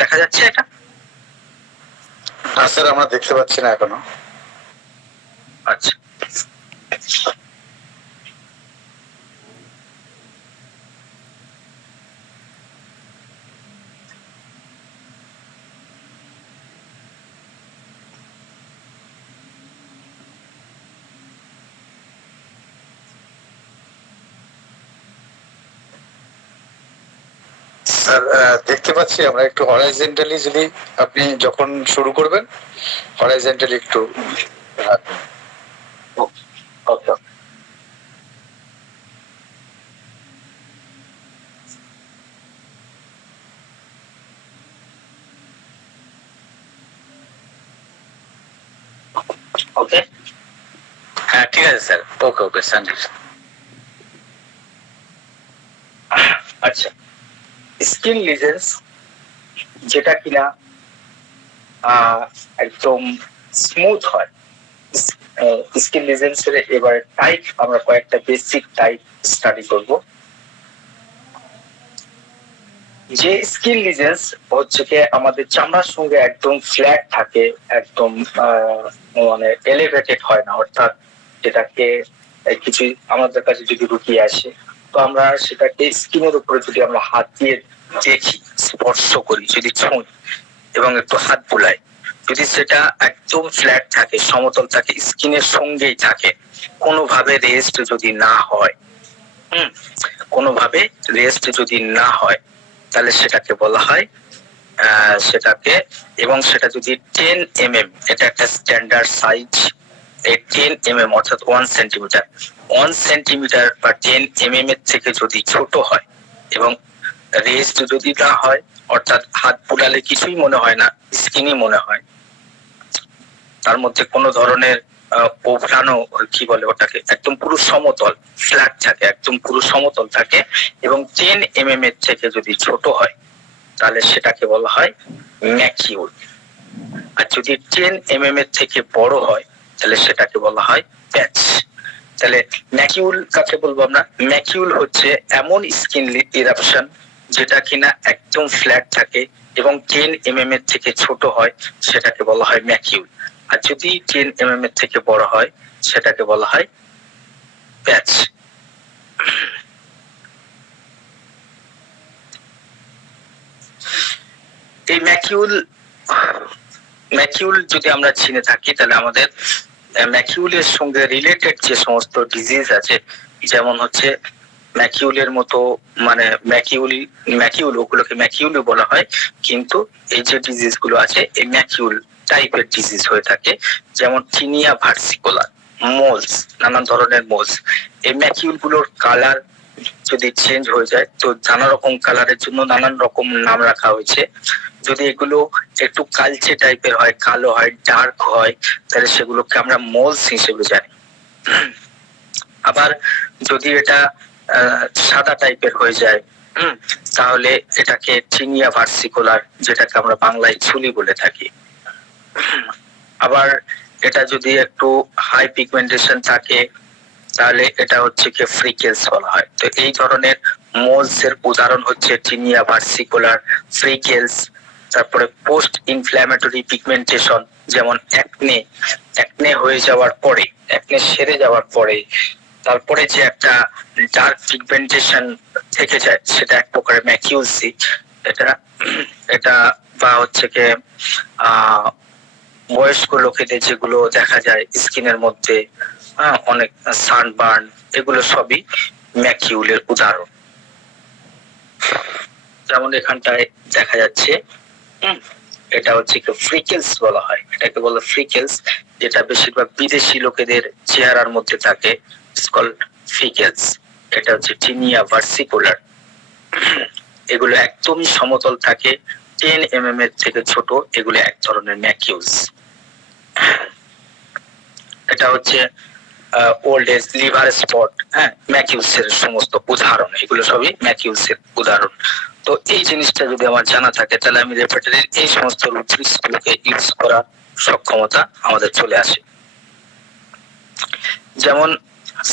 দেখা যাচ্ছে এটা? না স্যার, আমরা দেখতে পাচ্ছি না এখনো। আচ্ছা, স্যার দেখতে পাচ্ছি আমরা। একটু হরাইজন্টালি যদি আপনি যখন শুরু করবেন, হরাইজন্টালি একটু ওকে। ওকে, হ্যাঁ ঠিক আছে স্যার। ওকে ওকে স্যার। আচ্ছা, স্কিন লিজেন্স যেটা কিনা একদম স্মুথ হয়, স্কিন লিজেন্স এর এবার টাইপ আমরা কয়েকটা বেসিক টাইপ স্টাডি করব। যে স্কিন লিজেন্স হচ্ছে কি আমাদের চামড়ার সঙ্গে একদম ফ্ল্যাট থাকে, একদম মানে এলিভেটেড হয় না, অর্থাৎ যেটাকে কিছু আমাদের কাছে যদি রুগী আসে, তো আমরা সেটাকে স্কিনের উপরে যদি আমরা হাত দিয়ে দেখি, স্পর্শ করি, যদি ছুঁই এবং একটু হাত বুলাই, যদি সেটা একদম ফ্ল্যাট থাকে, সমতল থাকে, স্কিনের সঙ্গেই থাকে, কোনোভাবে রেস্ট যদি না হয়, কোনোভাবে রেস্ট যদি না হয়, তাহলে সেটাকে বলা হয় এবং সেটা যদি 10 mm, এটা একটা স্ট্যান্ডার্ড সাইজ, এই 10 mm অর্থাৎ 1 সেন্টিমিটার বা 10 mm এর থেকে যদি ছোট হয় এবং রেস্ট যদি না হয়, অর্থাৎ হাত বুলালে কিছুই মনে হয় না, স্কিনই মনে হয়, তার মধ্যে কোনো ধরনের ওভানো কি বলে ওটাকে, একদম পুরো সমতল ফ্ল্যাট থাকে, একদম পুরো সমতল থাকে এবং 10 mm এর থেকে যদি ছোট হয়, তাহলে সেটাকে বলা হয় ম্যাকিউল। আর যদি 10 mm এর থেকে বড় হয়, তাহলে সেটাকে বলা হয় প্যাচ। তাহলে ম্যাকিউল কাকে বলবো আমরা? ম্যাকিউল হচ্ছে এমন স্কিন ইরাপশন যেটা কিনা একদম ফ্ল্যাট থাকে এবং 10 mm এর থেকে ছোট হয়, সেটাকে বলা হয় ম্যাকিউল। আর যদি 10 mm এর থেকে বড় হয়, সেটাকে বলা হয় প্যাচ। এই ম্যাকিউল যদি আমরা চিনে থাকি, তাহলে আমাদের ম্যাকিউলের সঙ্গে রিলেটেড যে সমস্ত ডিজিজ আছে, যেমন হচ্ছে ম্যাকিউলের মতো, মানে ম্যাকিউল ওগুলোকে ম্যাকিউলই বলা হয়, কিন্তু এই যে ডিজিজ গুলো আছে এই ম্যাকিউল টাইপের ডিজিজ হয়ে থাকে, যেমন টিনিয়া ভার্সিকোলার, মোলস, নানান ধরনের মোলস। এই ম্যাকিউল গুলোর কালার যদি চেঞ্জ হয়ে যায়, তো নানা রকম কালারের জন্য নানান রকম নাম রাখা হয়েছে। যদি এগুলো একটু কালচে টাইপের হয়, কালো হয়, ডার্ক হয়, তাহলে সেগুলোকে আমরা মোলস হিসেবে জানি। আবার যদি এটা সাদা টাইপের হয়ে যায়, তাহলে এটাকে টিনিয়া ভার্সিকুলার, যেটাকে আমরা বাংলায় চুলি বলে থাকি। আবার এটা যদি একটু হাই পিগমেন্টেশন থাকে, তাহলে এটা হচ্ছে কি ফ্রিকেলস বলা হয়। তো এই ধরনের মোলস এর উদাহরণ হচ্ছে টিনিয়া ভার্সিকুলার, ফ্রিকেলস। তারপরে পোস্ট ইনফ্ল্যামেটরি পিগমেন্টেশন, যেমন অ্যাকনে হয়ে যাওয়ার পরে, অ্যাকনে সেরে যাওয়ার পরে তারপরে যে একটা ডার্ক পিগমেন্টেশন থেকে যায়, সেটা এক প্রকারের ম্যাকিউলসি। এটা বা হচ্ছে কি বয়স্ক লোকেদের যেগুলো দেখা যায় স্কিনের মধ্যে, অনেক সানবার্ন, এগুলো সবই ম্যাকিউলের উদাহরণ। যেমন এখানটায় দেখা যাচ্ছে, এটা হচ্ছে কি ফ্রিকেলস বলা হয়, এটাকে বলে ফ্রিকেলস, যেটা বেশিরভাগ বিদেশি লোকেদের চেহারার মধ্যে থাকে, ফ্রিকেলস। এটা হচ্ছে টিনিয়া ভার্সিকুলার। এগুলো একদমই সমতল থাকে, 10 mm এর থেকে ছোট, এগুলো এক ধরনের ম্যাকিউলস। এটা হচ্ছে ওল্ড এজ লিভার স্পট, ম্যাকিউলস এর সমস্ত উদাহরণ, এগুলো সবই ম্যাকিউলস এর উদাহরণ। তো এই জিনিসটা যদি আমার জানা থাকে, তাহলে আমি রেপার্টরির এই সমস্ত রুট্রিক্স গুলোকে ইউজ করার সক্ষমতা আমাদের চলে আসে। যেমন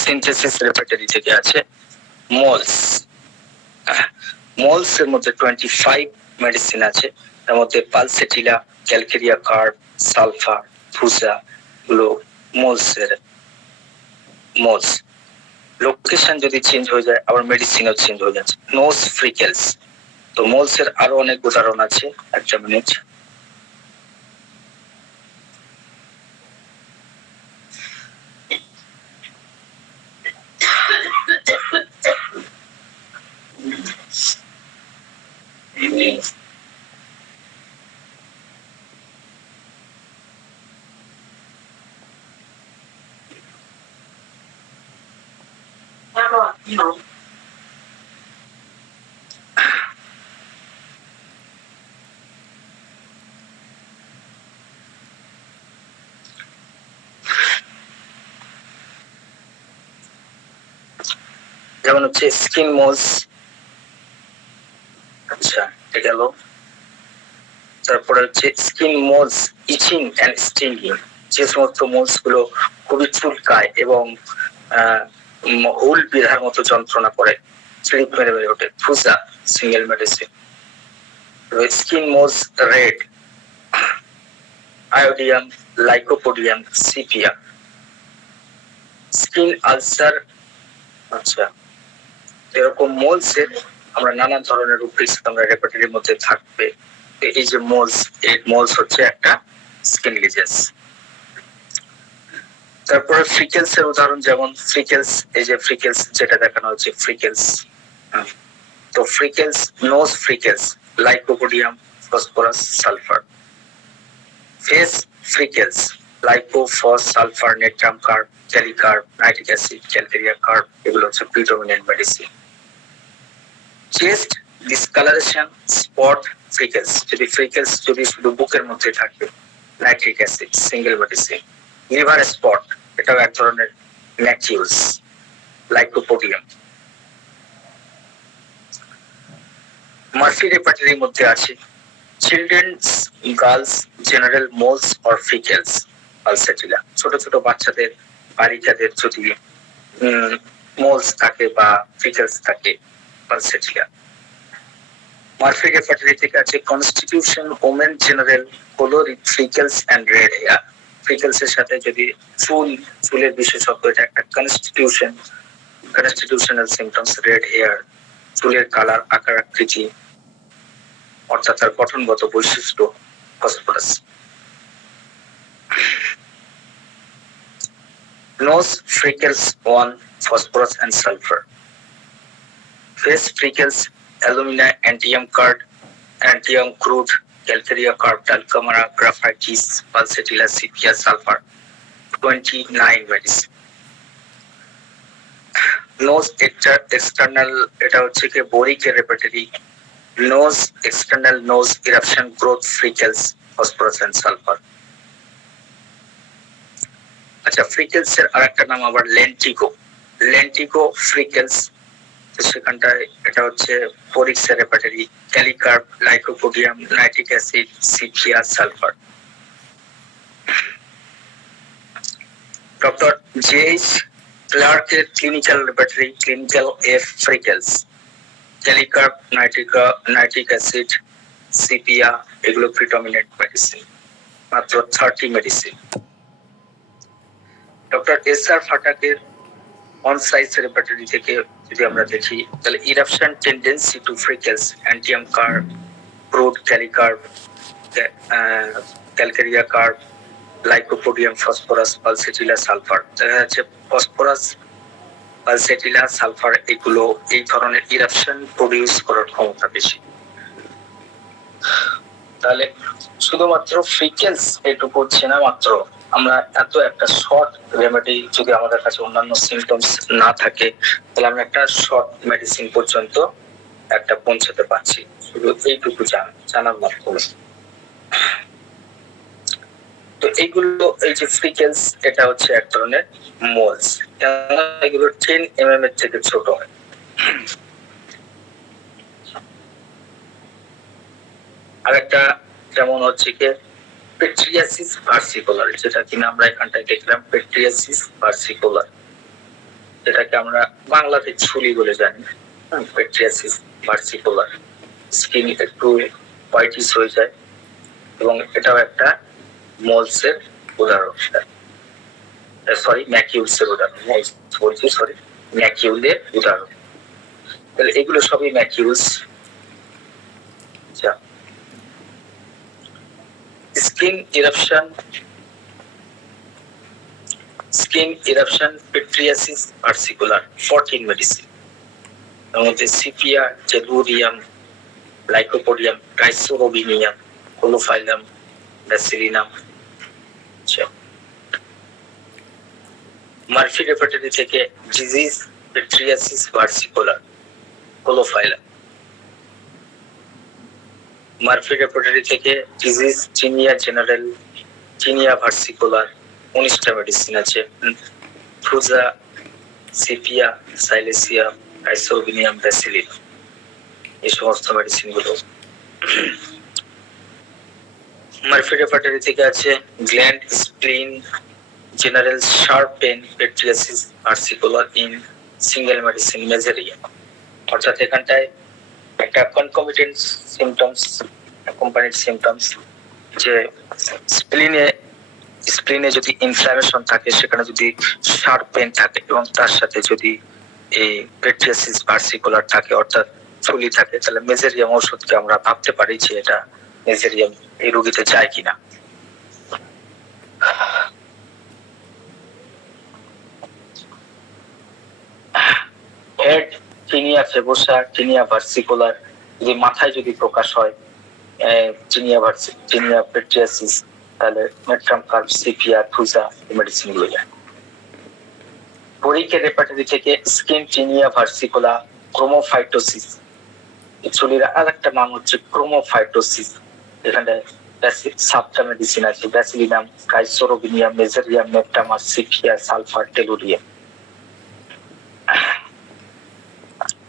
সিনথেসিস রেপার্টরি থেকে আছে মোলস। মোলস এর মধ্যে 25 মেডিসিন আছে, তার মধ্যে পালসেটিলা, ক্যালকেরিয়া কার্ব, সালফার, ফুসা, গুলো মোলস এর মোলস। লোকেশন যদি চেঞ্জ হয়ে যায়, আবার মেডিসিনও চেঞ্জ হয়ে যাচ্ছে। Nose freckles. তো মোলস এর আরো অনেক উদাহরণ আছে, একটা মিনিট। যেমন হচ্ছে স্কিন মোলস, আচ্ছা এটা গেল। তারপরে হচ্ছে skin moles itching and stinging, যে সমস্ত মোলস গুলো খুবই চুলকায় এবং হুল বিধার মতো যন্ত্রণা করে, স্লিপ মেরে মেরে ওঠে, ফুসা, single medicine. Skin moles red, iodium, lycopodium, sepia. Skin ulcer, আচ্ছা এরকম মোলস এর আমরা নানা ধরনের রুব্রিক্স আমরা রেপার্টরির মধ্যে থাকবে। এই যে মোলস, এই মোলস হচ্ছে একটা স্কিন ডিজিজ। তারপরে ফ্রিকেলস এর উদাহরণ, যেমন ফ্রিকেলস, এই যে ফ্রিকেলস যেটা দেখানো হচ্ছে ফ্রিকেলস। তো freckles, nose freckles, lycopodium, phosphorus, sulphur. Face freckles, lyco, phos, sulphur, natrum carb, kali carb, nitric acid, calcarea carb, এগুলো হচ্ছে predominant medicine. Chest discoloration, spot freckles, freckles যদি শুধু বুকের মধ্যে থাকে, nitric acid, single medicine. Liver spot, এটাও এক ধরনের ম্যাকিউলস, লাইকোপোডিয়াম। মার্ফি রেপার্টরির মধ্যে আছে children's, girls, general moles or freckles, pulsatilla. ছোট ছোট বাচ্চাদের, বালিকাদের যদি মোলস থাকে বা ফ্রিকেলস থাকে, পালসেটিলা। মার্ফি রেপার্টরি থেকে আছে constitution, women, general, choleric, freckles and red hair. Freckles এর সাথে যদি চুলের বিশেষত্ব, এটা একটা কনস্টিটিউশনাল সিমটমস, রেড হেয়ার, চুলের কালার, আকার আকৃতি, অর্থাৎ তার গঠনগত বৈশিষ্ট্য, phosphorus. Nose freckles 1, phosphorus and sulphur. Face freckles, alumina, antim crud, antim crud, calcarea carb, dulcamara, graphites, pulsatilla, sepia, sulphur 29 medicine. Nose external, এটা হচ্ছে কি Boericke repertory, nose external nose eruption, growth freckles, phosphorus and sulphur. আচ্ছা, freckles এর আরেকটা নাম আবার লেন্টিগো, লেন্টিগো freckles. তো সেখানটায় এটা হচ্ছে Boericke repertory, kali carb, lycopodium, nitric acid, sepia, sulphur. Doctor JH ক্লার্কের clinical laboratory, clinical F freckles, kali carb, nitric acid, sepia, এগুলো প্রিডমিনেন্ট মেডিসিন, মাত্র 30 মেডিসিন। ডক্টর এস আর ফাটাকের অন সাইজ ল্যাবরেটরি থেকে যদি আমরা দেখি, তাহলে eruption tendency to freckles, antim carb, crud, kali carb, calcarea carb, lycopodium, phosphorus, pulsatilla, sulphur. দেখা যাচ্ছে ফসফরাস, পালসেটিলা, সালফার এগুলো এই ধরনের ইরাপশন প্রডিউস করার ক্ষমতা বেশি। তাহলে শুধুমাত্র ফ্রিকেলস এটুকু চেনা মাত্র আমরা এত একটা শর্ট রেমেডি, যদি আমাদের কাছে অন্যান্য সিমটমস না থাকে, তাহলে আমরা একটা শর্ট মেডিসিন পর্যন্ত একটা পৌঁছাতে পারছি, শুধু এইটুকু জানার মাধ্যমে। তো এইগুলো, এই যে ফ্রিকেলস, এটা হচ্ছে এক ধরনের মোলস, এগুলো 10 mm এর থেকে ছোট হয়। আরেকটা যেমন হচ্ছে কি পেট্রিয়াসিস ভার্সিকুলার, যেটা কিনা আমরা এখানটায় দেখলাম, পেট্রিয়াসিস ভার্সিকুলার, যেটাকে আমরা বাংলাতে ছুলি বলে জানি। পেট্রিয়াসিস ভার্সিকুলার, স্কিন একটু হোয়াইটিশ হয়ে যায়, এবং এটাও একটা মোলসের উদাহরণ, সরি ম্যাকিউলসের উদাহরণ বলছি, সরি ম্যাকিউলের উদাহরণ। তাহলে এগুলো সবই macules. Skin eruption, pityriasis versicolor 14 medicine, এর মধ্যে sepia, tellurium, lycopodium, chrysarobinum, caulophyllum, bacillinum. Murphy repertory থেকে disease, pityriasis versicolor, caulophyllum. Murphy repertory থেকে disease, tinea general, tinea versicolor, 19টা মেডিসিন আছে। ফ্রুজা, সিপিয়া, সাইলেসিয়া, আইসোবিনিয়াম, ব্যাসিলিনাম, এই সমস্ত মেডিসিন গুলো। মার্ফি রেপার্টরি থেকে আছে gland, spleen, general, sharp pain, pityriasis versicolor in single medicine, mezereum. অর্থাৎ এখানটায় একটা কনকমিটেন্ট সিমটমস, অ্যাকম্পানিড সিমটমস, যে স্প্লিনে যদি ইনফ্লামেশন থাকে, সেখানে যদি শার্প পেন থাকে, এবং তার সাথে যদি এই পেট্রিয়াসিস ভার্সিকুলার থাকে, অর্থাৎ ছুলি থাকে, তাহলে মেজেরিয়াম ওষুধকে আমরা ভাবতে পারি যে এটা মেজেরিয়াম এই রোগীতে যায় কিনা। Head, tinea favosa, tinea versicolor, যদি মাথায় যদি প্রকাশ হয় টিনিয়া পেট্রিয়াসিস, তাহলে natrum carb, sepia, thuja, medicine গুলো যায়। বোরিক রেপার্টরি থেকে স্কিন, টিনিয়া ভার্সিকুলা, ক্রোমোফাইটোসিস, চুলির আরেকটা নাম হচ্ছে ক্রোমোফাইটোসিস। এখানে সাতটা মেডিসিন আছে, ব্যাসিলিনাম, ট্রাইসোরোবিনিয়াম, মেজেরিয়াম, মেপটামাস, sepia, sulphur, tellurium.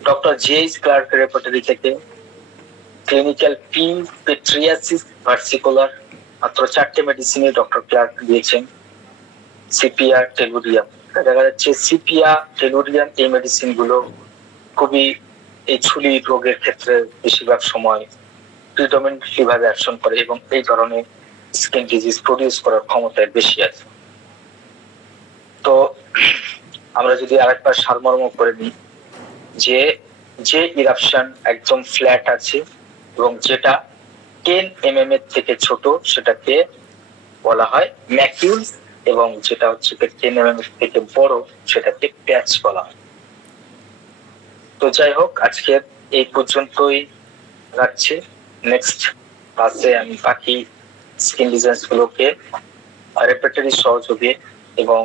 Doctor JH Clarke repertory থেকে ক্লিনিক্যাল পি, পেট্রিয়াসিস ভার্সিকুলার, মাত্র 4টে মেডিসিনে ডক্টর ক্লার্ক দিয়েছেন, সিপিয়া, টেলুরিয়াম। দেখা যাচ্ছে সিপিয়া, টেলুরিয়াম এই মেডিসিন গুলো খুবই এই ছুলি রোগের ক্ষেত্রে বেশিরভাগ সময় প্রিডমিনেন্টলি ভাবে অ্যাকশন করে, এবং এই ধরনের স্কিন ডিজিজ প্রডিউস করার ক্ষমতা বেশি আছে। তো আমরা যদি আরেকবার সারমর্ম করে নিই, যে ইরাপশন একদম ফ্ল্যাট আছে এবং যেটা 10 mm এর থেকে ছোট, সেটাকে বলা হয় ম্যাকিউলস, এবং যেটা হচ্ছে 10 mm এর থেকে বড়, সেটাকে প্যাচ বলা হয়। তো যাই হোক, আজকে এই পর্যন্তই রাখছি। নেক্সট ক্লাসে আমি বাকি স্কিন ডিজাইন গুলোকে রেপার্টরি সহযোগে এবং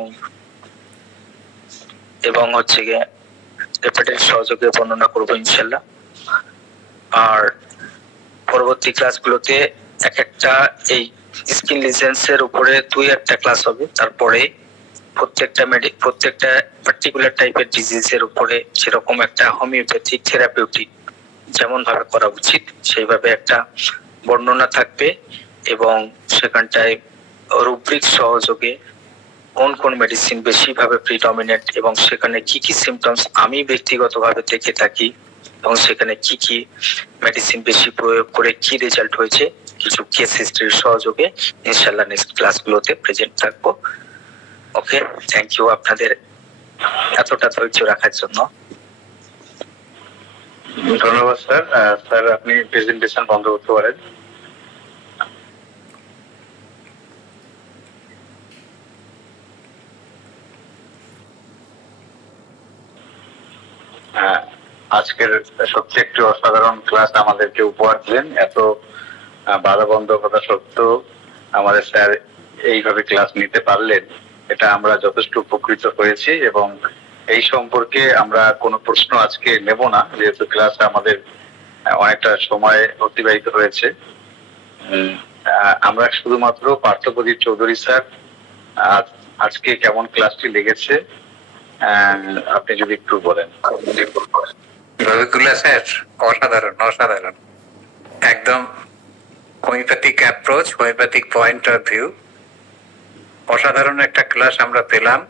এবং হচ্ছে গিয়ে রেপার্টরি সহযোগে বর্ণনা করবো ইনশাল্লাহ। আর পরবর্তী ক্লাসগুলোতে এক একটা এই স্কিন লিজেন্স এর উপরে 2-1টা ক্লাস হবে। তারপরে প্রত্যেকটা পার্টিকুলার টাইপের ডিজিজের উপরে সেরকম একটা হোমিওপ্যাথিক থেরাপিউটিক যেমন ভাবে করা উচিত সেইভাবে একটা বর্ণনা থাকবে, এবং সেখানটায় রুব্রিক সহযোগে কোন কোন মেডিসিন বেশি ভাবে প্রিডমিনেন্ট এবং সেখানে কি কি সিমটমস আমি ব্যক্তিগতভাবে দেখে থাকি এবং সেখানে কি কি মেডিসিন বেশি প্রয়োগ করে কি রেজাল্ট হয়েছে কিছু কেস হিস্ট্রির সহযোগে ইনশাআল্লাহ নেক্সট ক্লাসগুলোতে প্রেজেন্ট থাকবো। ওকে, থ্যাংক ইউ আপনাদের এতটা ধৈর্য রাখার জন্য। ধন্যবাদ স্যার। স্যার আপনি প্রেজেন্টেশন বন্ধ করতে পারেন। আজকের সত্যি একটি অসাধারণ ক্লাস আমাদেরকে উপহার দিলেন। এত বাধাবন্ধকতা সত্ত্বেও আমাদের স্যার এইভাবে ক্লাস নিতে পারলেন, এটা আমরা যথেষ্ট উপকৃত হয়েছি। এবং এই সম্পর্কে আমরা কোনো প্রশ্ন আজকে নেব না, যেহেতু ক্লাস আমাদের অনেকটা সময় অতিবাহিত হয়েছে। আমরা শুধুমাত্র পার্থপ্রদীপ চৌধুরী স্যার আজকে কেমন ক্লাসটি লেগেছে আপনি যদি একটু বলেন। রবিকুল্লাহ স্যার অসাধারণ অসাধারণ, একদম homeopathic approach, homeopathic point of view, অসাধারণ একটা ক্লাস আমরা পেলাম।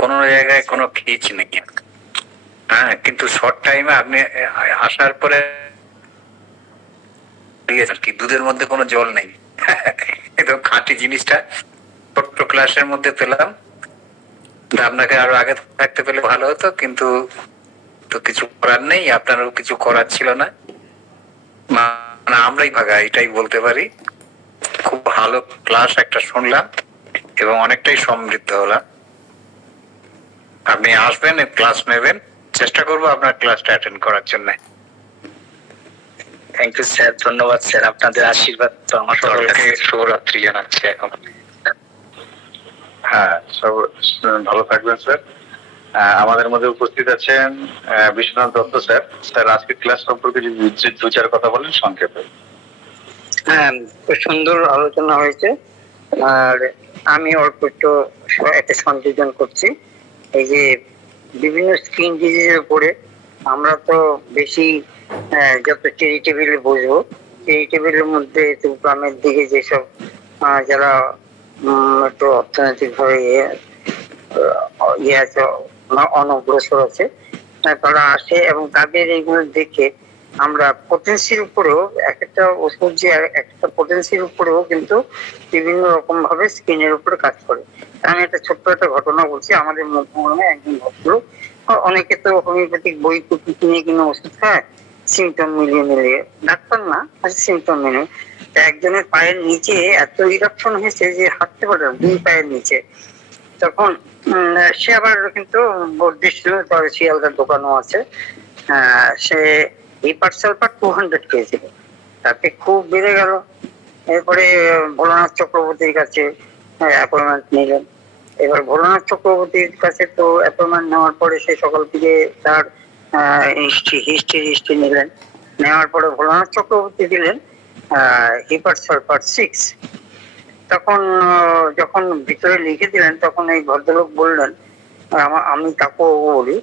কোনো জায়গায় কোনো খিচ নেই। হ্যাঁ, কিন্তু শর্ট টাইমে আপনি আসার পরে কি দুধের মধ্যে কোনো জল নেই, একদম খাঁটি জিনিসটা ছোট্ট ক্লাসের মধ্যে পেলাম। আপনাকে আরো আগে থাকতে পেলে ভালো হতো, কিন্তু তো কিছু করার নেই, আপনারও কিছু করার ছিল না, মানে আমরাই ভাগা, এটাই বলতে পারি। খুব ভালো ক্লাস একটা শুনলাম এবং অনেকটাই সমৃদ্ধ হলাম। আপনি আসবেন, ক্লাস নেবেন, চেষ্টা করবো আপনার ক্লাসটা অ্যাটেন্ড করার জন্য। থ্যাংক ইউ স্যার, ধন্যবাদ স্যার, আপনাদের আশীর্বাদ তো আমার সকলকে শুভরাত্রি জানাচ্ছি এখন। হ্যাঁ, সব ভালো থাকবেন স্যার। আমাদের মধ্যে উপস্থিত আছেন বিশ্বনাথ দত্ত স্যার। স্যার আজকে ক্লাস সম্পর্কে যদি 2-4 কথা বলেন সংক্ষেপে। হ্যাঁ, খুব সুন্দর আলোচনা হয়েছে। আর আমি অল্প একটু একটা সংযোজন করছি। এই যে বিভিন্ন স্কিন ডিজিজের উপরে আমরা তো বেশি যত চ্যারিটেবল বুঝবো, চ্যারিটেবলের মধ্যে গ্রামের দিকে যেসব যারা একটু অর্থনৈতিক ভাবে ইয়ে আছে, অনগ্রসর আছে, তারা আসে এবং তাদের এইগুলো দেখে আমরা পটেন্সির উপরেও একটা ওষুধ যে একটা পটেন্সির উপরেও কিন্তু বিভিন্ন রকম ভাবে স্কিনের উপরে কাজ করে। আমি একটা ছোট্ট একটা ঘটনা বলছি। আমাদের মধ্যে একজন ভদ্রলোক, অনেকে তো হোমিওপ্যাথিক বই কিনে কিনে ওষুধ খায় সিমটম মিলিয়ে, ডাক্তার না, সিমটম মিলিয়ে। একজনের পায়ের নিচে এত ইরাপশন হয়েছে যে হাঁটতে পারে না, 2 পায়ের নিচে। তখন সে আবার কিন্তু বর্ধিষ্ণু, তার শিয়ালদার দোকানও আছে, সে হিপার সালফার 200 খেয়েছিল, তাতে খুব বেড়ে গেল। এরপরে ভোলানাথ চক্রবর্তীর কাছে অ্যাপয়েন্টমেন্ট নিলেন। এবার ভোলানাথ চক্রবর্তীর কাছে তো অ্যাপয়েন্টমেন্ট নেওয়ার পরে সে সকাল থেকে তার হিস্ট্রি নিলেন। নেওয়ার পরে ভোলানাথ চক্রবর্তী দিলেন হিপার সালফার 6। তখন যখন ভিতরে লিখে দিলেন তখন এই ভদ্রলোক বললেন, আমি কাকু বলি,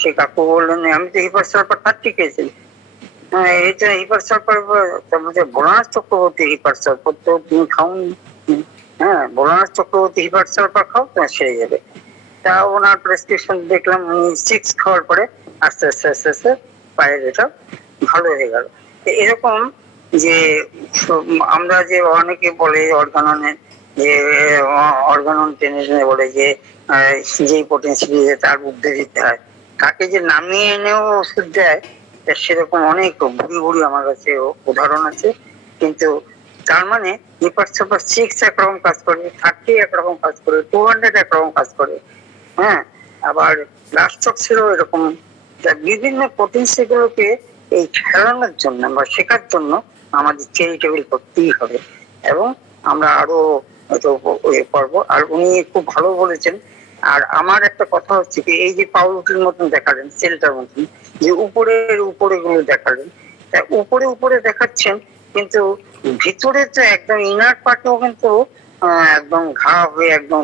সে কাকু বললেন আমি তো হিপার সালফার 30 খেয়েছি। এটা hepar sulphur, Bholanath Chakraborty hepar sulphur তো তুমি খাওনি। হ্যাঁ, ভোলানাথ চক্রবর্তী হিপার সালফার খাও, তোমার সেরে যাবে। তা ওনার প্রেসক্রিপশন দেখলাম, উনি 6 খাওয়ার পরে আস্তে আস্তে আস্তে আস্তে পায়ের এটা ভালো হয়ে গেল। এরকম যে আমরা যে অনেকে বলে অর্গাননে, যে অর্গানন টেনে বলে যে যেই পটেন্সিয়াল তার বুদ্ধি দিতে হয়, তাকে যে নামিয়ে এনেও ওষুধ দেয়, সেরকম অনেক বুড়ি বুড়ি আমার কাছে উদাহরণ আছে। কিন্তু তার মানে হিপার সালফার 6 একরকম কাজ করে, 30 একরকম কাজ করে, 200 একরকম কাজ করে। হ্যাঁ, আবার লাস্টক্সেরও এরকম তা বিভিন্ন পোটেন্সি গুলোকে এই খেলানোর জন্য বা শেখার জন্য আমাদের চ্যারিটেবল করতেই হবে, এবং আমরা আরো হয়তো পারবো। আর উনি খুব ভালো বলেছেন। আর আমার একটা কথা হচ্ছে কি, এই যে পাউরুটির মতন দেখালেন, সেলটার মতন যে উপরের উপরে গুলো দেখালেন, তা উপরে উপরে দেখাচ্ছেন, কিন্তু ভিতরে তো একদম ইনার পার্টেও কিন্তু একদম ঘা হয়ে একদম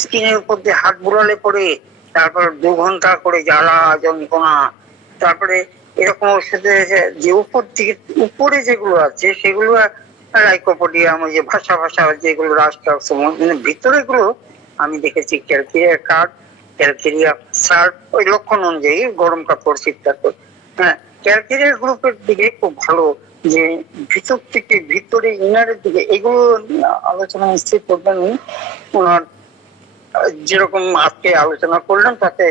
স্কিনের উপর দিয়ে হাত বুড়ালে পরে তারপর 2 ঘন্টা করে জ্বালা যন্ত্রণা, তারপরে এরকম ওষুধে যে উপর দিকে উপরে যেগুলো আছে সেগুলো লাইকোপোডিয়াম, ওই যে ভাষা ভাষা যেগুলো রাষ্ট্র ভিতরে গুলো আমি দেখেছি ক্যালকেরিয়া কার্ড, ক্যালকেরিয়া সার্ট, ওই লক্ষণ অনুযায়ী গরম কাপড়, শীত কাপড়। হ্যাঁ, ক্যালকেরিয়া গ্রুপের দিকে খুব ভালো, যে ভিতর থেকে ভিতরে ইনারের দিকে এগুলো আলোচনা নিশ্চয়ই করবেন ওনার। যেরকম আজকে আলোচনা করলাম তাতে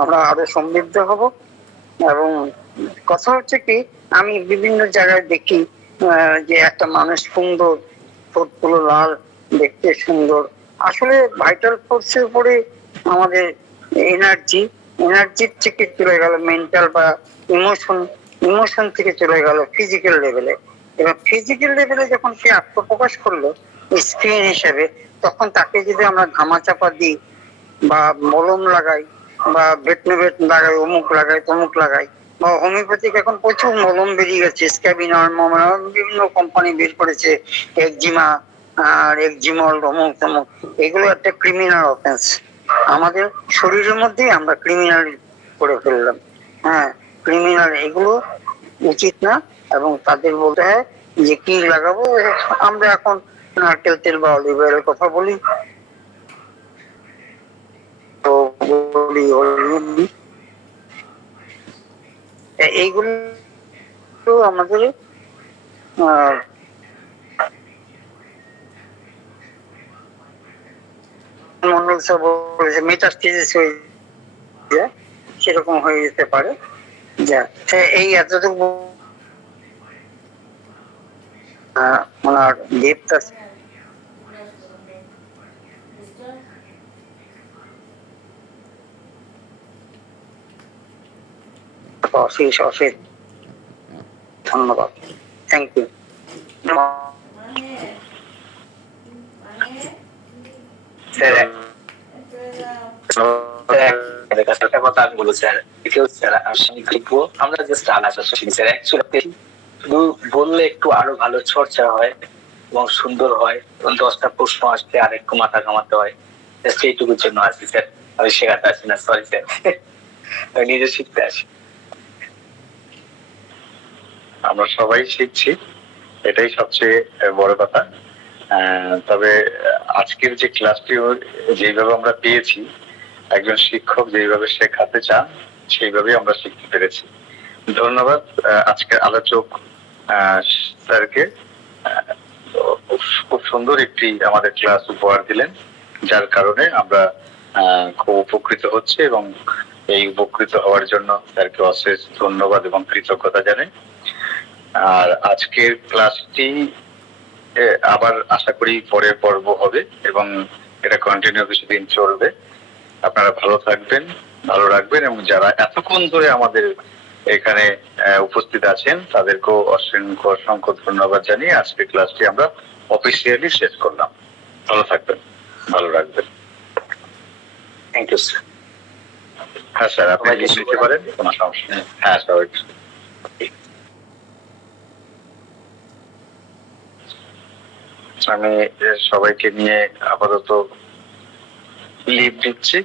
আমরা আরো সমৃদ্ধ হব। এবং কথা হচ্ছে কি, আমি বিভিন্ন জায়গায় দেখি যে একটা মানুষ সুন্দর, ঠোঁটগুলো লাল, দেখতে সুন্দর, আসলে ভাইটাল ফোর্সের উপরে আমাদের এনার্জির থেকে চলে গেল মেন্টাল বা ইমোশন থেকে চলে গেল ফিজিক্যাল লেভেলে। এবার ফিজিক্যাল লেভেলে যখন সে আত্মপ্রকাশ করলো স্ক্রিন হিসেবে, তখন তাকে যদি আমরা ধামাচাপা দিই বা মলম লাগাই বা বেটনোবেট লাগাই, অমুক লাগাই তমুক লাগাই, বা হোমিওপ্যাথিক এখন প্রচুর মলম বেরিয়ে গেছে, স্ক্যাবিনার বিভিন্ন কোম্পানি বের করেছে, একজিমা আর একজিমল অমুক তমুক, এগুলো একটা ক্রিমিনাল অফেন্স। আমাদের শরীরের মধ্যেই আমরা ক্রিমিনাল করে ফেললাম। হ্যাঁ, ক্রিমিনাল, এগুলো উচিত না। এবং তাদের বলতে হয় যে কি লাগাবো, আমরা এখন নারকেল তেল বা অলিভ অয়েলের কথা বলি, তো বলি এইগুলো আমাদের মন্ডল সব বলেছে মেটাস্টেসিস হয়ে যায়, সেরকম হয়ে যেতে পারে। যা এই এতটুকু ওনার দেবতা অশেষ অশেষ ধন্যবাদ। Thank you. একটা কথা আমি বলবো স্যার, এটা হচ্ছে আমি লিখবো, আমরা জাস্ট আলাদা স্যার, অ্যাকচুয়ালি শুধু বললে একটু আরো ভালো চর্চা হয় এবং সুন্দর হয়, এবং 10টা প্রশ্ন আসলে আর একটু মাথা ঘামাতে হয়, জাস্ট এইটুকুর জন্য আসি স্যার, আমি শেখাতে আসি না, সরি স্যার, আমি নিজে শিখতে আসি। আমরা সবাই শিখছি, এটাই সবচেয়ে বড় কথা। তবে আজকের যে ক্লাসটি যেভাবে আমরা পেয়েছি, একজন শিক্ষক যেভাবে শেখাতে চান সেইভাবেই আমরা শিখতে পেরেছি। ধন্যবাদ আজকের আলোচক স্যারকে, খুব সুন্দর একটি আমাদের ক্লাস উপহার দিলেন, যার কারণে আমরা খুব উপকৃত হচ্ছে, এবং এই উপকৃত হওয়ার জন্য স্যারকে অশেষ ধন্যবাদ এবং কৃতজ্ঞতা জানাই। আর আজকের ক্লাসটি আবার আশা করি পরের পর্ব হবে এবং এটা কন্টিনিউ কিছুদিন চলবে। আপনারা ভালো থাকবেন, ভালো রাখবেন, এবং যারা এতক্ষণ ধরে আমাদের এখানে উপস্থিত আছেন তাদেরকেও অসংখ্য অসংখ্য ধন্যবাদ জানিয়ে আজকের ক্লাসটি আমরা অফিসিয়ালি শেষ করলাম। ভালো থাকবেন, ভালো রাখবেন। Thank you sir. হ্যাঁ স্যার, আপনি লিখতে পারেন, কোনো সমস্যা নেই। হ্যাঁ স্যার, আমি সবাইকে নিয়ে আপাতত লিভ দিচ্ছি।